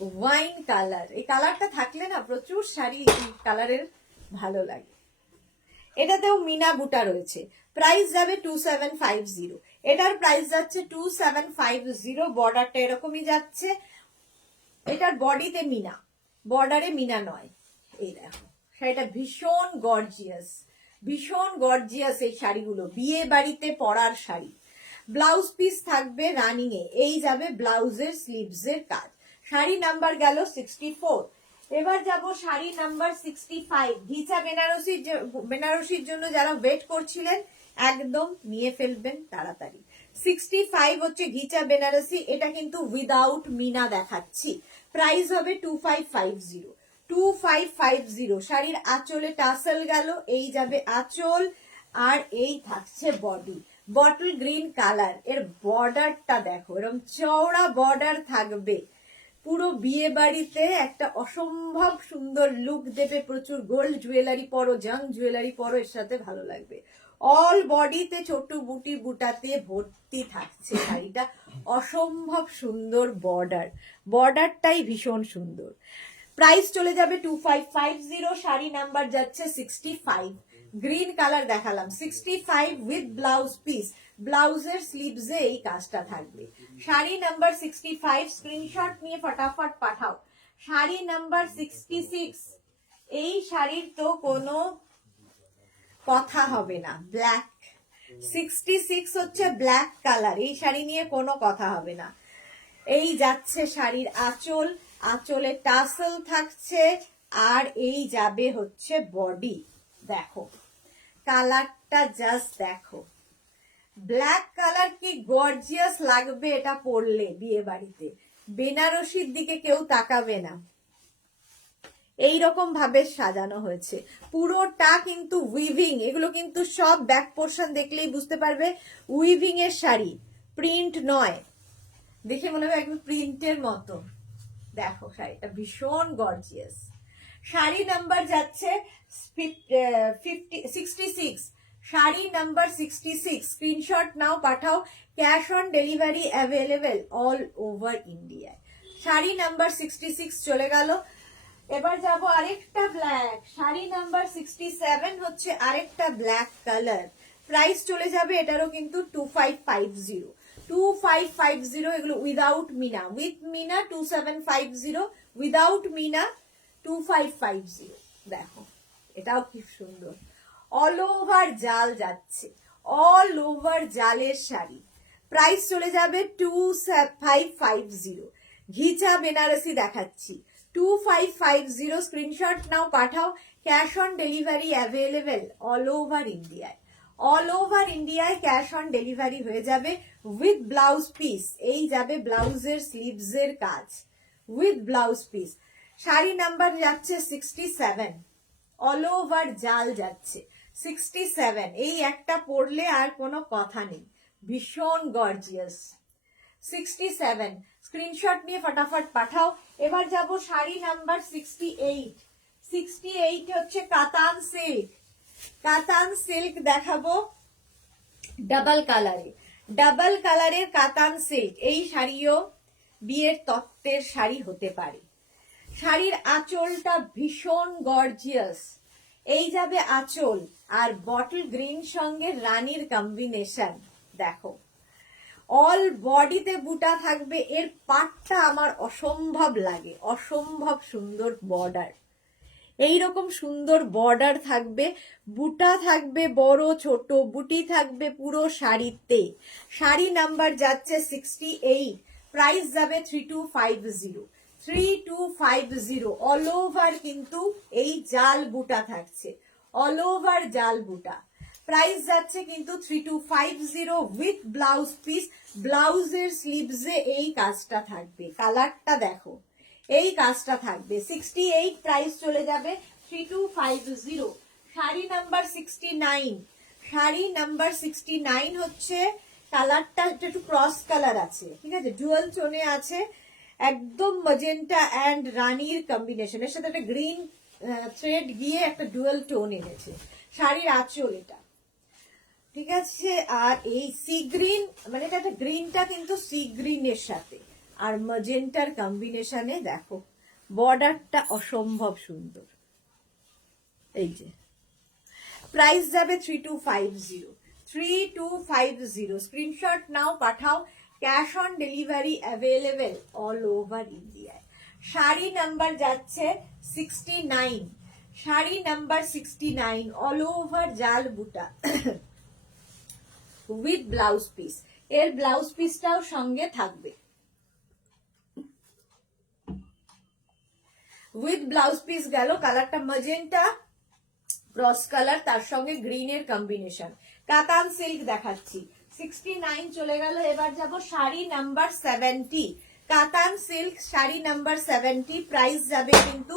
ওয়াইন কালার। এই কালারটা থাকলে না প্রচুর শাড়ি এই কালারের ভালো লাগে। এটাতেও মিনা বুটা রয়েছে। প্রাইস যাবে 2750, এটার প্রাইস যাচ্ছে 2750। বর্ডারটা এরকমই যাচ্ছে, এটার বডিতে মিনা, বর্ডারে মিনা নয়। এই দেখো শাড়িটা ভীষণ গর্জিয়াস, ভীষণ গর্জিয়াস। এই শাড়িগুলো বিয়ে বাড়িতে পরার শাড়ি। ব্লাউজ পিস থাকবে রানিং এ, এই যাবে ব্লাউজের স্লিভসের কাজ। শাড়ি নাম্বার গেল 64। এবার যাব শাড়ি নাম্বার 65। ঘিচা বেনারসির জন্য যারা ওয়েট করছিলেন একদম নিয়ে ফেলবেন তাড়াতাড়ি। 65 হচ্ছে ঘিচা বেনারসি, এটা কিন্তু উইদাউট মিনা দেখাচ্ছি। প্রাইস হবে 2550, 2550। শাড়ির আঁচলে টাসেল গেল, এই যাবে আঁচল, আর এই থাকছে বডি। বটল গ্রিন কালার, এর বর্ডারটা দেখো, এরকম চওড়া বর্ডার থাকবে। পুরো বিয়ে বাড়িতে একটা অসম্ভব সুন্দর লুক দেবে। প্রচুর গোল্ড জুয়েলারি পরো, জাং জুয়েলারি পরো, এর সাথে ভালো লাগবে। অল বডিতে ছোট বুটি বুটাতে ভর্তি থাকছে শাড়িটা। অসম্ভব সুন্দর বর্ডার, বর্ডারটাই ভীষণ সুন্দর। প্রাইস চলে যাবে 2550। শাড়ি নাম্বার যাচ্ছে 65। গ্রিন কালার দেখালাম, 65 উইথ ব্লাউজ পিস। ব্লাউজের স্লিভসে এই কাজটা থাকবে। শাড়ি নাম্বার 65, স্ক্রিনশট নিয়ে ফটাফট পাঠাও। শাড়ি নাম্বার 66, এই শাড়ির তো কোনো কথা হবে না, ব্ল্যাক। 66 হচ্ছে ব্ল্যাক কালার, এই শাড়ি নিয়ে কোনো কথা হবে না। এই যাচ্ছে শাড়ির আঁচল, আঁচলে টাসেল থাকছে, আর এই যাবে হচ্ছে বডি। দেখো কালারটা জাস্ট দেখো, ব্ল্যাক কালার কি গর্জিয়াস লাগবে এটা পরলে বিয়ে বাড়িতে। বেনারসির দিকে কেউ তাকাবে না, এইরকম ভাবে সাজানো হয়েছে। পুরোটা কিন্তু উইভিং, এগুলো কিন্তু সব ব্যাক পোর্শন দেখলেই বুঝতে পারবে উইভিং এর শাড়ি, প্রিন্ট নয়। দেখে মনে হবে একদম প্রিন্টের মতো। দেখো শাড়িটা ভীষণ গর্জিয়াস। শাড়ি নাম্বার যাচ্ছে 66। শাড়ি নাম্বার 66, স্ক্রিনশট নাও, পাঠাও। Cash on delivery available all over ইন্ডিয়ায়। শাড়ি নাম্বার 66 চলে গেল। এবার যাব আরেকটা ব্ল্যাক। শাড়ি নাম্বার 67 হচ্ছে আরেকটা ব্ল্যাক কালার। প্রাইস চলে যাবে এটারও কিন্তু 2550, 2550। এগুলো without meena, with meena 2750, without meena 2550। দেখো এটাও কি সুন্দর, অল ওভার জাল যাচ্ছে, অল ওভার জালের শাড়ি। প্রাইস চলে যাবে 2550। ঘিচা বেনারসি দেখাচ্ছি, 2550। স্ক্রিনশট নাও, পাঠাও। Cash on delivery available all over ইন্ডিয়ায়, অল ওভার ইন্ডিয়ায় ক্যাশ অন ডেলিভারি হয়ে যাবে উইথ ব্লাউজ পিস। এই যাবে ব্লাউজের স্লিভসের কাজ with blouse piece. Sari number যাচ্ছে 67, অল ওভার জাল যাচ্ছে 67। এই একটা পরলে আর কোনো কথা নেই, ভীষণ গর্জিয়াস। 67, স্ক্রিনশট নিয়ে ফটাফট পাঠাও। এবার যাব শাড়ি নাম্বার 68। 68 হচ্ছে কাতান সিল্ক, কাতান সিল্ক দেখাবো ডাবল কালারে, ডাবল কালারের কাতান সিল্ক। এই শাড়িও বিয়ের তত্ত্বের শাড়ি হতে পারে। শাড়ির আঁচলটা ভীষণ গর্জিয়াস, এই যাবে আঁচল, আর বটল গ্রিন সঙ্গে রানীর কম্বিনেশন। দেখো অল বডিতে বুটা থাকবে, এর পাটটা আমার অসম্ভব লাগে, অসম্ভব সুন্দর বর্ডার। এইরকম সুন্দর বর্ডার থাকবে, বুটা থাকবে বড় ছোট, বুটি থাকবে পুরো শাড়িতে। শাড়ি নাম্বার যাচ্ছে 68, প্রাইস যাবে 3250, 3250। অল ওভার কিন্তু এই জাল বুটা থাকছে, অল ওভার জাল বুটা। প্রাইস যাচ্ছে কিন্তু 3250 উইথ ব্লাউজ পিস। ব্লাউজের স্লিভসে এই কাজটা থাকবে, কালারটা দেখো, এই কাজটা থাকবে। 68 প্রাইস চলে যাবে 3250। শাড়ি নাম্বার 69, শাড়ি নাম্বার 69 হচ্ছে কালারটা একটু ক্রস কালার আছে, ঠিক আছে, ডুয়াল টোনে আছে, একদম ম্যাজেন্টা অ্যান্ড রানীর কম্বিনেশনের সাথে একটা গ্রিন থ্রেড গিয়ে একটা ডুয়াল টোন এনেছে। শাড়ির আঁচল এটা, ঠিক আছে। আর এই সি গ্রিন, মানে এটা একটা গ্রিনটা কিন্তু সি গ্রিনের সাথে আর ম্যাজেন্টার কম্বিনেশনে দেখো বর্ডারটা অসম্ভব সুন্দর। এই যে প্রাইস যাবে 3250, 3250। স্ক্রিনশট নাও, পাঠাও। Cash on delivery available all over ইন্ডিয়ায়। শাড়ি নাম্বার যাচ্ছে 69, শাড়ি নাম্বার 69 অল ওভার জাল বুটা উইথ ব্লাউজ পিস। এর ব্লাউজ পিসটাও সঙ্গে থাকবে, উইথ ব্লাউজ পিস গেল। কালারটা ম্যাজেন্টা ক্রস কালার, তার সঙ্গে গ্রিনের কম্বিনেশন। কাতান সিল্ক দেখাচ্ছি। 69 চলে গেল। এবার যাব শাড়ি নাম্বার 70, কাতান সিল্ক শাড়ি নাম্বার 70। প্রাইস যাবে কিন্তু,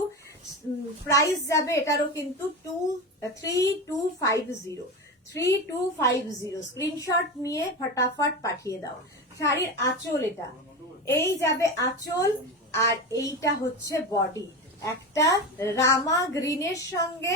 প্রাইস যাবে এটারও কিন্তু 3250, 3250। স্ক্রিনশট নিয়ে ফটাফট পাঠিয়ে দাও। শাড়ির আঁচল এটা, এই যাবে আঁচল, আর এইটা হচ্ছে বডি। একটা রামা গ্রিনের সঙ্গে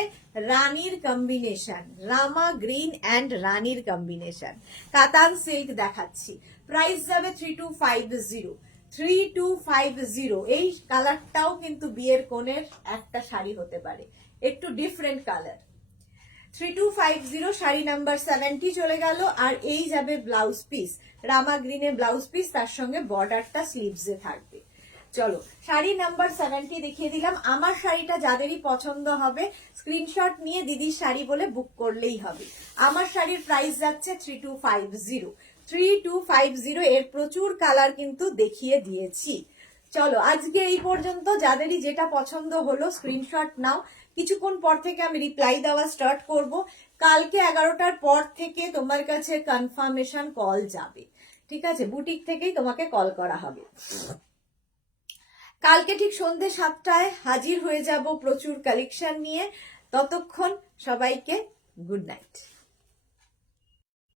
রানীর কম্বিনেশন, রামা গ্রিন অ্যান্ড রানীর কম্বিনেশন। কাতান সিল্ক দেখাচ্ছি। প্রাইস যাবে 3250, 3250। এই কালারটাও কিন্তু বিয়ের কোণের একটা শাড়ি হতে পারে, একটু ডিফারেন্ট কালার। 3250 শাড়ি নাম্বার 70 চলে গেল। আর এই যাবে ব্লাউজ পিস, রামা গ্রিনের ব্লাউজ পিস, তার সঙ্গে বর্ডারটা স্লিভসে থাকবে। চলো শাড়ি নাম্বার 70 দেখিয়ে দিলাম। আমার শাড়িটা যাদেরই পছন্দ হবে স্ক্রিনশট নিয়ে দিদির শাড়ি বলে বুক করলেই হবে। আমার শাড়ির প্রাইস যাচ্ছে 3250, 3250। এর প্রচুর কালার কিন্তু দেখিয়ে দিয়েছি। চলো আজকে এই পর্যন্ত। যাদেরই যেটা পছন্দ হলো স্ক্রিনশট নাও। কিছুক্ষণ পর থেকে আমি রিপ্লাই দেওয়া স্টার্ট করব। কালকে 11টার পর থেকে তোমার কাছে কনফার্মেশন কল যাবে, ঠিক আছে, বুটিক থেকেই তোমাকে কল করা হবে। কালকে ঠিক সন্ধ্যে 7টায় হাজির হয়ে যাব প্রচুর কালেকশন নিয়ে। ততক্ষণ সবাইকে গুড নাইট।